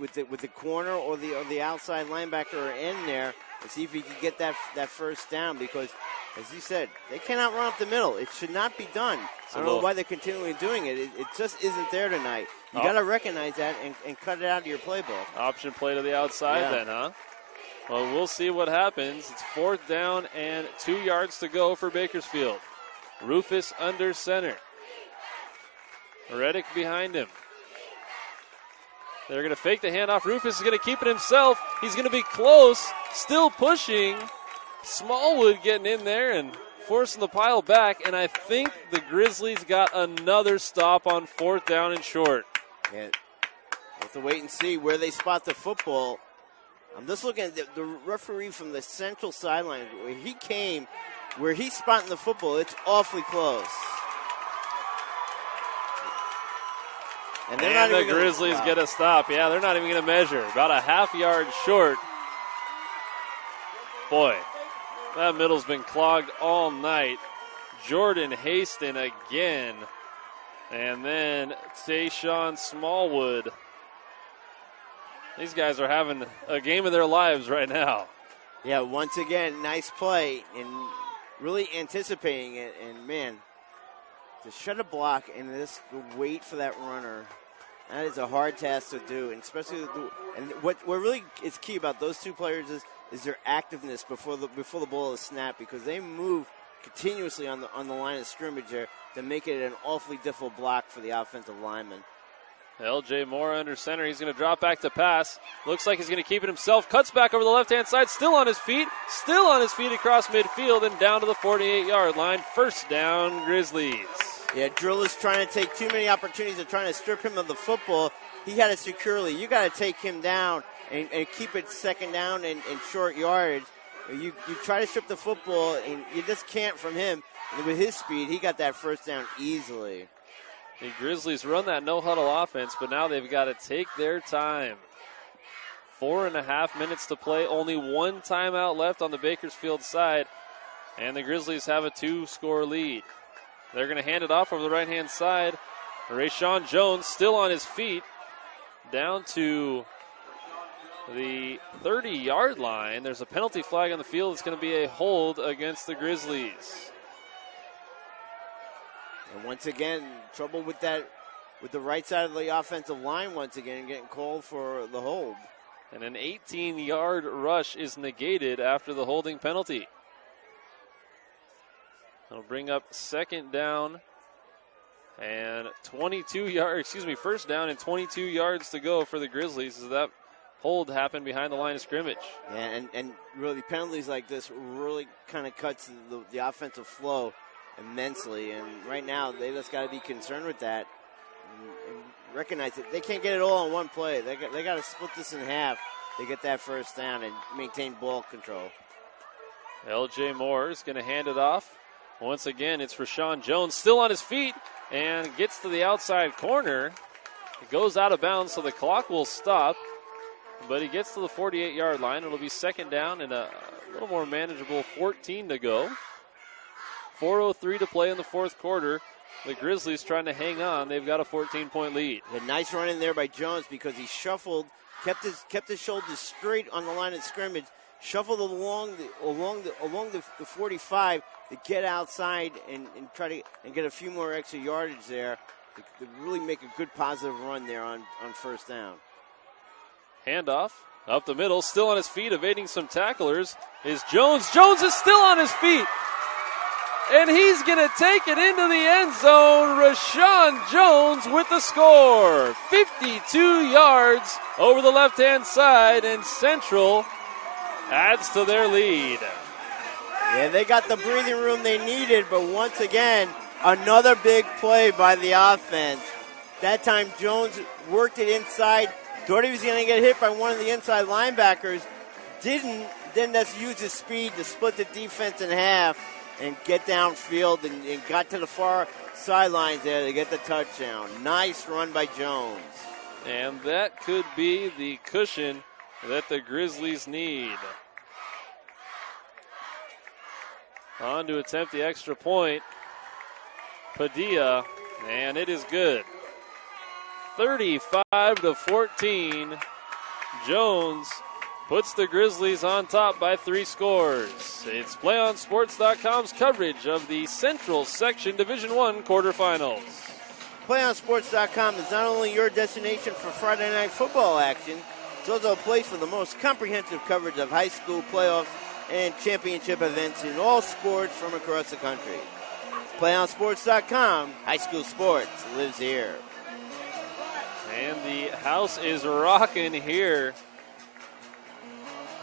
with the corner or the outside linebacker in there and see if he can get that first down, because, as you said, they cannot run up the middle. It should not be done. I don't know why they're continually doing it. It just isn't there tonight. You got to recognize that and cut it out of your playbook. Option play to the outside then, huh? Well, we'll see what happens. It's fourth down and 2 yards to go for Bakersfield. Rufus under center. Reddick behind him. They're going to fake the handoff. Rufus is going to keep it himself. He's going to be close, still pushing. Smallwood getting in there and forcing the pile back, and I think the Grizzlies got another stop on fourth down and short. Yeah, we'll have to wait and see where they spot the football. I'm just looking at the referee from the central sideline. Where he's spotting the football, it's awfully close. And the Grizzlies get a stop. Yeah, they're not even going to measure. About a half yard short. Boy, that middle's been clogged all night. Jordan Haston again. And then Tayshawn Smallwood. These guys are having a game of their lives right now. Yeah, once again, nice play and really anticipating it. And, man, to shut a block and just wait for that runner, that is a hard task to do. And especially, what really is key about those two players is their activeness before the ball is snapped, because they move continuously on the line of scrimmage there to make it an awfully difficult block for the offensive lineman. L.J. Moore under center. He's going to drop back to pass. Looks like he's going to keep it himself. Cuts back over the left-hand side. Still on his feet across midfield and down to the 48-yard line. First down, Grizzlies. Yeah, Drillers trying to take too many opportunities of trying to strip him of the football. He had it securely. You got to take him down and keep it second down and short yardage. You try to strip the football, and you just can't from him. And with his speed, he got that first down easily. The Grizzlies run that no-huddle offense, but now they've got to take their time. 4.5 minutes to play. Only one timeout left on the Bakersfield side, and the Grizzlies have a 2-score lead. They're going to hand it off over the right-hand side. Rayshawn Jones still on his feet. Down to the 30-yard line. There's a penalty flag on the field. It's going to be a hold against the Grizzlies. And once again, trouble with that, with the right side of the offensive line once again, getting called for the hold. And an 18-yard rush is negated after the holding penalty. It'll bring up second down and first down and 22 yards to go for the Grizzlies as that hold happened behind the line of scrimmage. Yeah, and really penalties like this really kind of cuts the offensive flow immensely. And right now they just got to be concerned with that and recognize that they can't get it all in one play. They got to split this in half to get that first down and maintain ball control. L.J. Moore is going to hand it off. Once again, it's Rashawn Jones still on his feet and gets to the outside corner. It goes out of bounds, so the clock will stop. But he gets to the 48-yard line. It'll be second down and a little more manageable 14 to go. 4:03 to play in the fourth quarter. The Grizzlies trying to hang on. They've got a 14-point lead. A nice run in there by Jones because he shuffled, kept his shoulders straight on the line of scrimmage, shuffled along the 45 to get outside and try to get a few more extra yardage there to really make a good positive run there on first down. Handoff up the middle, still on his feet, evading some tacklers is Jones. Jones is still on his feet. And he's going to take it into the end zone. Rashawn Jones with the score. 52 yards over the left-hand side, and Central adds to their lead. Yeah, they got the breathing room they needed, but once again, another big play by the offense. That time Jones worked it inside, thought he was going to get hit by one of the inside linebackers, didn't, then just used his speed to split the defense in half and get downfield and got to the far sidelines there to get the touchdown. Nice run by Jones. And that could be the cushion that the Grizzlies need. On to attempt the extra point. Padilla, and it is good. 35-14. Jones puts the Grizzlies on top by 3 scores. It's PlayOnSports.com's coverage of the Central Section Division I quarterfinals. PlayOnSports.com is not only your destination for Friday night football action, it's also a place for the most comprehensive coverage of high school playoffs and championship events in all sports from across the country. PlayOnSports.com, high school sports lives here. And the house is rocking here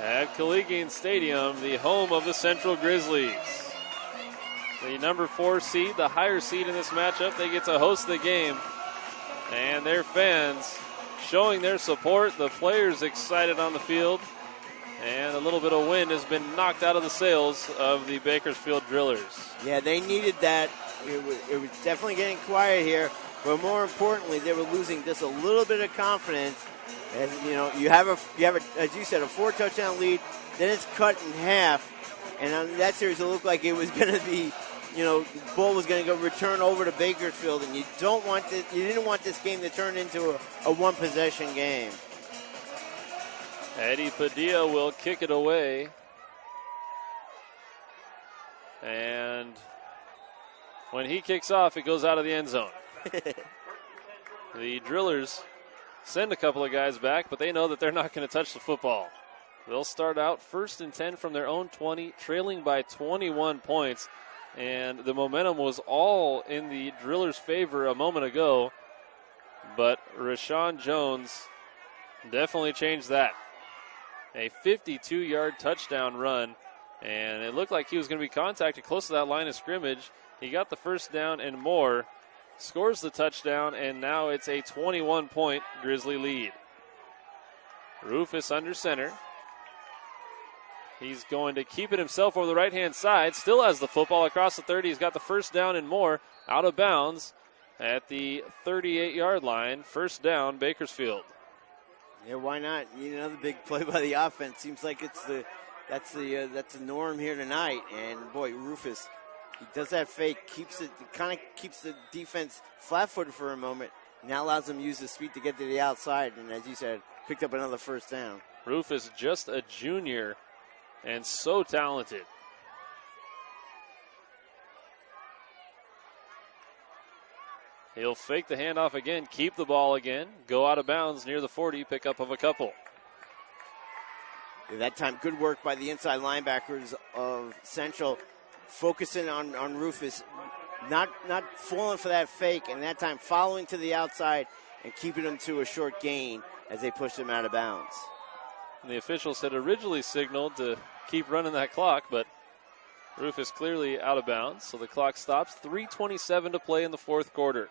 at Collegian Stadium, the home of the Central Grizzlies. The number 4 seed, the higher seed in this matchup, they get to host the game. And their fans showing their support, the players excited on the field. And a little bit of wind has been knocked out of the sails of the Bakersfield Drillers. Yeah, they needed that. It was definitely getting quiet here. But more importantly, they were losing just a little bit of confidence. And, you have a, as you said, a 4-touchdown lead. Then it's cut in half. And on that series, it looked like it was going to be, the ball was going to go return over to Bakersfield. And you didn't want this game to turn into a one-possession game. Eddie Padilla will kick it away. And when he kicks off, it goes out of the end zone. The Drillers send a couple of guys back, but they know that they're not going to touch the football. They'll start out 1st and 10 from their own 20, trailing by 21 points. And the momentum was all in the Drillers' favor a moment ago, but Rashawn Jones definitely changed that. A 52-yard touchdown run, and it looked like he was going to be contacted close to that line of scrimmage. He got the first down and more, scores the touchdown, and now it's a 21-point Grizzly lead. Rufus under center. He's going to keep it himself over the right-hand side. Still has the football across the 30. He's got the first down and more, out of bounds at the 38-yard line. First down, Bakersfield. Yeah, why not? Another big play by the offense. Seems like that's the norm here tonight. And boy, Rufus, he does that fake, kind of keeps the defense flat-footed for a moment. Now allows them to use the speed to get to the outside. And as you said, picked up another first down. Rufus, just a junior and so talented. He'll fake the handoff again, keep the ball again, go out of bounds near the 40, pick up of a couple. That time, good work by the inside linebackers of Central, focusing on Rufus, not falling for that fake, and that time following to the outside and keeping him to a short gain as they pushed him out of bounds. And the officials had originally signaled to keep running that clock, but Rufus clearly out of bounds, so the clock stops. 3:27 to play in the fourth quarter.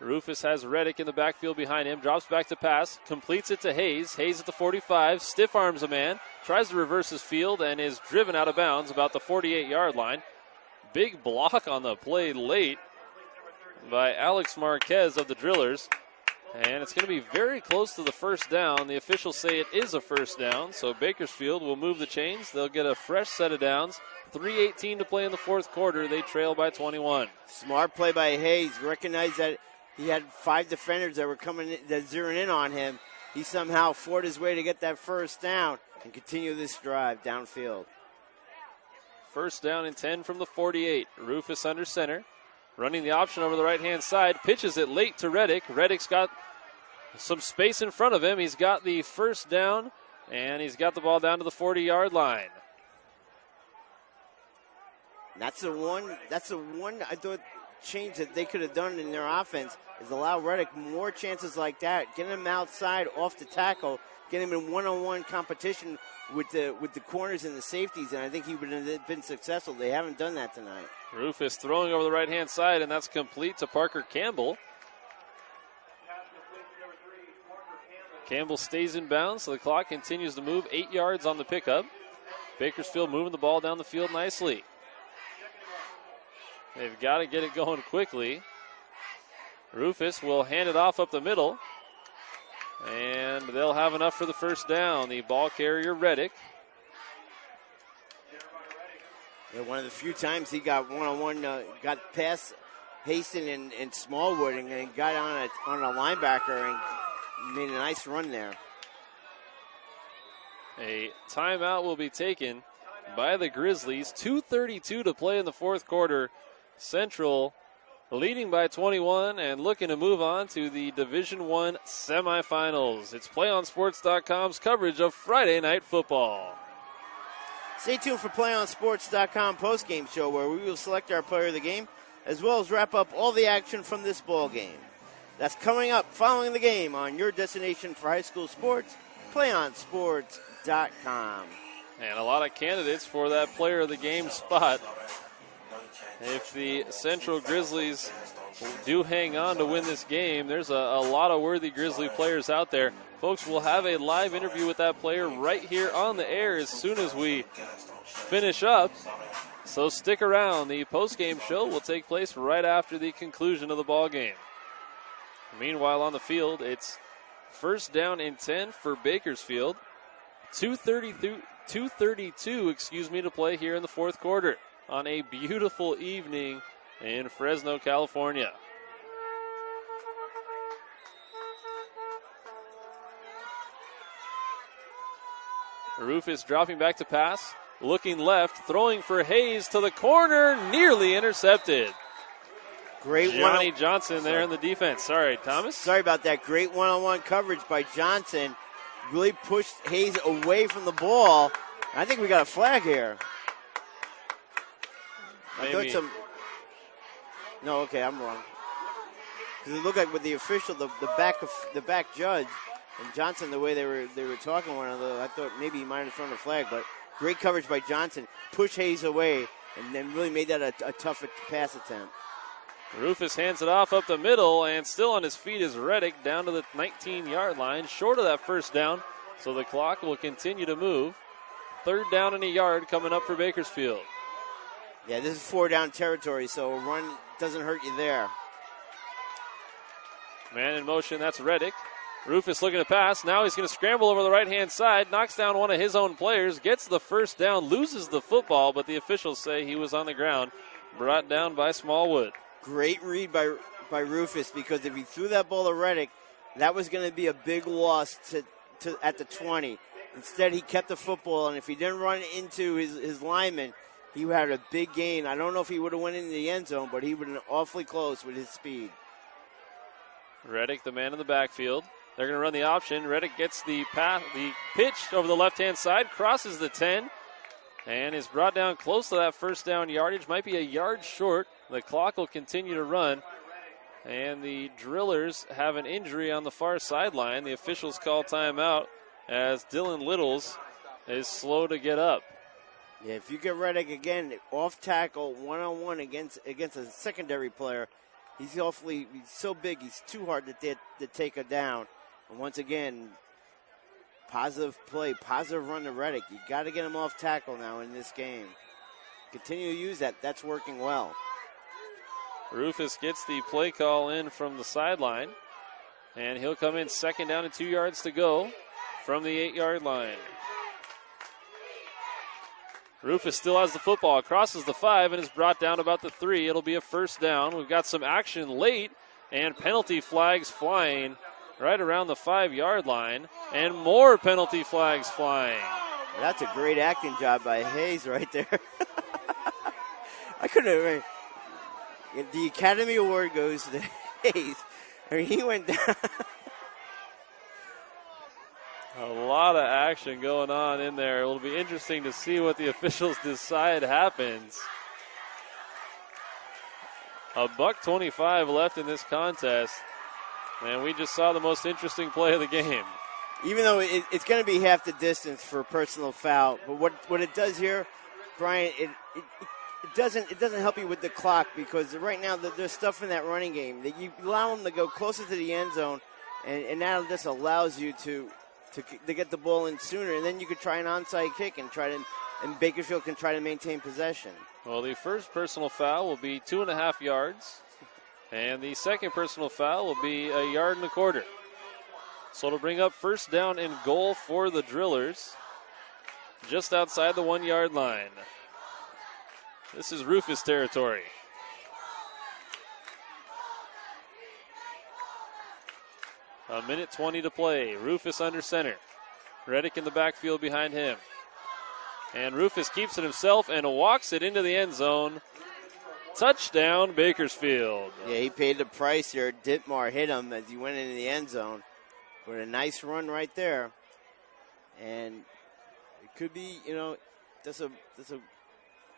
Rufus has Reddick in the backfield behind him, drops back to pass, completes it to Hayes. Hayes at the 45, stiff arms a man, tries to reverse his field, and is driven out of bounds about the 48-yard line. Big block on the play late by Alex Marquez of the Drillers. And it's going to be very close to the first down. The officials say it is a first down, so Bakersfield will move the chains. They'll get a fresh set of downs. 3:18 to play in the fourth quarter. They trail by 21. Smart play by Hayes. Recognized that he had 5 defenders that were coming in, that zeroing in on him. He somehow fought his way to get that first down and continue this drive downfield. First down and 10 from the 48. Rufus under center. Running the option over the right-hand side. Pitches it late to Reddick. Reddick's got some space in front of him. He's got the first down, and he's got the ball down to the 40-yard line. That's the one I thought change that they could have done in their offense is allow Reddick more chances like that. Get him outside off the tackle. Get him in one-on-one competition with the corners and the safeties, and I think he would have been successful. They haven't done that tonight. Rufus throwing over the right-hand side, and that's complete to Parker Campbell. Campbell stays in bounds, so the clock continues to move. 8 yards on the pickup. Bakersfield moving the ball down the field nicely. They've got to get it going quickly. Rufus will hand it off up the middle, and they'll have enough for the first down. The ball carrier, Reddick. Yeah, one of the few times he got one-on-one, got past Haston and Smallwood and got on a linebacker and made a nice run there. A timeout will be taken by the Grizzlies. 2:32 to play in the fourth quarter. Central leading by 21 and looking to move on to the Division I semifinals. It's PlayOnSports.com's coverage of Friday Night Football. Stay tuned for PlayOnSports.com postgame show where we will select our player of the game as well as wrap up all the action from this ball game. That's coming up following the game on your destination for high school sports, PlayOnSports.com. And a lot of candidates for that player of the game spot. If the Central Grizzlies do hang on to win this game, there's a lot of worthy Grizzly players out there. Folks, we'll have a live interview with that player right here on the air as soon as we finish up. So stick around. The postgame show will take place right after the conclusion of the ball game. Meanwhile, on the field, it's first down and 10 for Bakersfield. 2:32 to play here in the fourth quarter on a beautiful evening in Fresno, California. Rufus dropping back to pass, looking left, throwing for Hayes to the corner, nearly intercepted. Great Johnny Johnson there in the defense. Sorry, Thomas. Sorry about that. Great one-on-one coverage by Johnson. Really pushed Hayes away from the ball. I think we got a flag here. Maybe. No, okay, I'm wrong. Because it looked like with the official, the back judge, and Johnson, the way they were talking one another, I thought maybe he might have thrown a flag. But great coverage by Johnson. Push Hayes away, and then really made that a tough pass attempt. Rufus hands it off up the middle, and still on his feet is Reddick down to the 19-yard line, short of that first down. So the clock will continue to move. Third down and a yard coming up for Bakersfield. Yeah, this is 4-down territory, so a run doesn't hurt you there. Man in motion, that's Reddick. Rufus looking to pass. Now he's going to scramble over the right-hand side, knocks down one of his own players, gets the first down, loses the football, but the officials say he was on the ground, brought down by Smallwood. Great read by Rufus, because if he threw that ball to Reddick, that was going to be a big loss to at the 20. Instead, he kept the football, and if he didn't run into his lineman, he had a big gain. I don't know if he would have went into the end zone, but he would have been awfully close with his speed. Reddick, the man in the backfield. They're going to run the option. Reddick gets the pitch over the left-hand side, crosses the 10, and is brought down close to that first down yardage. Might be a yard short. The clock will continue to run. And the Drillers have an injury on the far sideline. The officials call timeout as Dylan Littles is slow to get up. Yeah, if you get Reddick again, off tackle, one-on-one against a secondary player, he's so big, he's too hard to take it down. And once again, positive play, positive run to Reddick. You got to get him off tackle now in this game. Continue to use that. That's working well. Rufus gets the play call in from the sideline, and he'll come in second down and 2 yards to go from the 8-yard line. Rufus still has the football, crosses the 5, and is brought down about the 3. It'll be a first down. We've got some action late, and penalty flags flying right around the 5-yard line, and more penalty flags flying. That's a great acting job by Hayes right there. I couldn't have. The Academy Award goes to Hayes. I mean, he went down. A lot of action going on in there. It'll be interesting to see what the officials decide happens. $1:25 left in this contest, and we just saw the most interesting play of the game. Even though it's going to be half the distance for a personal foul, but what it does here, Brian, it doesn't help you with the clock, because right now there's stuff in that running game that you allow them to go closer to the end zone, and now this allows you to get the ball in sooner, and then you could try an onside kick and Bakersfield can try to maintain possession. Well, the first personal foul will be 2.5 yards, and the second personal foul will be 1.25 yards. So it'll bring up first down and goal for the Drillers, just outside the 1-yard line. This is Rufus territory. A minute 20 to play. Rufus under center. Reddick in the backfield behind him. And Rufus keeps it himself and walks it into the end zone. Touchdown, Bakersfield. Yeah, he paid the price here. Ditmar hit him as he went into the end zone. With a nice run right there. And it could be, that's a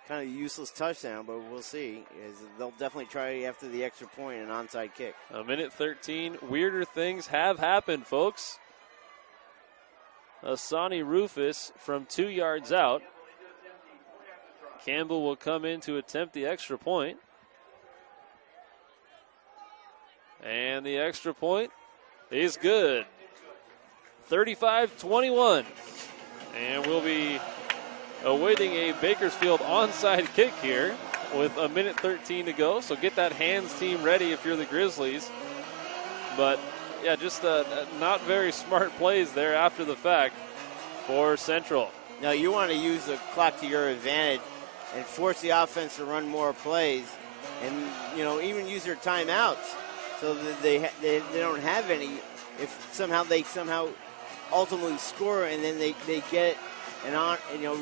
kind of useless touchdown, but we'll see. They'll definitely try after the extra point, an onside kick. A minute 13. Weirder things have happened, folks. Asani Rufus from 2 yards out. Campbell will come in to attempt the extra point. And the extra point is good. 35-21. And we'll be awaiting a Bakersfield onside kick here with a minute 13 to go. So get that hands team ready if you're the Grizzlies. But, yeah, just not very smart plays there after the fact for Central. Now, you want to use the clock to your advantage and force the offense to run more plays and, even use their timeouts so that they don't have any. If they somehow ultimately score and then they get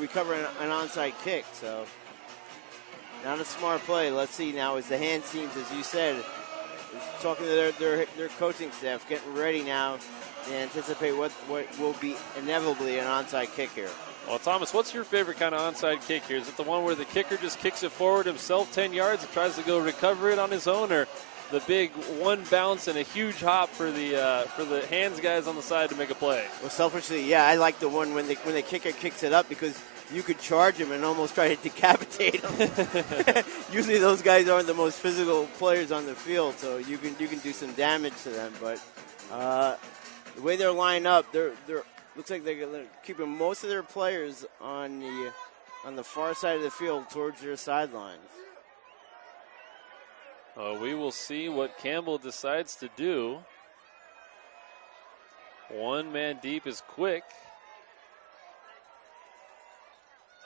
recover an onside kick. So not a smart play. Let's see now as the hand teams, as you said, talking to their coaching staff, getting ready now to anticipate what will be inevitably an onside kick here. Well, Thomas, what's your favorite kind of onside kick here? Is it the one where the kicker just kicks it forward himself 10 yards and tries to go recover it on his own, or the big one bounce and a huge hop for the hands guys on the side to make a play? Well, selfishly, yeah, I like the one when the kicker kicks it up, because you could charge him and almost try to decapitate him. Usually those guys aren't the most physical players on the field, so you can do some damage to them. But the way they're lined up, they're looks like they're keeping most of their players on the far side of the field towards their sidelines. We will see what Campbell decides to do. One man deep is quick.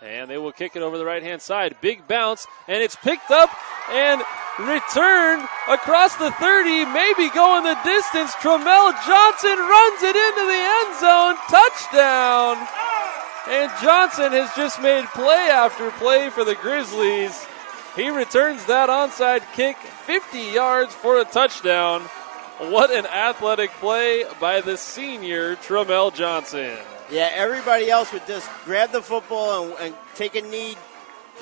And they will kick it over the right-hand side. Big bounce, and it's picked up and returned across the 30, maybe going the distance. Tramel Johnson runs it into the end zone. Touchdown! And Johnson has just made play after play for the Grizzlies. He returns that onside kick 50 yards for a touchdown. What an athletic play by the senior Tramel Johnson. Yeah, everybody else would just grab the football and take a knee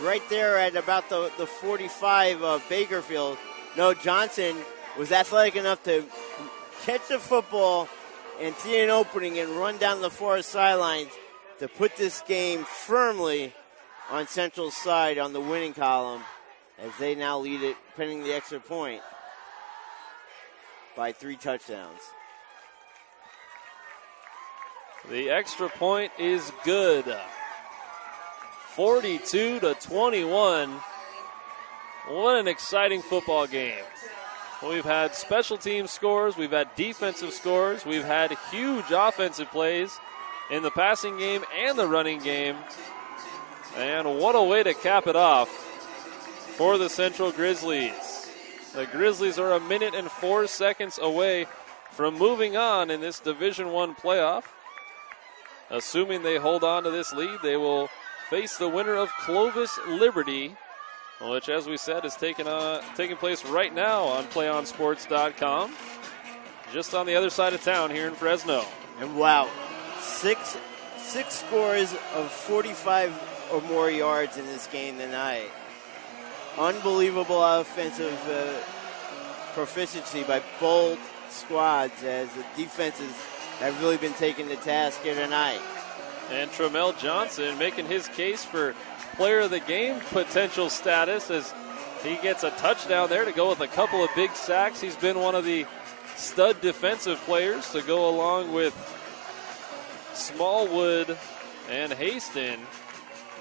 right there at about the 45 of Bakersfield. No, Johnson was athletic enough to catch the football and see an opening and run down the far sidelines to put this game firmly on Central's side on the winning column as they now lead it, pending the extra point, by 3 touchdowns. The extra point is good. 42-21. What an exciting football game. We've had special team scores. We've had defensive scores. We've had huge offensive plays in the passing game and the running game. And what a way to cap it off for the Central Grizzlies. The Grizzlies are 1 minute and 4 seconds away from moving on in this Division I playoff. Assuming they hold on to this lead, they will face the winner of Clovis Liberty, which, as we said, is taking place right now on PlayOnSports.com, just on the other side of town here in Fresno. And wow, six scores of 45 or more yards in this game tonight. Unbelievable offensive proficiency by both squads as the defenses have really been taken to task here tonight. And Tramel Johnson making his case for player of the game potential status as he gets a touchdown there to go with a couple of big sacks. He's been one of the stud defensive players to go along with Smallwood and Haston.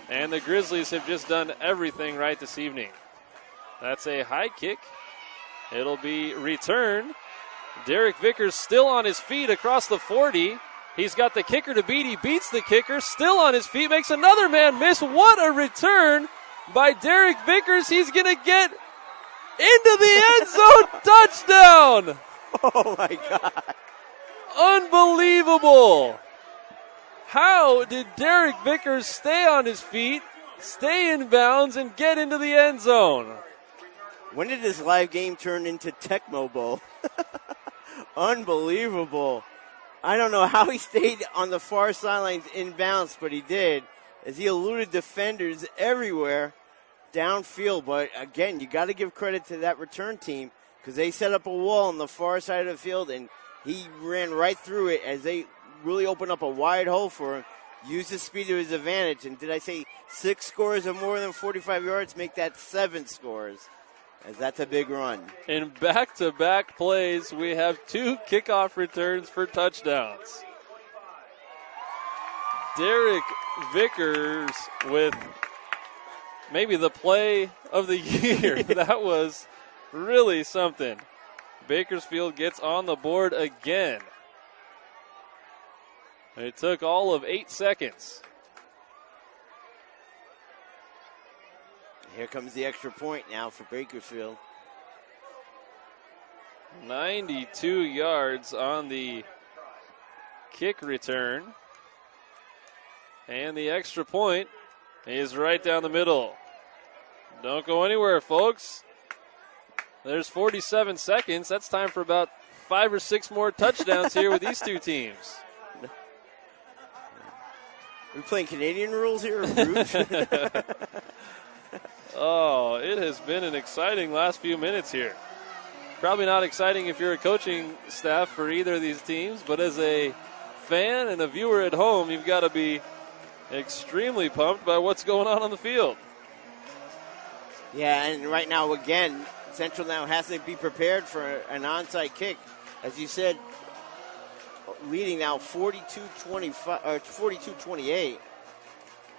And the Grizzlies have just done everything right this evening. That's a high kick. It'll be returned. Derek Vickers still on his feet across the 40. He's got the kicker to beat. He beats the kicker, still on his feet, makes another man miss. What a return by Derek Vickers. He's going to get into the end zone. Touchdown. Oh, my God. Unbelievable. How did Derek Vickers stay on his feet, stay in bounds, and get into the end zone? When did this live game turn into Tecmo Bowl? Unbelievable. I don't know how he stayed on the far sidelines in bounds, but he did, as he eluded defenders everywhere downfield. But again, you got to give credit to that return team because they set up a wall on the far side of the field, and he ran right through it as they really opened up a wide hole for him. Used the speed to his advantage. And did I say 6 scores of more than 45 yards? Make that 7 scores, as that's a big run. In back-to-back plays, we have 2 kickoff returns for touchdowns. Derek Vickers with maybe the play of the year. That was really something. Bakersfield gets on the board again. It took all of 8 seconds. Here comes the extra point now for Bakersfield. 92 yards on the kick return. And the extra point is right down the middle. Don't go anywhere, folks. There's 47 seconds. That's time for about 5 or 6 more touchdowns here with these two teams. Are we playing Canadian rules here? Rouge? Oh, it has been an exciting last few minutes here. Probably not exciting if you're a coaching staff for either of these teams, but as a fan and a viewer at home, you've got to be extremely pumped by what's going on the field. Yeah, and right now, again, Central now has to be prepared for an onside kick. As you said, leading now 42-28.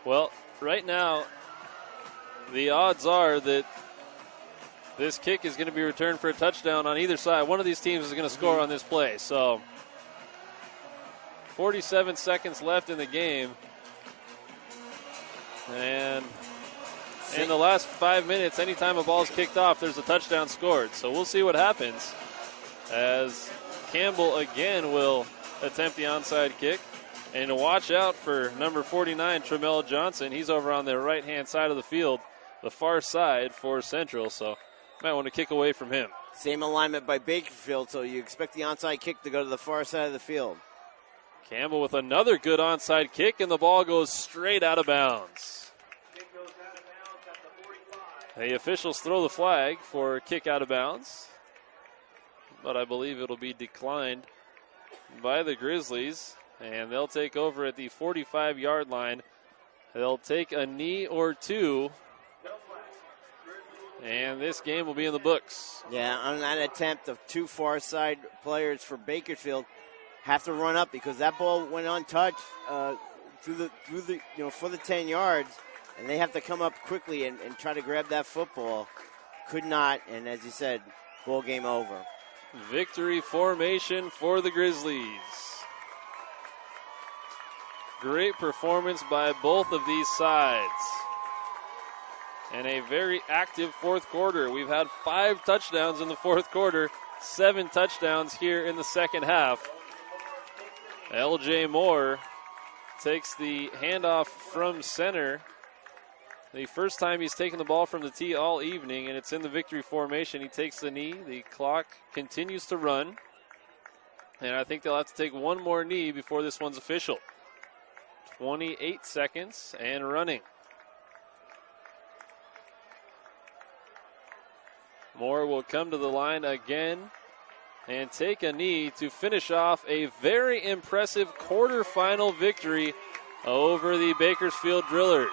Well, right now, the odds are that this kick is going to be returned for a touchdown on either side. One of these teams is going to score on this play. So 47 seconds left in the game. And in the last 5 minutes, anytime a ball is kicked off, there's a touchdown scored. So we'll see what happens as Campbell again will attempt the onside kick. And watch out for number 49, Tramel Johnson. He's over on the right-hand side of the field, the far side for Central. So might want to kick away from him. Same alignment by Bakersfield, so you expect the onside kick to go to the far side of the field. Campbell with another good onside kick, and the ball goes straight out of bounds. The officials throw the flag for kick out of bounds, but I believe it'll be declined by the Grizzlies, and they'll take over at the 45-yard line. They'll take a knee or two, and this game will be in the books. Yeah, on that attempt of two far side players for Bakersfield have to run up because that ball went untouched through the for the 10 yards, and they have to come up quickly and try to grab that football. Could not, and as you said, ball game over. Victory formation for the Grizzlies. Great performance by both of these sides. And a very active fourth quarter. We've had 5 touchdowns in the fourth quarter, 7 touchdowns here in the second half. L.J. Moore takes the handoff from center. The first time he's taken the ball from the tee all evening, and it's in the victory formation. He takes the knee. The clock continues to run. And I think they'll have to take one more knee before this one's official. 28 seconds and running. Moore will come to the line again and take a knee to finish off a very impressive quarterfinal victory over the Bakersfield Drillers.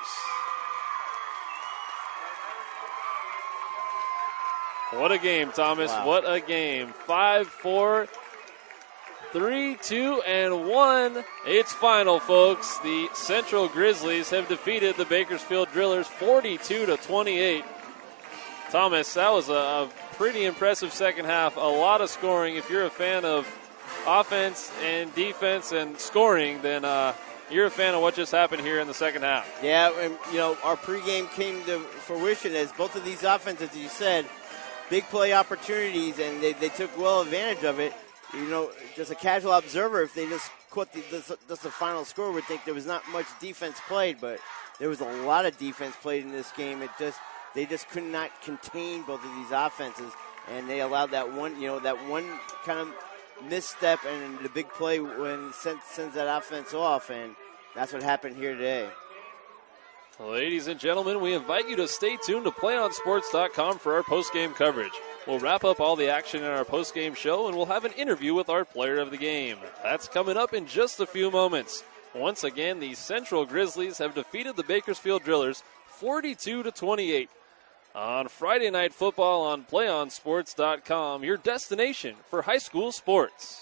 What a game, Thomas. Wow. What a game. 5-4, 3-2, and 1. It's final, folks. The Central Grizzlies have defeated the Bakersfield Drillers 42-28. Thomas, that was a pretty impressive second half. A lot of scoring. If you're a fan of offense and defense and scoring, then you're a fan of what just happened here in the second half. Yeah, and our pregame came to fruition as both of these offenses, as you said, big play opportunities, and they took well advantage of it. Just a casual observer, if they just caught the final score, would think there was not much defense played, but there was a lot of defense played in this game. They just could not contain both of these offenses, and they allowed that one kind of misstep and the big play when sends that offense off, and that's what happened here today. Ladies and gentlemen, we invite you to stay tuned to PlayOnSports.com for our postgame coverage. We'll wrap up all the action in our postgame show, and we'll have an interview with our player of the game. That's coming up in just a few moments. Once again, the Central Grizzlies have defeated the Bakersfield Drillers 42-28. On Friday Night Football on PlayOnSports.com, your destination for high school sports.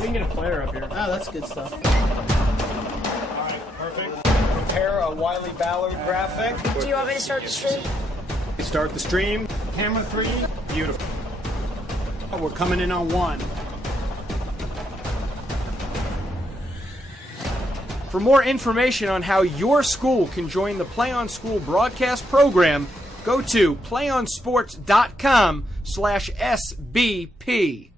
We can get a player up here. Oh, that's good stuff. All right, perfect. Prepare a Wiley Ballard graphic. Do you want me to start the stream? Start the stream. Camera 3. Beautiful. We're coming in on 1. For more information on how your school can join the Play On School broadcast program, go to playonsports.com/SBP.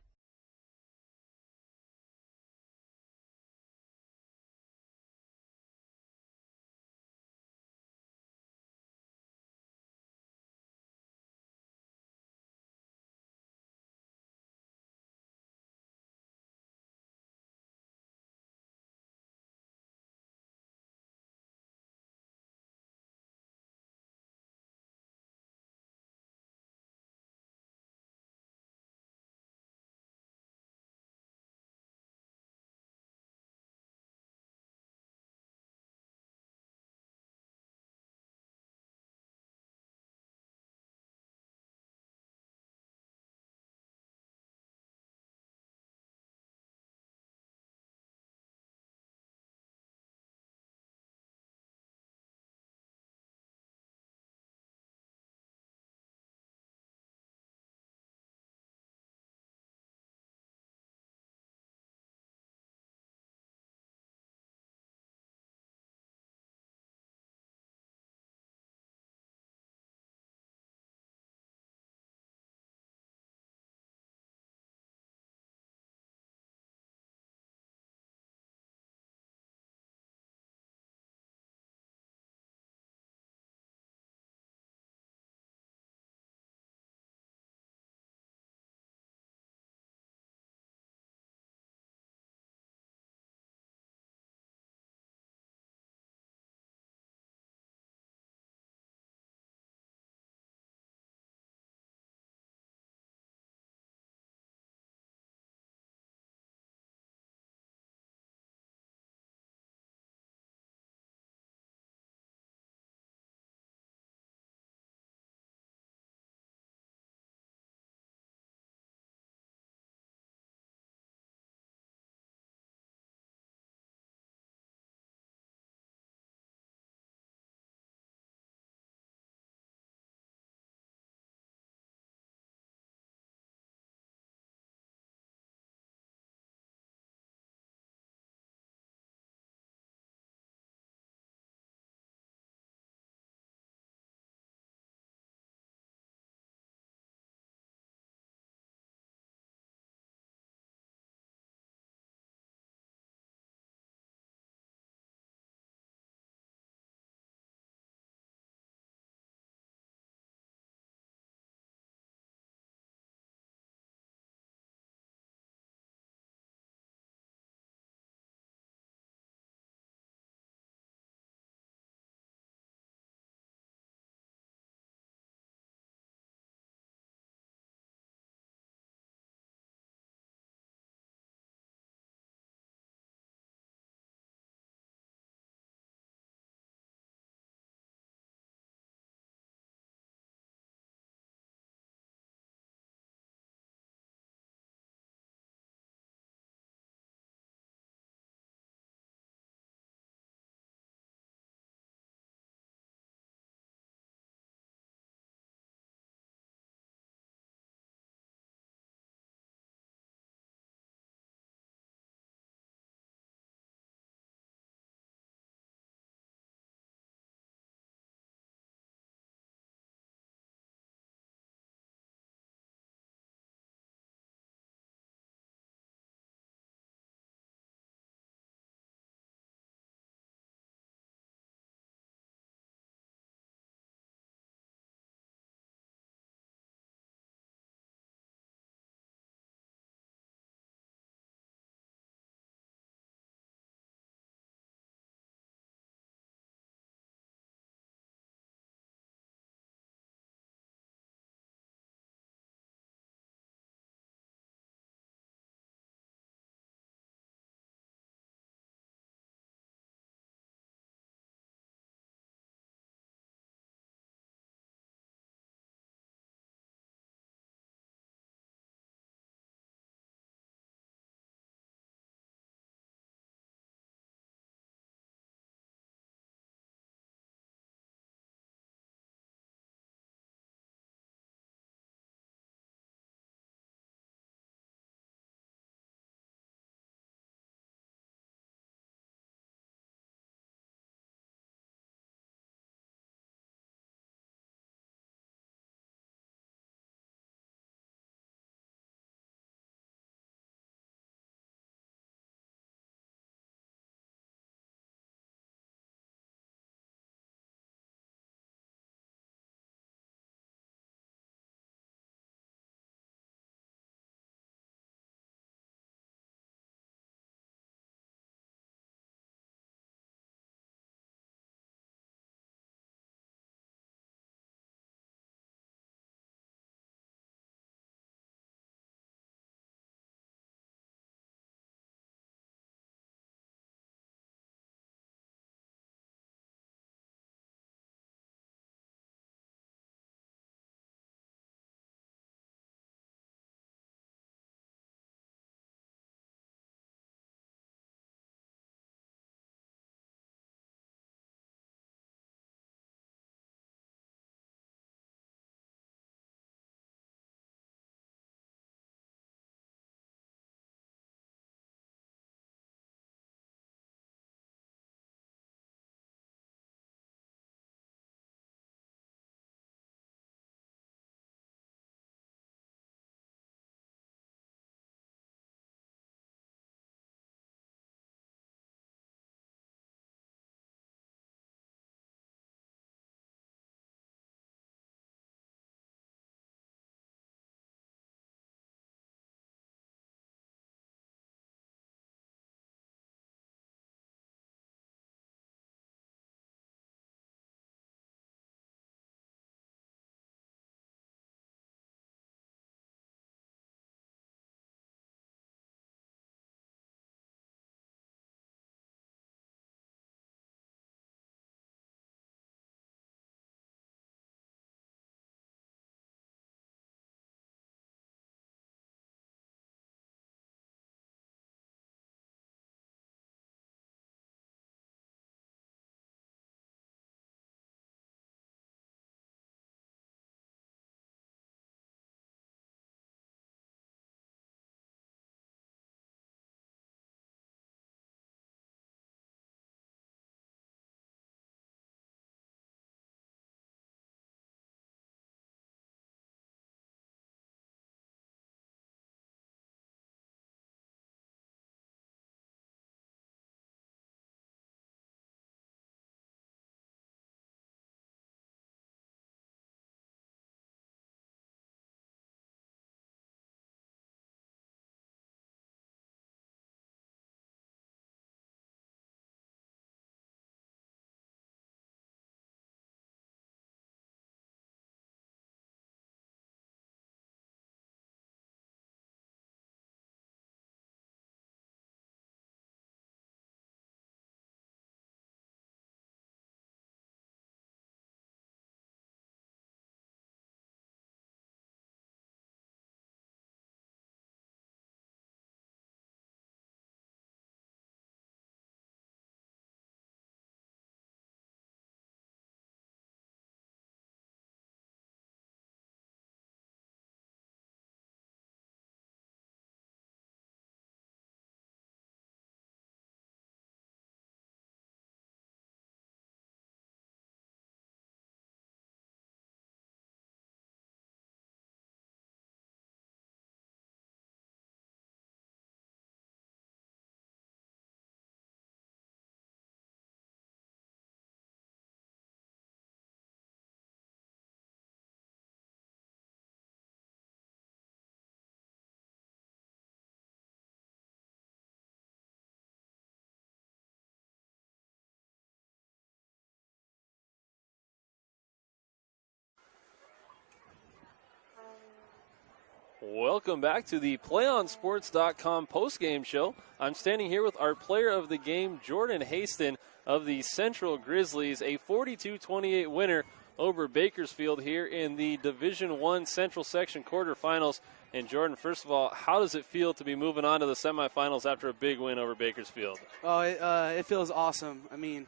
Welcome back to the PlayOnSports.com postgame show. I'm standing here with our player of the game, Jordan Haston of the Central Grizzlies, a 42-28 winner over Bakersfield here in the Division I Central Section quarterfinals. And Jordan, first of all, how does it feel to be moving on to the semifinals after a big win over Bakersfield? Oh, it feels awesome. I mean,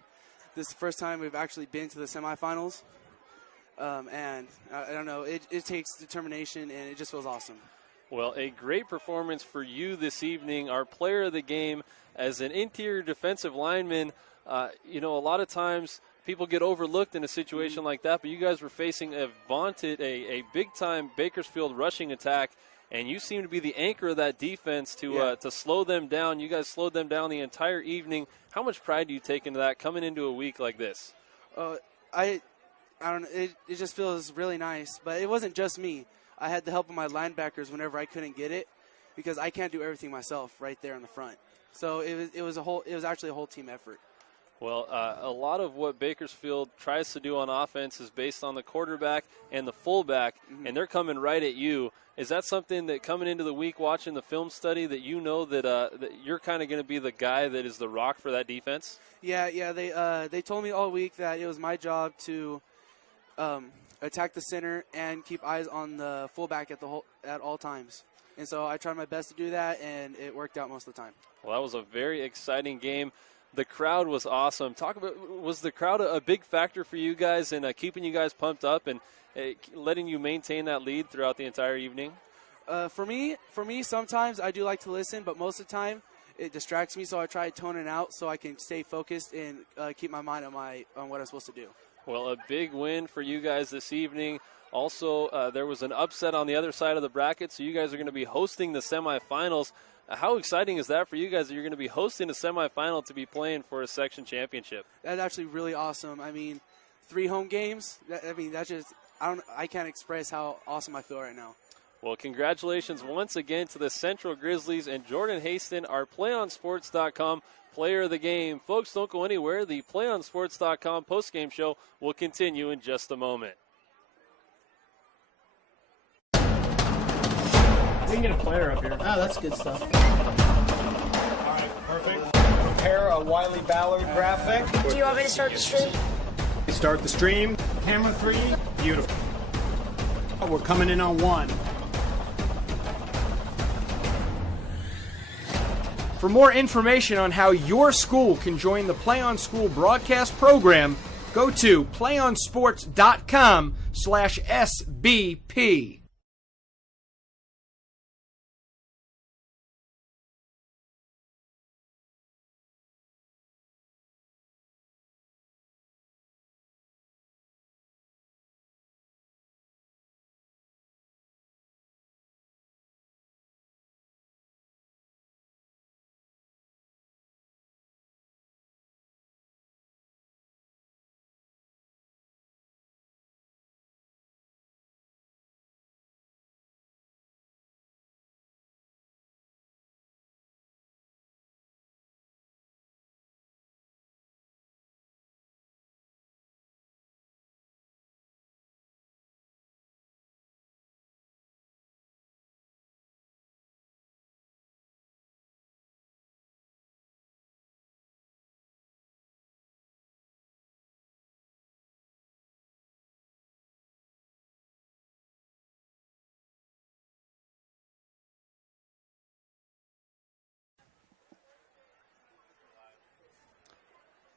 this is the first time we've actually been to the semifinals. And I don't know, it takes determination, and it just feels awesome. Well, a great performance for you this evening, our player of the game as an interior defensive lineman. A lot of times people get overlooked in a situation like that, but you guys were facing a big-time Bakersfield rushing attack, and you seem to be the anchor of that defense to slow them down. You guys slowed them down the entire evening. How much pride do you take into that coming into a week like this? I don't know. It just feels really nice, but it wasn't just me. I had the help of my linebackers whenever I couldn't get it, because I can't do everything myself right there in the front. So it was actually a whole team effort. Well, a lot of what Bakersfield tries to do on offense is based on the quarterback and the fullback, and they're coming right at you. Is that something that coming into the week watching the film study that you know that you're kind of going to be the guy that is the rock for that defense? Yeah. They told me all week that it was my job to attack the center and keep eyes on the fullback at all times. And so I tried my best to do that, and it worked out most of the time. Well, that was a very exciting game. The crowd was awesome. Was the crowd a big factor for you guys in keeping you guys pumped up and letting you maintain that lead throughout the entire evening? For me, sometimes I do like to listen, but most of the time it distracts me, so I try to tone it out so I can stay focused and keep my mind on what I'm supposed to do. Well, a big win for you guys this evening. Also, there was an upset on the other side of the bracket, so you guys are going to be hosting the semifinals. How exciting is that for you guys that you're going to be hosting a semifinal to be playing for a section championship? That's actually really awesome. I mean, 3 home games, that's just, I can't express how awesome I feel right now. Well, congratulations once again to the Central Grizzlies and Jordan Haston, our PlayOnSports.com player of the game. Folks, don't go anywhere. The PlayOnSports.com postgame show will continue in just a moment. We can get a player up here. Oh, that's good stuff. All right, perfect. Prepare a Wiley Ballard graphic. Do you want me to start the stream? Start the stream. Camera 3. Beautiful. We're coming in on 1. For more information on how your school can join the Play On School broadcast program, go to playonsports.com/SBP.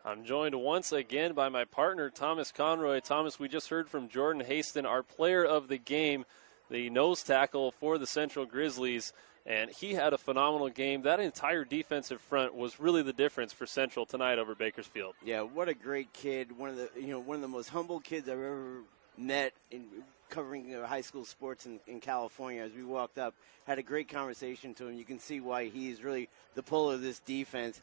I'm joined once again by my partner, Thomas Conroy. Thomas, we just heard from Jordan Haston, our player of the game, the nose tackle for the Central Grizzlies, and he had a phenomenal game. That entire defensive front was really the difference for Central tonight over Bakersfield. Yeah, what a great kid. One of the most humble kids I've ever met in covering high school sports in California. As we walked up, had a great conversation to him. You can see why he's really the puller of this defense.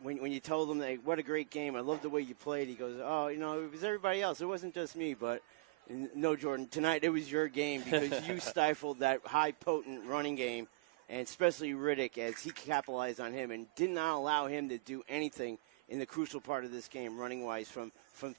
When you told him, that, what a great game, I love the way you played, he goes, it was everybody else. It wasn't just me, but no, Jordan, tonight it was your game because you stifled that high, potent running game, and especially Riddick as he capitalized on him and did not allow him to do anything in the crucial part of this game, running-wise, from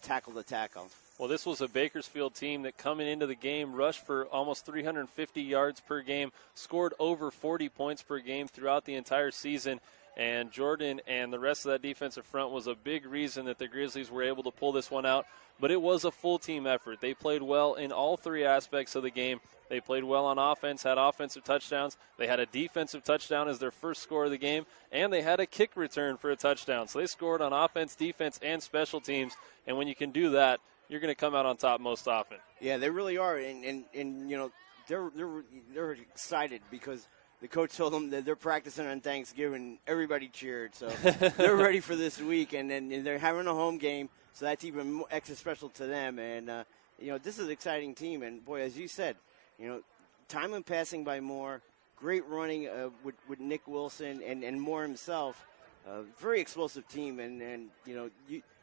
tackle to tackle. Well, this was a Bakersfield team that coming into the game rushed for almost 350 yards per game, scored over 40 points per game throughout the entire season. And Jordan and the rest of that defensive front was a big reason that the Grizzlies were able to pull this one out. But it was a full team effort. They played well in all three aspects of the game. They played well on offense, had offensive touchdowns. They had a defensive touchdown as their first score of the game, and they had a kick return for a touchdown. So they scored on offense, defense, and special teams. And when you can do that, you're going to come out on top most often. Yeah, they really are, and you know, they're excited because the coach told them that they're practicing on Thanksgiving. Everybody cheered, so they're ready for this week, and then they're having a home game, so that's even more extra special to them. And you know, this is an exciting team, and boy, as you said, you know, time and passing by Moore, great running with Nick Wilson and Moore himself. Very explosive team, and you know,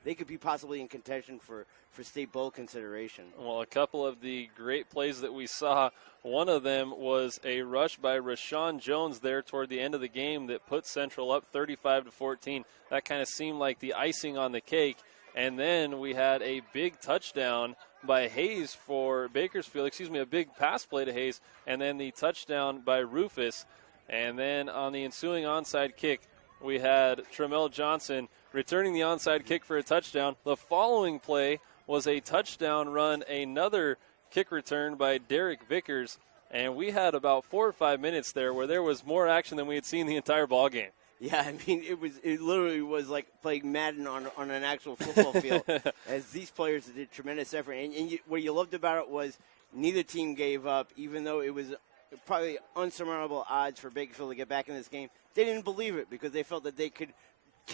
they could be possibly in contention for state bowl consideration. Well, a couple of the great plays that we saw, one of them was a rush by Rashawn Jones there toward the end of the game that put Central up 35-14. That kind of seemed like the icing on the cake. And then we had a big touchdown by Hayes for Bakersfield, a big pass play to Hayes, and then the touchdown by Rufus. And then on the ensuing onside kick, we had Tremel Johnson returning the onside kick for a touchdown. The following play was a touchdown run, another kick return by Derek Vickers. And we had about 4 or 5 minutes there where there was more action than we had seen the entire ball game. Yeah, I mean, it literally was like playing Madden on an actual football field, as these players did tremendous effort. And what you loved about it was neither team gave up, even though it was probably unsurmountable odds for Bakersfield to get back in this game. They didn't believe it because they felt that they could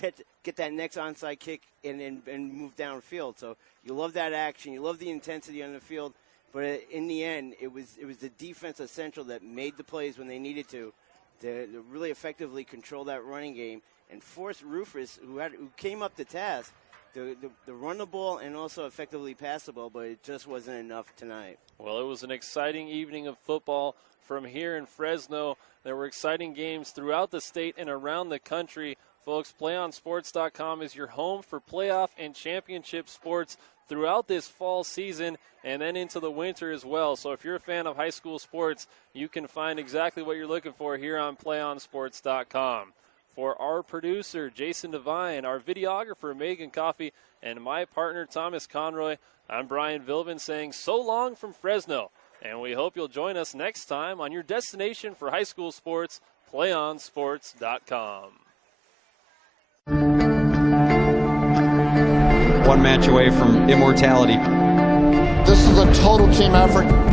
get that next onside kick and move downfield. So you love that action. You love the intensity on the field. But in the end, it was the defense of Central that made the plays when they needed to really effectively control that running game and force Rufus, who came up to task, to run the ball and also effectively pass the ball, but it just wasn't enough tonight. Well, it was an exciting evening of football from here in Fresno. There were exciting games throughout the state and around the country. Folks, PlayOnSports.com is your home for playoff and championship sports throughout this fall season and then into the winter as well. So if you're a fan of high school sports, you can find exactly what you're looking for here on PlayOnSports.com. For our producer, Jason Devine, our videographer, Megan Coffey, and my partner, Thomas Conroy, I'm Brian Vilvin saying so long from Fresno. And we hope you'll join us next time on your destination for high school sports, PlayOnSports.com. One match away from immortality. This is a total team effort.